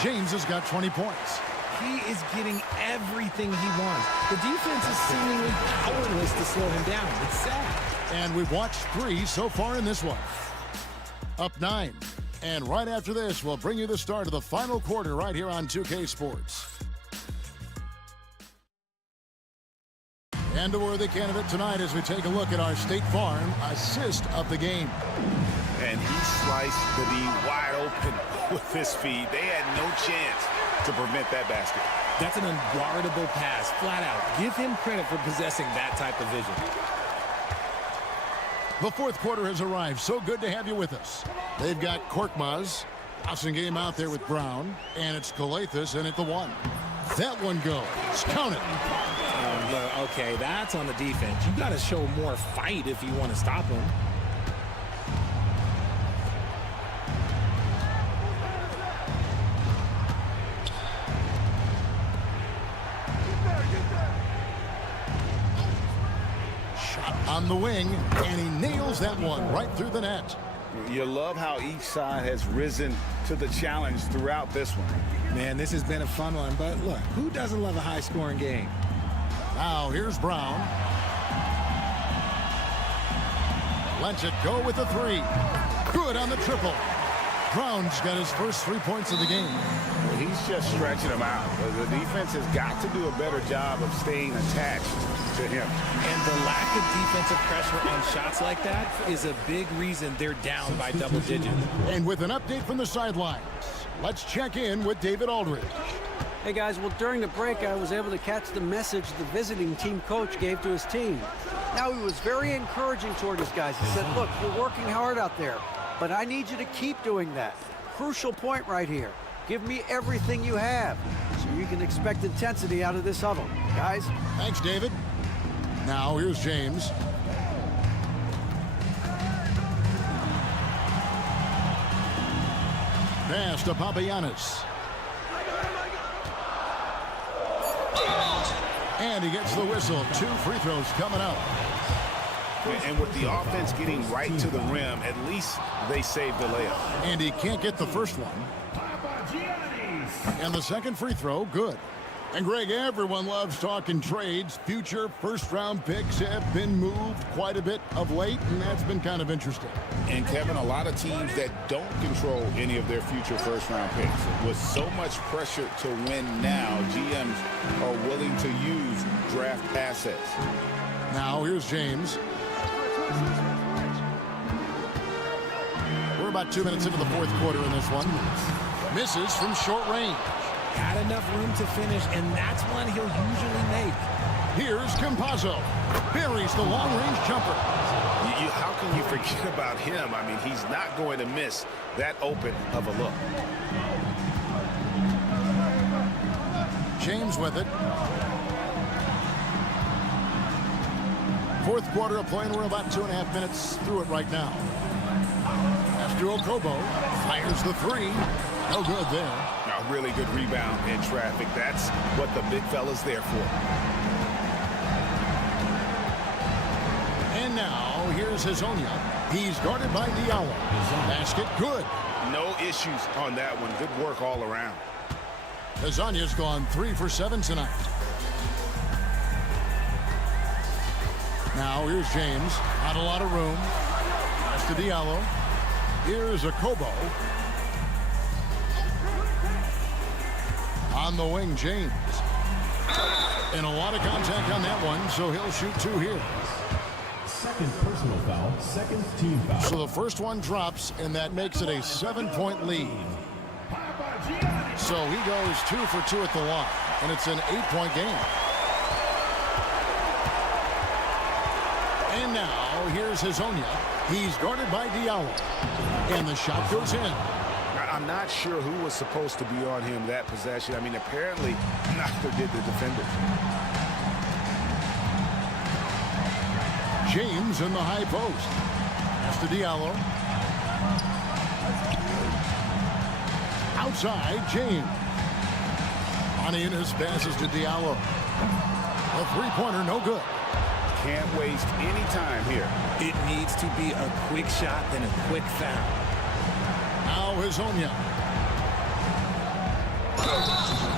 James has got 20 points. He is getting everything he wants. The defense is seemingly powerless to slow him down. It's sad. And we've watched 3 so far in this one. Up 9. And right after this, we'll bring you the start of the final quarter right here on 2K Sports. And a worthy candidate tonight as we take a look at our State Farm assist of the game. And he sliced the D wide open with his feed. They had no chance to prevent that basket. That's an unguardable pass, flat out. Give him credit for possessing that type of vision. The fourth quarter has arrived. So good to have you with us. They've got Korkmaz. Passing game out there with Brown. And it's Kalathis in at the 1. That one goes. Count it. Okay, that's on the defense. You got to show more fight if you want to stop him. On the wing, and he nails that one right through the net. You love how each side has risen to the challenge throughout this one. Man, this has been a fun one, but look, who doesn't love a high-scoring game? Now, here's Brown. Lets it go with the 3. Good on the triple. Brown's got his first 3 points of the game. Well, he's just stretching them out. The defense has got to do a better job of staying attached to him. And the lack of defensive pressure on shots like that is a big reason they're down by double digits. And with an update from the sidelines, let's check in with David Aldridge. Hey guys, well during the break I was able to catch the message the visiting team coach gave to his team. Now he was very encouraging toward his guys. He said, look, you're working hard out there, but I need you to keep doing that. Crucial point right here. Give me everything you have so you can expect intensity out of this huddle. Guys? Thanks, David. Now here's James. Pass to Papagiannis. And he gets the whistle. 2 free throws coming up. And with the offense getting right to the rim, at least they saved the layup. And he can't get the first one. And the second free throw, good. And Greg, everyone loves talking trades. Future first-round picks have been moved quite a bit of late, and that's been kind of interesting. And Kevin, a lot of teams that don't control any of their future first-round picks. With so much pressure to win now, GMs are willing to use draft assets. Now here's James. We're about 2 minutes into the fourth quarter in this one. Misses from short range. Had enough room to finish, and that's one he'll usually make. Here's Campazzo. Buries the long-range jumper. How can you forget about him? I mean, he's not going to miss that open of a look. James with it. Fourth quarter of play, and we're about 2.5 minutes through it right now. After Okobo fires the 3. No good there. A really good rebound in traffic. That's what the big fella's there for. And now, here's Hazonia. He's guarded by Diallo. Basket, good. No issues on that one. Good work all around. Hazonia's gone 3 for 7 tonight. Now, here's James. Not a lot of room. Pass to Diallo. Here's Okobo. On the wing, James. And a lot of contact on that one, so he'll shoot 2 here. Second personal foul, second team foul. So the first one drops, and that makes it a 7-point lead. So he goes 2 for 2 at the line, and it's an 8-point game. And now, here's Hazonia. He's guarded by Diallo. And the shot goes in. I'm not sure who was supposed to be on him that possession. I mean, apparently neither did the defenders. James in the high post. That's to Diallo. Outside, James. His passes to Diallo. A three-pointer, no good. Can't waste any time here. It needs to be a quick shot and a quick foul. Now Hazonia.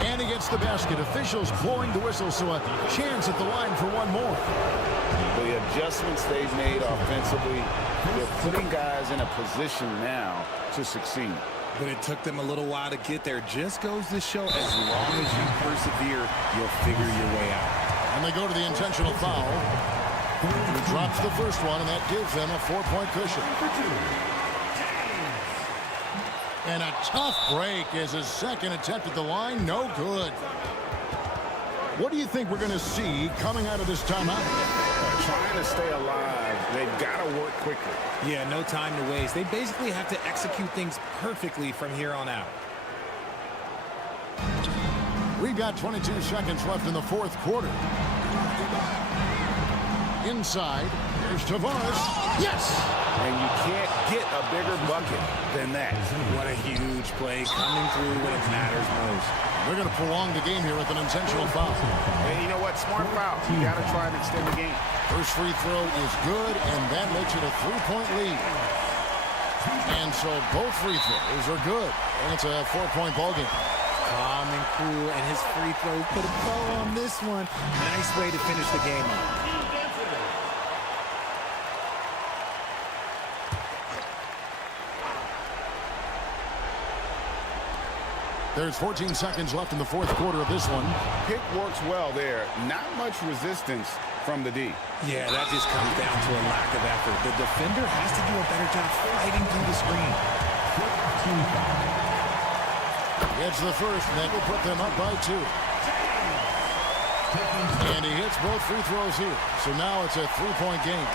And he gets the basket. Officials blowing the whistle, so a chance at the line for one more. The adjustments they've made offensively, they're putting guys in a position now to succeed. But it took them a little while to get there. Just goes to show, as long as you persevere, you'll figure your way out. And they go to the intentional foul. He drops the first one, and that gives them a 4-point cushion. And a tough break is his second attempt at the line. No good. What do you think we're going to see coming out of this timeout? Trying to stay alive. They've got to work quickly. Yeah, no time to waste. They basically have to execute things perfectly from here on out. We've got 22 seconds left in the fourth quarter. Inside, there's Tavares. Yes! And you can't get a bigger bucket than that. What a huge play coming through when it matters most. They're going to prolong the game here with an intentional foul. And you know what? Smart foul. You got to try and extend the game. First free throw is good, and that makes it a 3-point lead. And so both free throws are good, and it's a 4-point ball game. Calm and cool, and his free throw put a bow on this one. Nice way to finish the game up. There's 14 seconds left in the fourth quarter of this one. Pick works well there. Not much resistance from the D. Yeah, that just comes down to a lack of effort. The defender has to do a better job fighting through the screen. Gets the first, and that will put them up by 2. And he hits both free throws here. So now it's a 3-point game.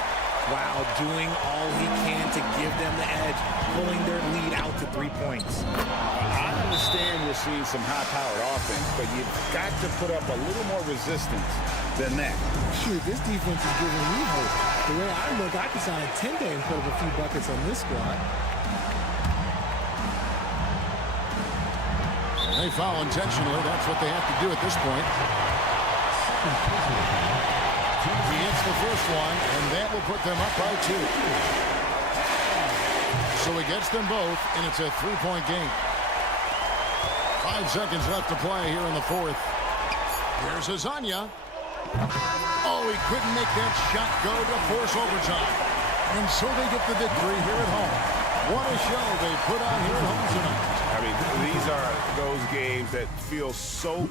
Wow, doing all he can to give them the edge, pulling their lead out to 3 points. I understand we're seeing some high-powered offense, but you've got to put up a little more resistance than that. Shoot, this defense is giving me hope. The way I look, I could sign a 10-day and put up a few buckets on this squad. They foul intentionally. That's what they have to do at this point. He hits the first one, and that will put them up by 2. So he gets them both, and it's a 3-point game. 5 seconds left to play here in the fourth. Here's Hazonia. Oh, he couldn't make that shot go to force overtime. And so they get the victory here at home. What a show they put on here at home tonight. I mean, these are those games that feel so...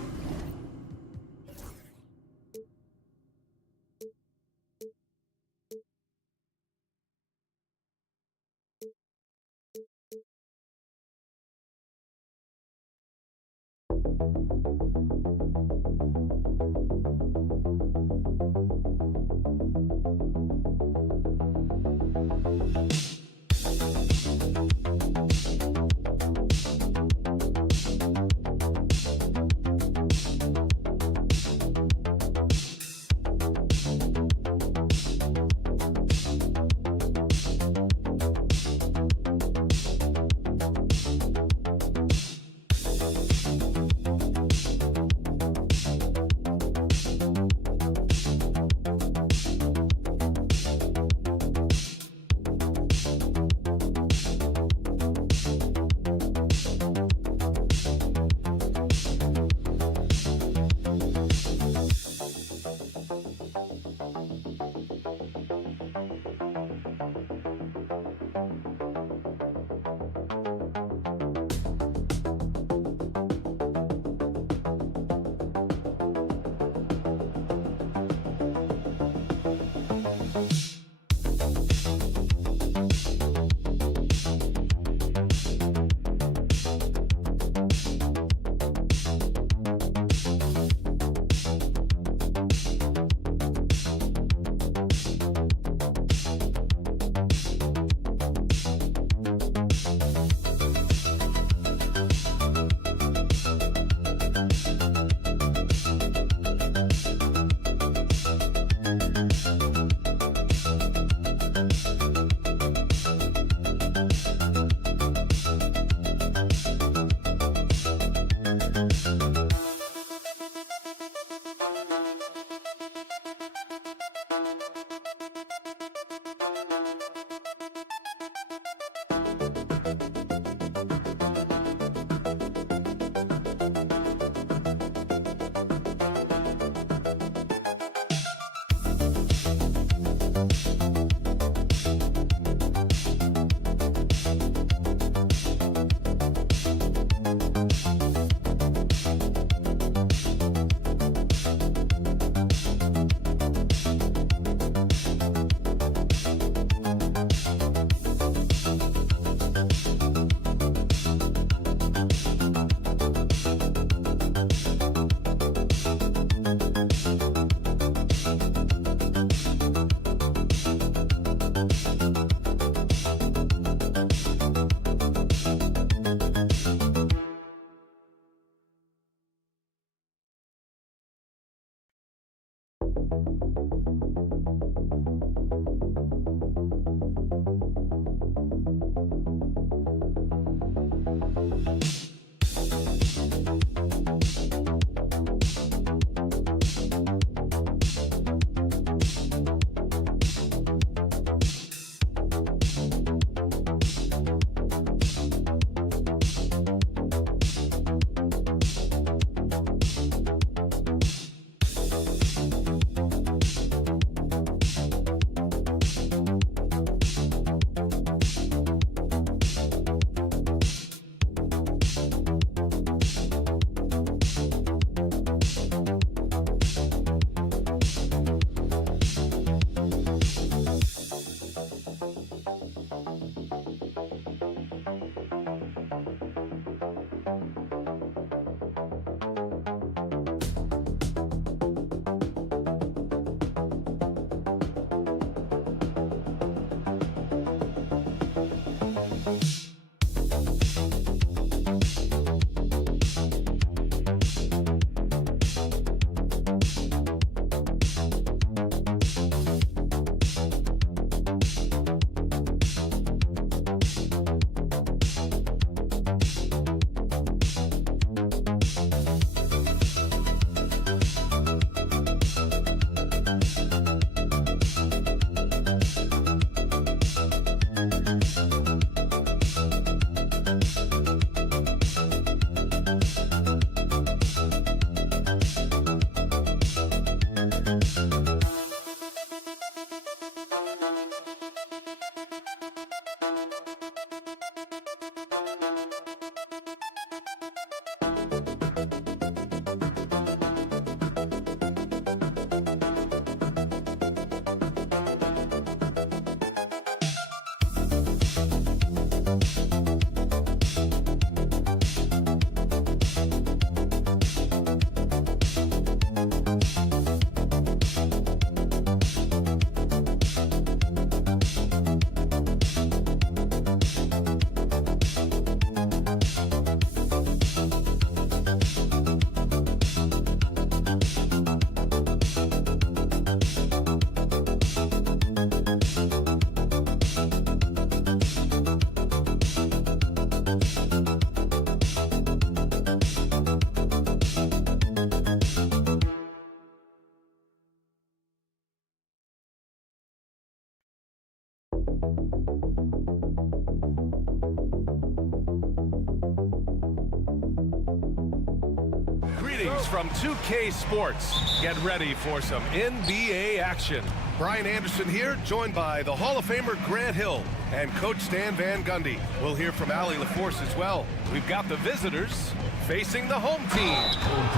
Greetings from 2K Sports. Get ready for some NBA action. Brian Anderson here, joined by the Hall of Famer Grant Hill and Coach Stan Van Gundy. We'll hear from Allie LaForce as well. We've got the visitors facing the home team.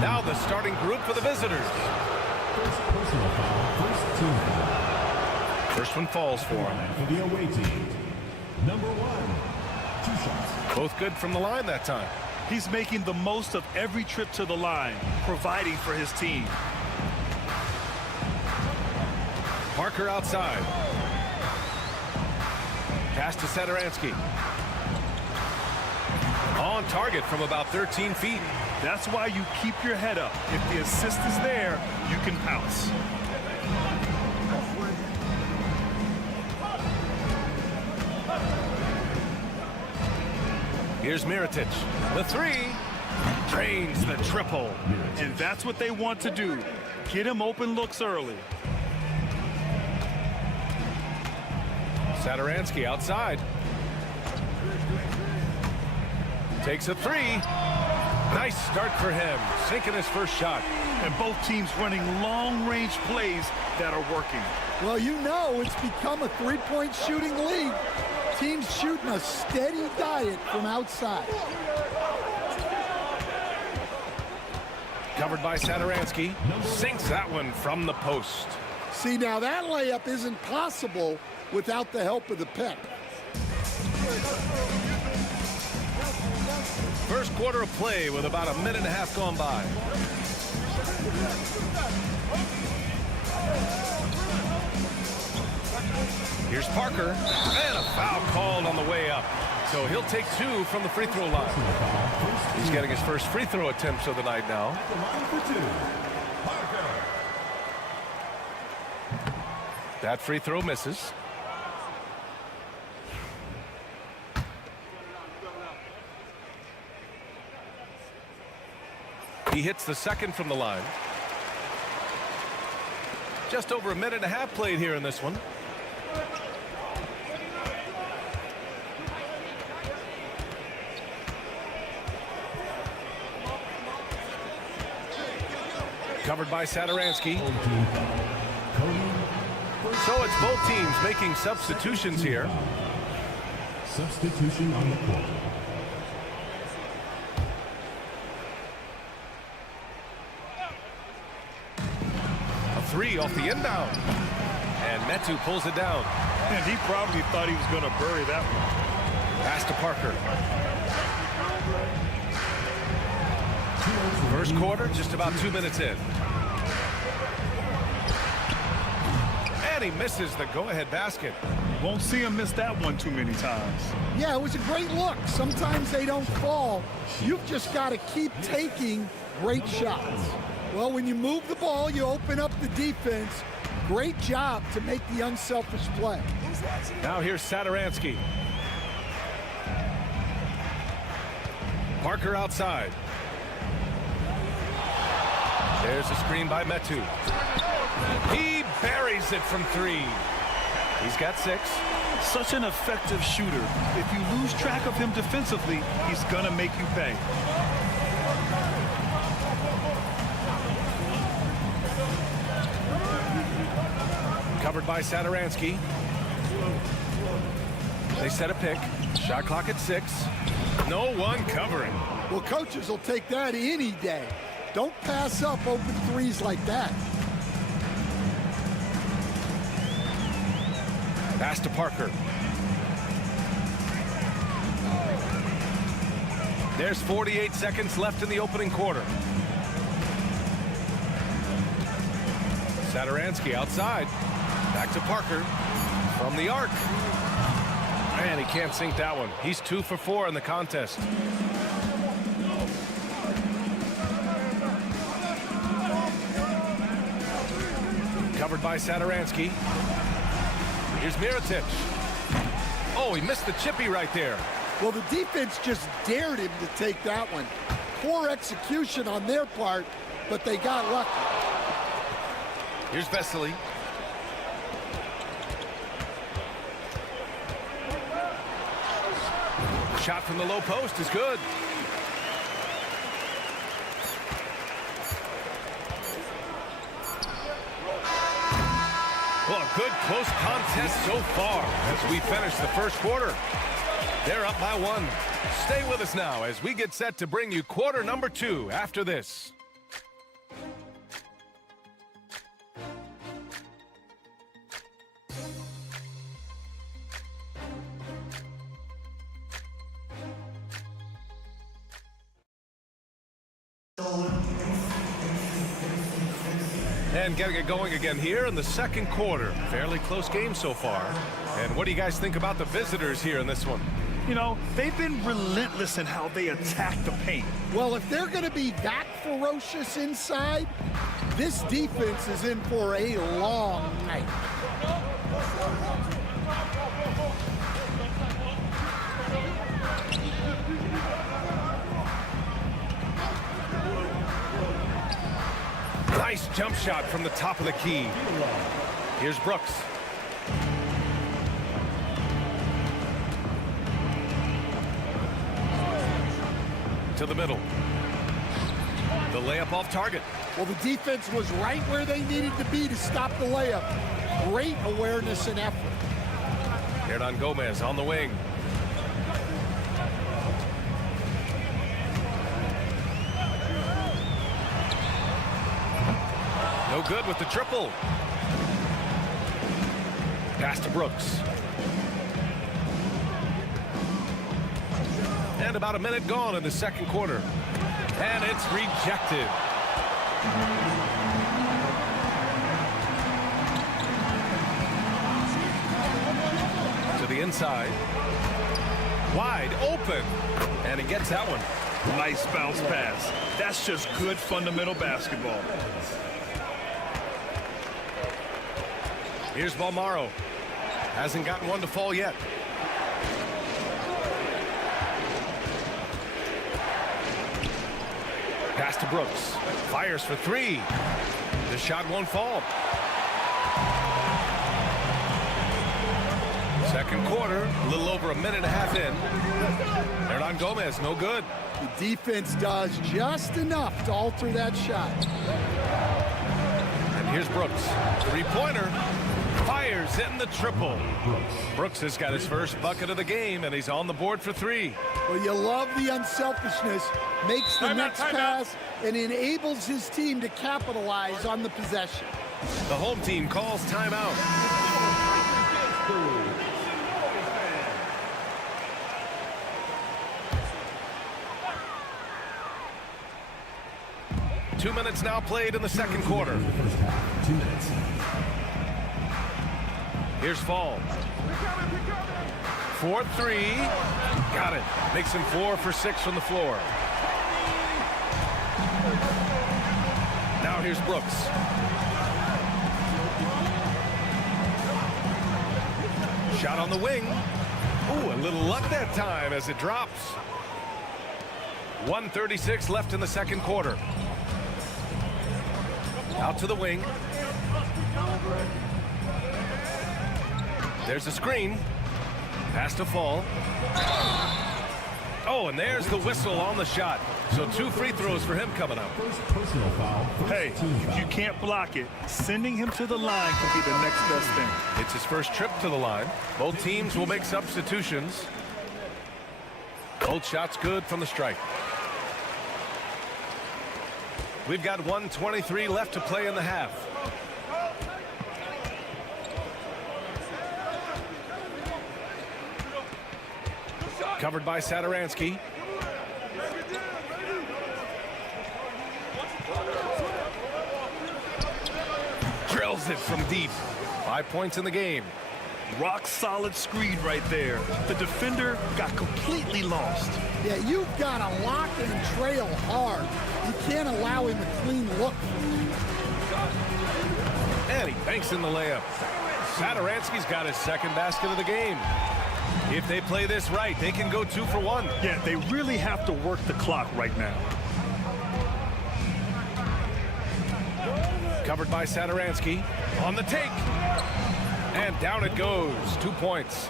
Now the starting group for the visitors. First personal foul, first team foul. First one falls for him. For the away team, number 1, 2 shots. Both good from the line that time. He's making the most of every trip to the line, providing for his team. Parker outside. Pass to Satoransky. On target from about 13 feet. That's why you keep your head up. If the assist is there, you can pounce. Here's Mirotic. The three. Drains the triple. And that's what they want to do. Get him open looks early. Satoransky outside. Takes a three. Nice start for him. Sinking his first shot. And both teams running long-range plays that are working. Well, you know it's become a three-point shooting league. Teams shooting a steady diet from outside. Covered by Satoransky. Sinks that one from the post. See, now that layup isn't possible without the help of the pick. First quarter of play with about a minute and a half gone by. Here's Parker, and a foul called on the way up. So he'll take 2 from the free throw line. He's getting his first free throw attempts of the night now. That free throw misses. He hits the second from the line. Just over a minute and a half played here in this one. Covered by Satoransky. So it's both teams making substitutions here. Substitution on the court. A three off the inbound. And Metu pulls it down. And he probably thought he was going to bury that one. Pass to Parker. First quarter, just about 2 minutes in. And he misses the go-ahead basket. Won't see him miss that one too many times. Yeah, it was a great look. Sometimes they don't fall. You've just got to keep taking great shots. Well, when you move the ball, you open up the defense. Great job to make the unselfish play. Now here's Satoransky. Parker outside. There's a screen by Metu. He buries it from 3. He's got 6. Such an effective shooter. If you lose track of him defensively, he's gonna make you pay. Covered by Satoransky. They set a pick. Shot clock at 6. No one covering. Well, coaches will take that any day. Don't pass up open threes like that. Pass to Parker. There's 48 seconds left in the opening quarter. Satoransky outside. Back to Parker. From the arc. Man, he can't sink that one. He's 2 for 4 in the contest. Covered by Satoransky. Here's Mirotic. Oh, he missed the chippy right there. Well, the defense just dared him to take that one. Poor execution on their part, but they got lucky. Here's Vesely. shot from the low post is good. Well, a good close contest so far as we finish the first quarter. They're up by 1. Stay with us now as we get set to bring you quarter number 2 after this. And getting it going again here in the second quarter. Fairly close game so far. And what do you guys think about the visitors here in this one? You know, they've been relentless in how they attack the paint. Well, if they're going to be that ferocious inside, this defense is in for a long night. Nice jump shot from the top of the key. Here's Brooks. To the middle. The layup off target. Well, the defense was right where they needed to be to stop the layup. Great awareness and effort. Hernan Gomez on the wing. No good with the triple. Pass to Brooks. And about a minute gone in the second quarter. And it's rejected. To the inside. Wide open. And he gets that one. Nice bounce pass. That's just good fundamental basketball. Here's Balmaro. Hasn't gotten one to fall yet. Pass to Brooks. Fires for 3. The shot won't fall. Second quarter, a little over a minute and a half in. Hernan Gomez, no good. The defense does just enough to alter that shot. And here's Brooks. 3-pointer. Fires in the triple. Brooks has got his first bucket of the game, and he's on the board for 3. Well, you love the unselfishness. Makes the next pass and enables his team to capitalize on the possession. The home team calls timeout. Two minutes now played in the second quarter. 2 minutes. Here's Fall. 4-3. Got it. Makes him 4 for 6 from the floor. Now here's Brooks. Shot on the wing. Ooh, a little luck that time as it drops. 1:36 left in the second quarter. Out to the wing. There's a screen. Pass to Fall. Oh, and there's the whistle on the shot. So 2 free throws for him coming up. First personal foul. Hey, if you can't block it, sending him to the line can be the next best thing. It's his first trip to the line. Both teams will make substitutions. Both shots good from the strike. We've got 1:23 left to play in the half. Covered by Satoransky. Drills it from deep. 5 points in the game. Rock solid screen right there. The defender got completely lost. Yeah, you've got to lock and trail hard. You can't allow him a clean look. And he banks in the layup. Satoransky's got his second basket of the game. If they play this right, they can go 2 for 1. Yeah, they really have to work the clock right now. Covered by Satoransky. On the take. And down it goes. 2 points.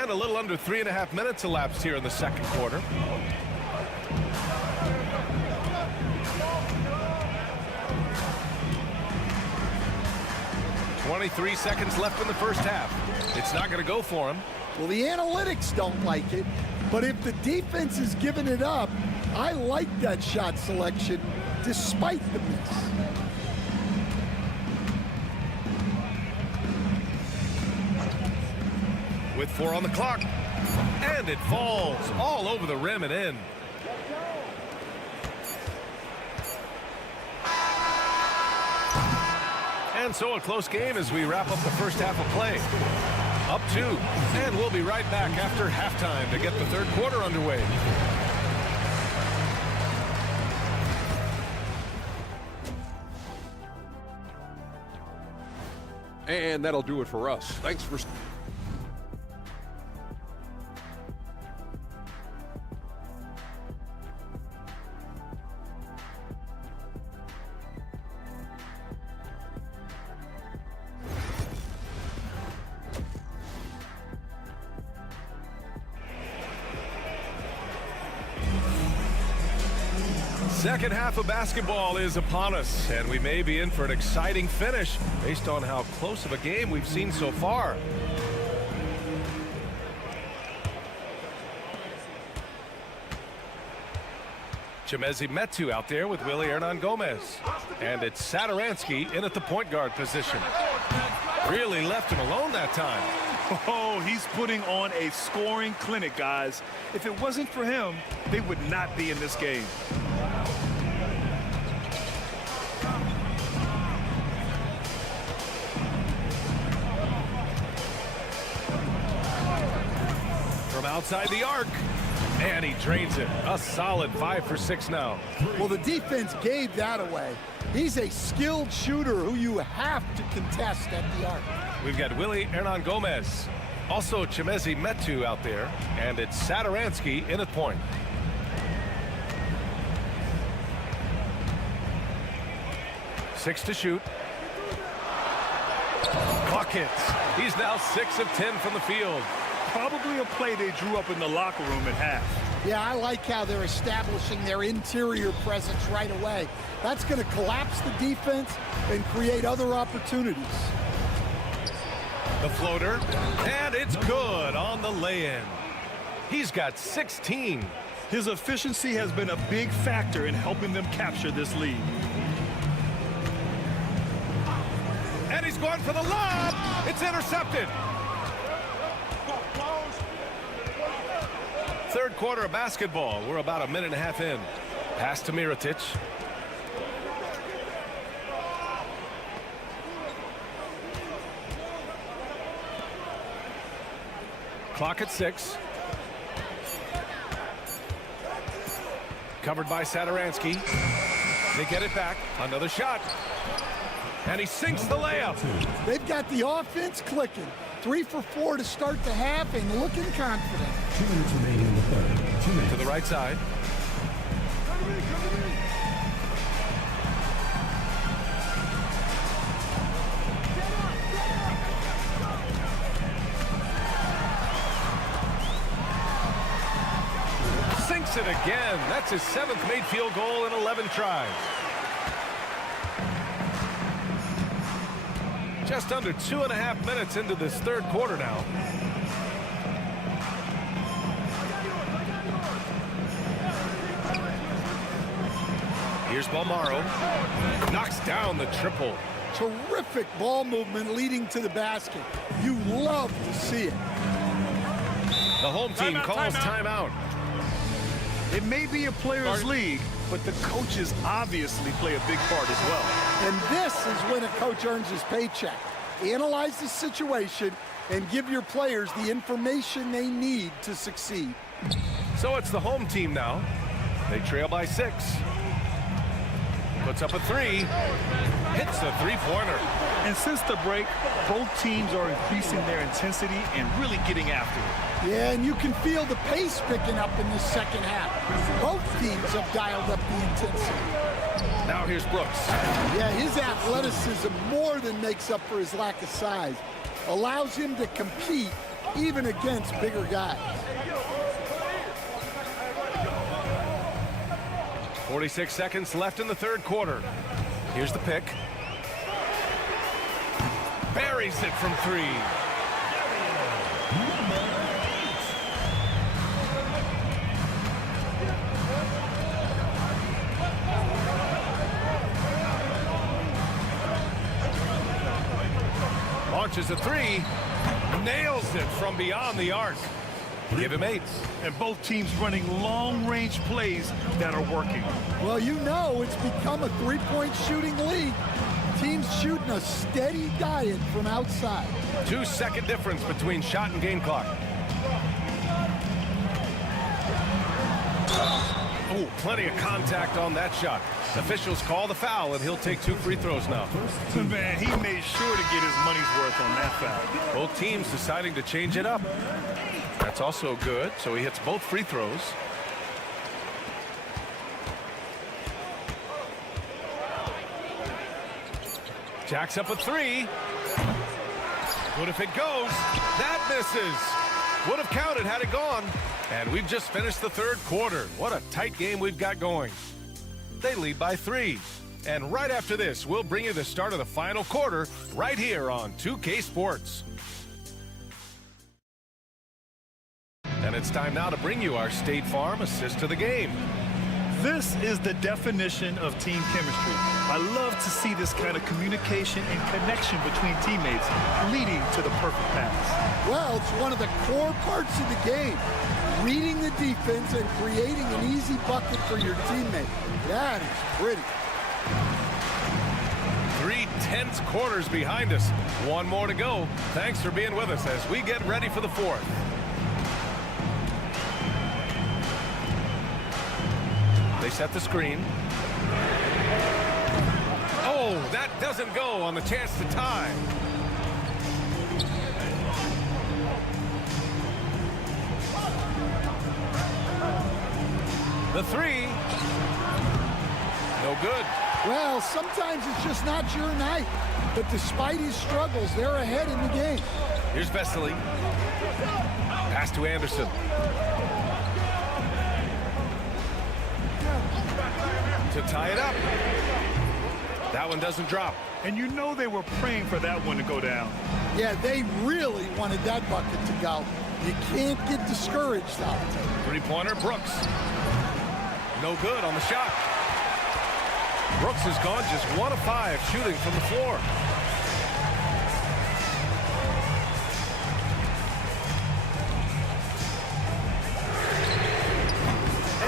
And a little under 3.5 minutes elapsed here in the second quarter. "23 seconds left in the first half. It's not going to go for him. Well, the analytics don't like it, but if the defense is giving it up, I like that shot selection despite the miss. With 4 on the clock. And it falls all over the rim and in. And so a close game as we wrap up the first half of play. Up 2. And we'll be right back after halftime to get the third quarter underway. And that'll do it for us. Thanks for... Second half of basketball is upon us, and we may be in for an exciting finish based on how close of a game we've seen so far. Chimezie Metu out there with Willie Hernan-Gomez. And it's Satoransky in at the point guard position. Really left him alone that time. Oh, he's putting on a scoring clinic, guys. If it wasn't for him, they would not be in this game. From outside the arc. And he drains it. A solid 5 for 6 now. Well, the defense gave that away. He's a skilled shooter who you have to contest at the arc. We've got Willie Hernan-Gomez. Also Chimezie Metu out there. And it's Satoransky in at point. Six to shoot. Buckets. He's now 6 of 10 from the field. Probably a play they drew up in the locker room at half. Yeah, I like how they're establishing their interior presence right away. That's going to collapse the defense and create other opportunities. The floater, and it's good on the lay-in. He's got 16. His efficiency has been a big factor in helping them capture this lead. And he's going for the lob. It's intercepted. Third quarter of basketball. We're about 1.5 minutes in. Pass to Mirotic. Clock at 6. Covered by Satoransky. They get it back. Another shot. And he sinks the layup. They've got the offense clicking. 3 for 4 to start the half and looking confident. 2 minutes remaining in the third. 2 minutes. To the right side. Sinks it again. That's his 7th made field goal in 11 tries. Just under 2.5 minutes into this third quarter now. Here's Balmaro. Knocks down the triple. Terrific ball movement leading to the basket. You love to see it. The home team calls timeout. It may be a players' league, but the coaches obviously play a big part as well. And this is when a coach earns his paycheck. Analyze the situation and give your players the information they need to succeed. So it's the home team now. They trail by 6. Puts up a 3. Hits a three-pointer. And since the break, both teams are increasing their intensity and really getting after it. Yeah, and you can feel the pace picking up in the second half. Both teams have dialed up the intensity. Now here's Brooks. Yeah, his athleticism more than makes up for his lack of size. Allows him to compete even against bigger guys. 46 seconds left in the third quarter. Here's the pick. Buries it from 3. Launches a 3. Nails it from beyond the arc. Give him 8. And both teams running long-range plays that are working. Well, you know it's become a three-point shooting league. Teams shooting a steady diet from outside. 2-second difference between shot and game clock. Oh, plenty of contact on that shot. Officials call the foul, and he'll take 2 free throws now. Man, he made sure to get his money's worth on that foul. Both teams deciding to change it up. That's also good, so he hits both free throws. Jacks up a 3. What if it goes? That misses. Would have counted had it gone. And we've just finished the third quarter. What a tight game we've got going. They lead by 3. And right after this, we'll bring you the start of the final quarter right here on 2K Sports. And it's time now to bring you our State Farm assist to the game. This is the definition of team chemistry. I love to see this kind of communication and connection between teammates leading to the perfect pass. Well, it's one of the core parts of the game. Reading the defense and creating an easy bucket for your teammate. That is pretty. 3 tense quarters behind us. One more to go. Thanks for being with us as we get ready for the fourth. They set the screen. Oh, that doesn't go on the chance to tie. The 3. No good. Well, sometimes it's just not your night. But despite his struggles, they're ahead in the game. Here's Vesely. Pass to Anderson. To tie it up. That one doesn't drop. And you know they were praying for that one to go down. Yeah, they really wanted that bucket to go. You can't get discouraged out. 3-pointer, Brooks. No good on the shot. Brooks has gone just 1 of 5 shooting from the floor.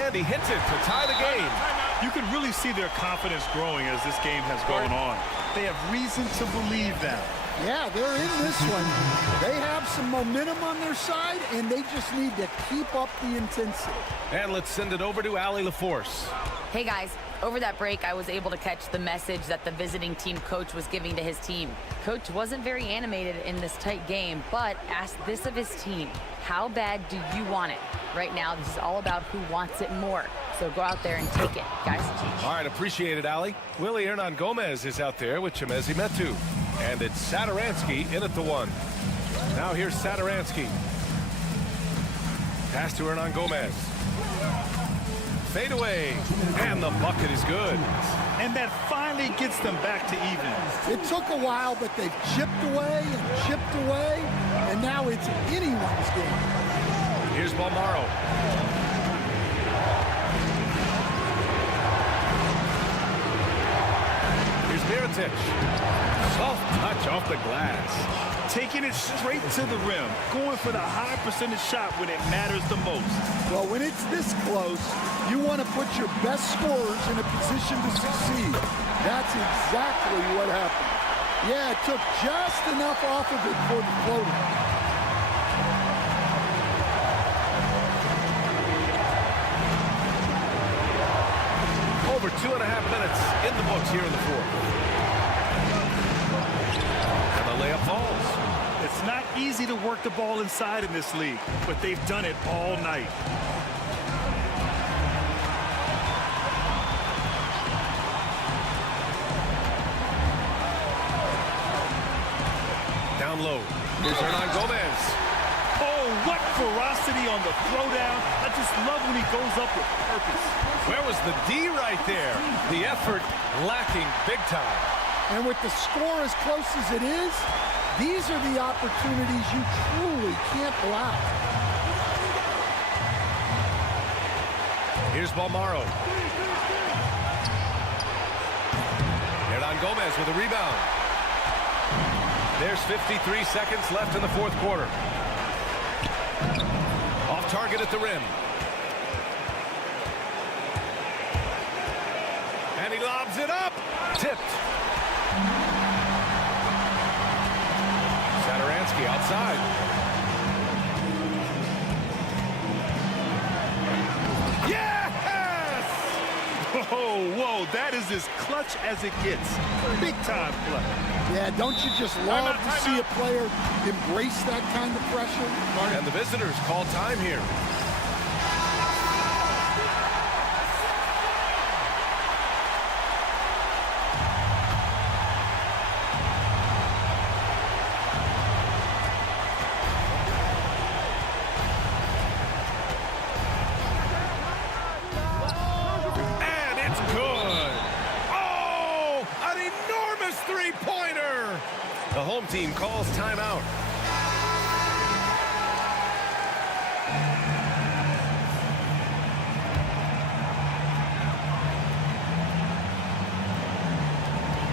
And he hits it to tie the game. You can really see their confidence growing as this game has gone on. They have reason to believe that. Yeah, they're in this one. They have some momentum on their side, and they just need to keep up the intensity. And let's send it over to Allie LaForce. Hey guys, over that break, I was able to catch the message that the visiting team coach was giving to his team. Coach wasn't very animated in this tight game, but asked this of his team: how bad do you want it? Right now, this is all about who wants it more. So go out there and take it, guys. All right, appreciate it, Allie. Willie Hernan Gomez is out there with Chemezi Metu. And it's Saturansky in at the 1. Now here's Saturansky. Pass to Hernan Gomez. Fade away. And the bucket is good. And that finally gets them back to even. It took a while, but they've chipped away and chipped away, and now it's anyone's game. Here's Balmaro. Here's Mirotic. Soft touch off the glass. Taking it straight to the rim. Going for the high percentage shot when it matters the most. Well, when it's this close, you want to put your best scorers in a position to succeed. That's exactly what happened. Yeah, it took just enough off of it for the floater. Over 2.5 minutes in the books here in the fourth. And the layup falls. It's not easy to work the ball inside in this league, but they've done it all night. Down low. Here's Hernan Gomez. what ferocity on the throwdown. I just love when he goes up with purpose. Where was the D right there? The effort lacking big time. And with the score as close as it is, these are the opportunities you truly can't allow. Here's Balmaro. Hernan Gomez with a rebound. There's 53 seconds left in the fourth quarter. Off target at the rim. And he lobs it up. Tipped. Satoransky outside. Yes! Whoa, that is as clutch as it gets. Big time play. Yeah, don't you just love to see a player embrace that kind of pressure? And the visitors call time here. The home team calls timeout.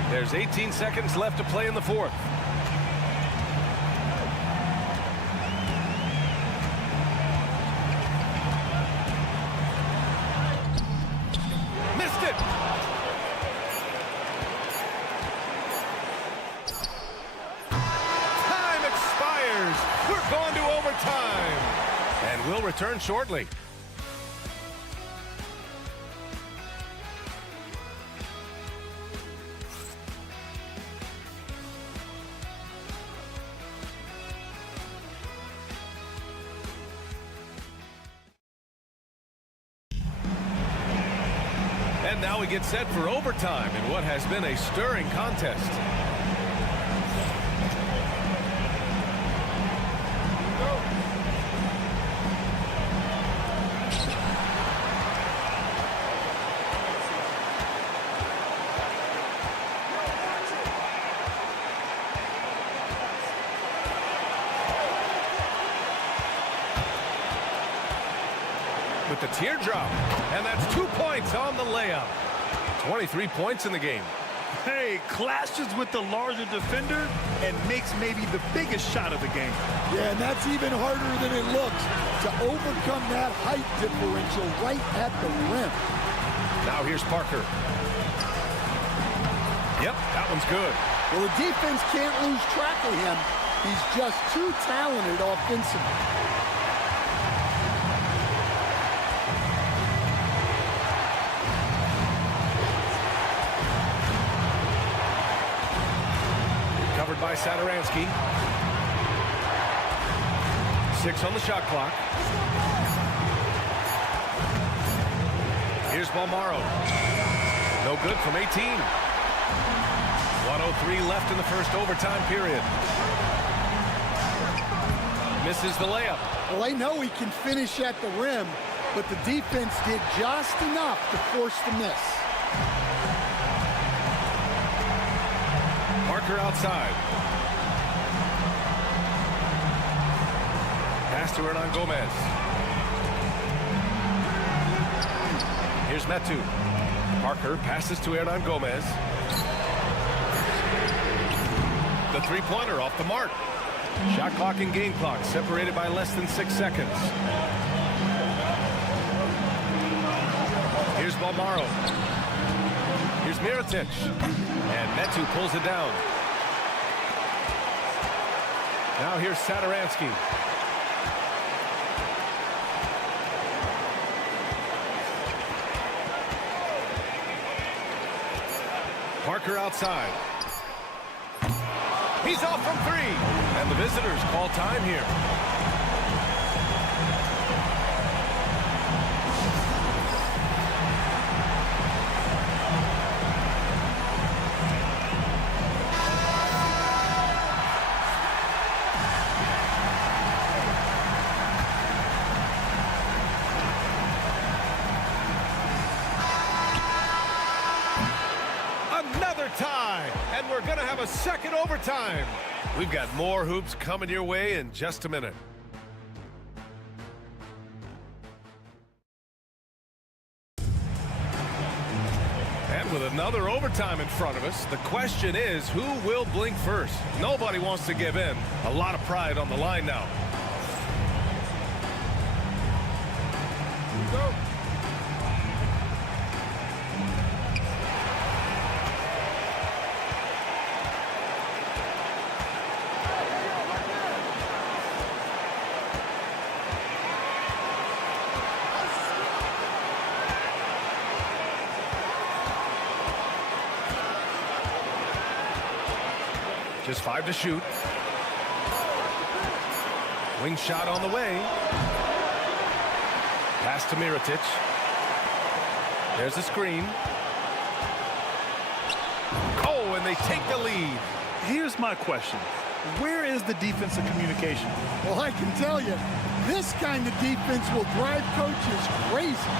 There's 18 seconds left to play in the fourth. Missed it. We're going to overtime, and we'll return shortly. And now we get set for overtime in what has been a stirring contest. With the teardrop, and that's 2 points on the layup. 23 points in the game. Hey, clashes with the larger defender and makes maybe the biggest shot of the game. Yeah, and that's even harder than it looks to overcome that height differential right at the rim. Now here's Parker. Yep, that one's good. Well, the defense can't lose track of him. He's just too talented offensively. By Satoransky. 6 on the shot clock. Here's Balmaro. No good from 18. 1:03 left in the first overtime period. Misses the layup. Well, they know he can finish at the rim, but the defense did just enough to force the miss. Parker outside. Pass to Hernan Gomez. Here's Metu. Parker passes to Hernan Gomez. The three-pointer off the mark. Shot clock and game clock separated by less than 6 seconds. Here's Balmaro. Here's Mirotic. And Metu pulls it down. Now here's Satoransky. Parker outside. He's off from 3. And the visitors call time here. tie, and we're going to have a second overtime. We've got more hoops coming your way in just a minute. And with another overtime in front of us, the question is, who will blink first? Nobody wants to give in. A lot of pride on the line now. Go. Just 5 to shoot. Wing shot on the way. Pass to Mirotic. There's a screen. Oh, and they take the lead. Here's my question. Where is the defensive communication? Well, I can tell you, this kind of defense will drive coaches crazy.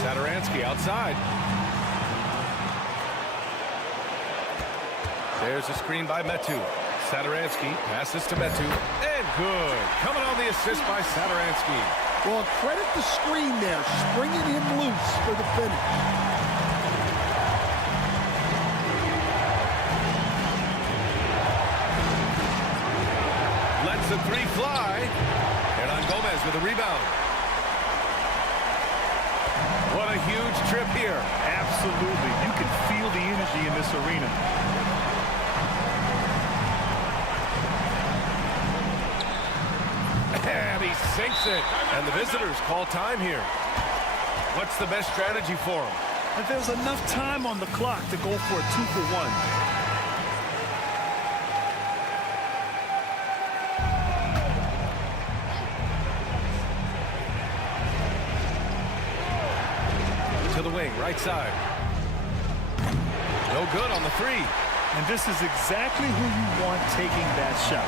Satoransky outside. There's a screen by Metu. Satoransky passes to Metu. And good. Coming on the assist by Satoransky. Well, credit the screen there, springing him loose for the finish. Lets the three fly. Hernan Gomez with a rebound. What a huge trip here. Absolutely. You can feel the energy in this arena. And he sinks it. And the visitors call time here. What's the best strategy for him? And there's enough time on the clock to go for a 2-for-1. To the wing, right side. No good on the three. And this is exactly who you want taking that shot.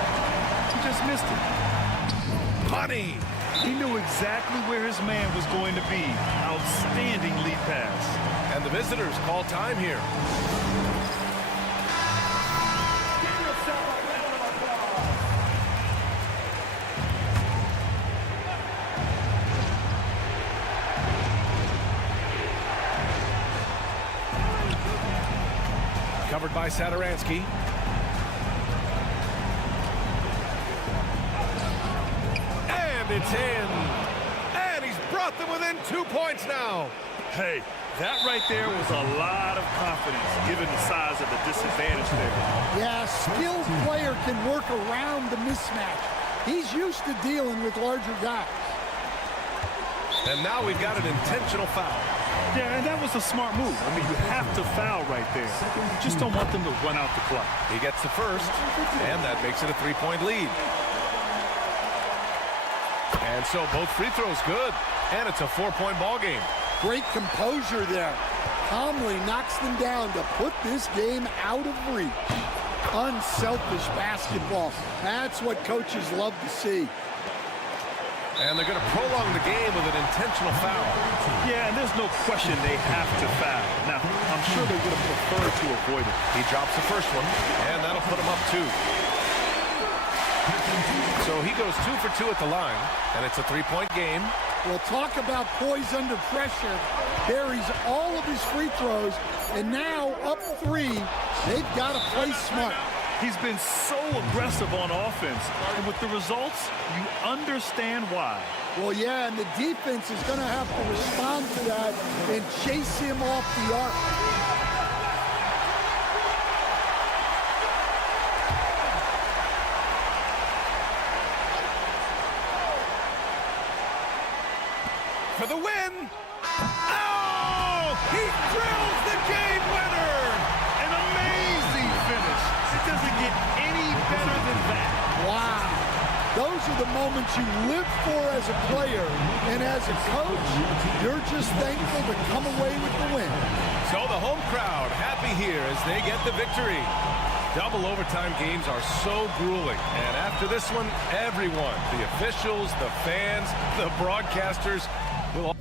He just missed it. Money. He knew exactly where his man was going to be. Outstanding lead pass. And the visitors call time here. Covered by Satoransky. And it's in. And he's brought them within 2 points now. Hey, that right there was a lot of confidence given the size of the disadvantage there. Yeah, a skilled player can work around the mismatch. He's used to dealing with larger guys. And now we've got an intentional foul. Yeah, and that was a smart move. I mean, you have to foul right there. You just don't want them to run out the clock. He gets the first, and that makes it a 3-point lead. And so both free throws good, and it's a 4-point ball game. Great composure there. Calmly knocks them down to put this game out of reach. Unselfish basketball. That's what coaches love to see. And they're going to prolong the game with an intentional foul. Yeah, and there's no question they have to foul. Now, I'm sure they would have preferred to avoid it. He drops the first one, and that'll put him up 2. So he goes 2 for 2 at the line, and it's a 3-point game. Well, talk about poise under pressure. Buries all of his free throws, and now up 3. They've got to play smart. He's been so aggressive on offense, and with the results, you understand why. Well, yeah, and the defense is going to have to respond to that and chase him off the arc. For the win! Oh! He drills the game winner! An amazing finish. It doesn't get any better than that. Wow. Those are the moments you live for as a player, and as a coach, you're just thankful to come away with the win. So the home crowd happy here as they get the victory. Double overtime games are so grueling, and after this one, everyone, the officials, the fans, the broadcasters, will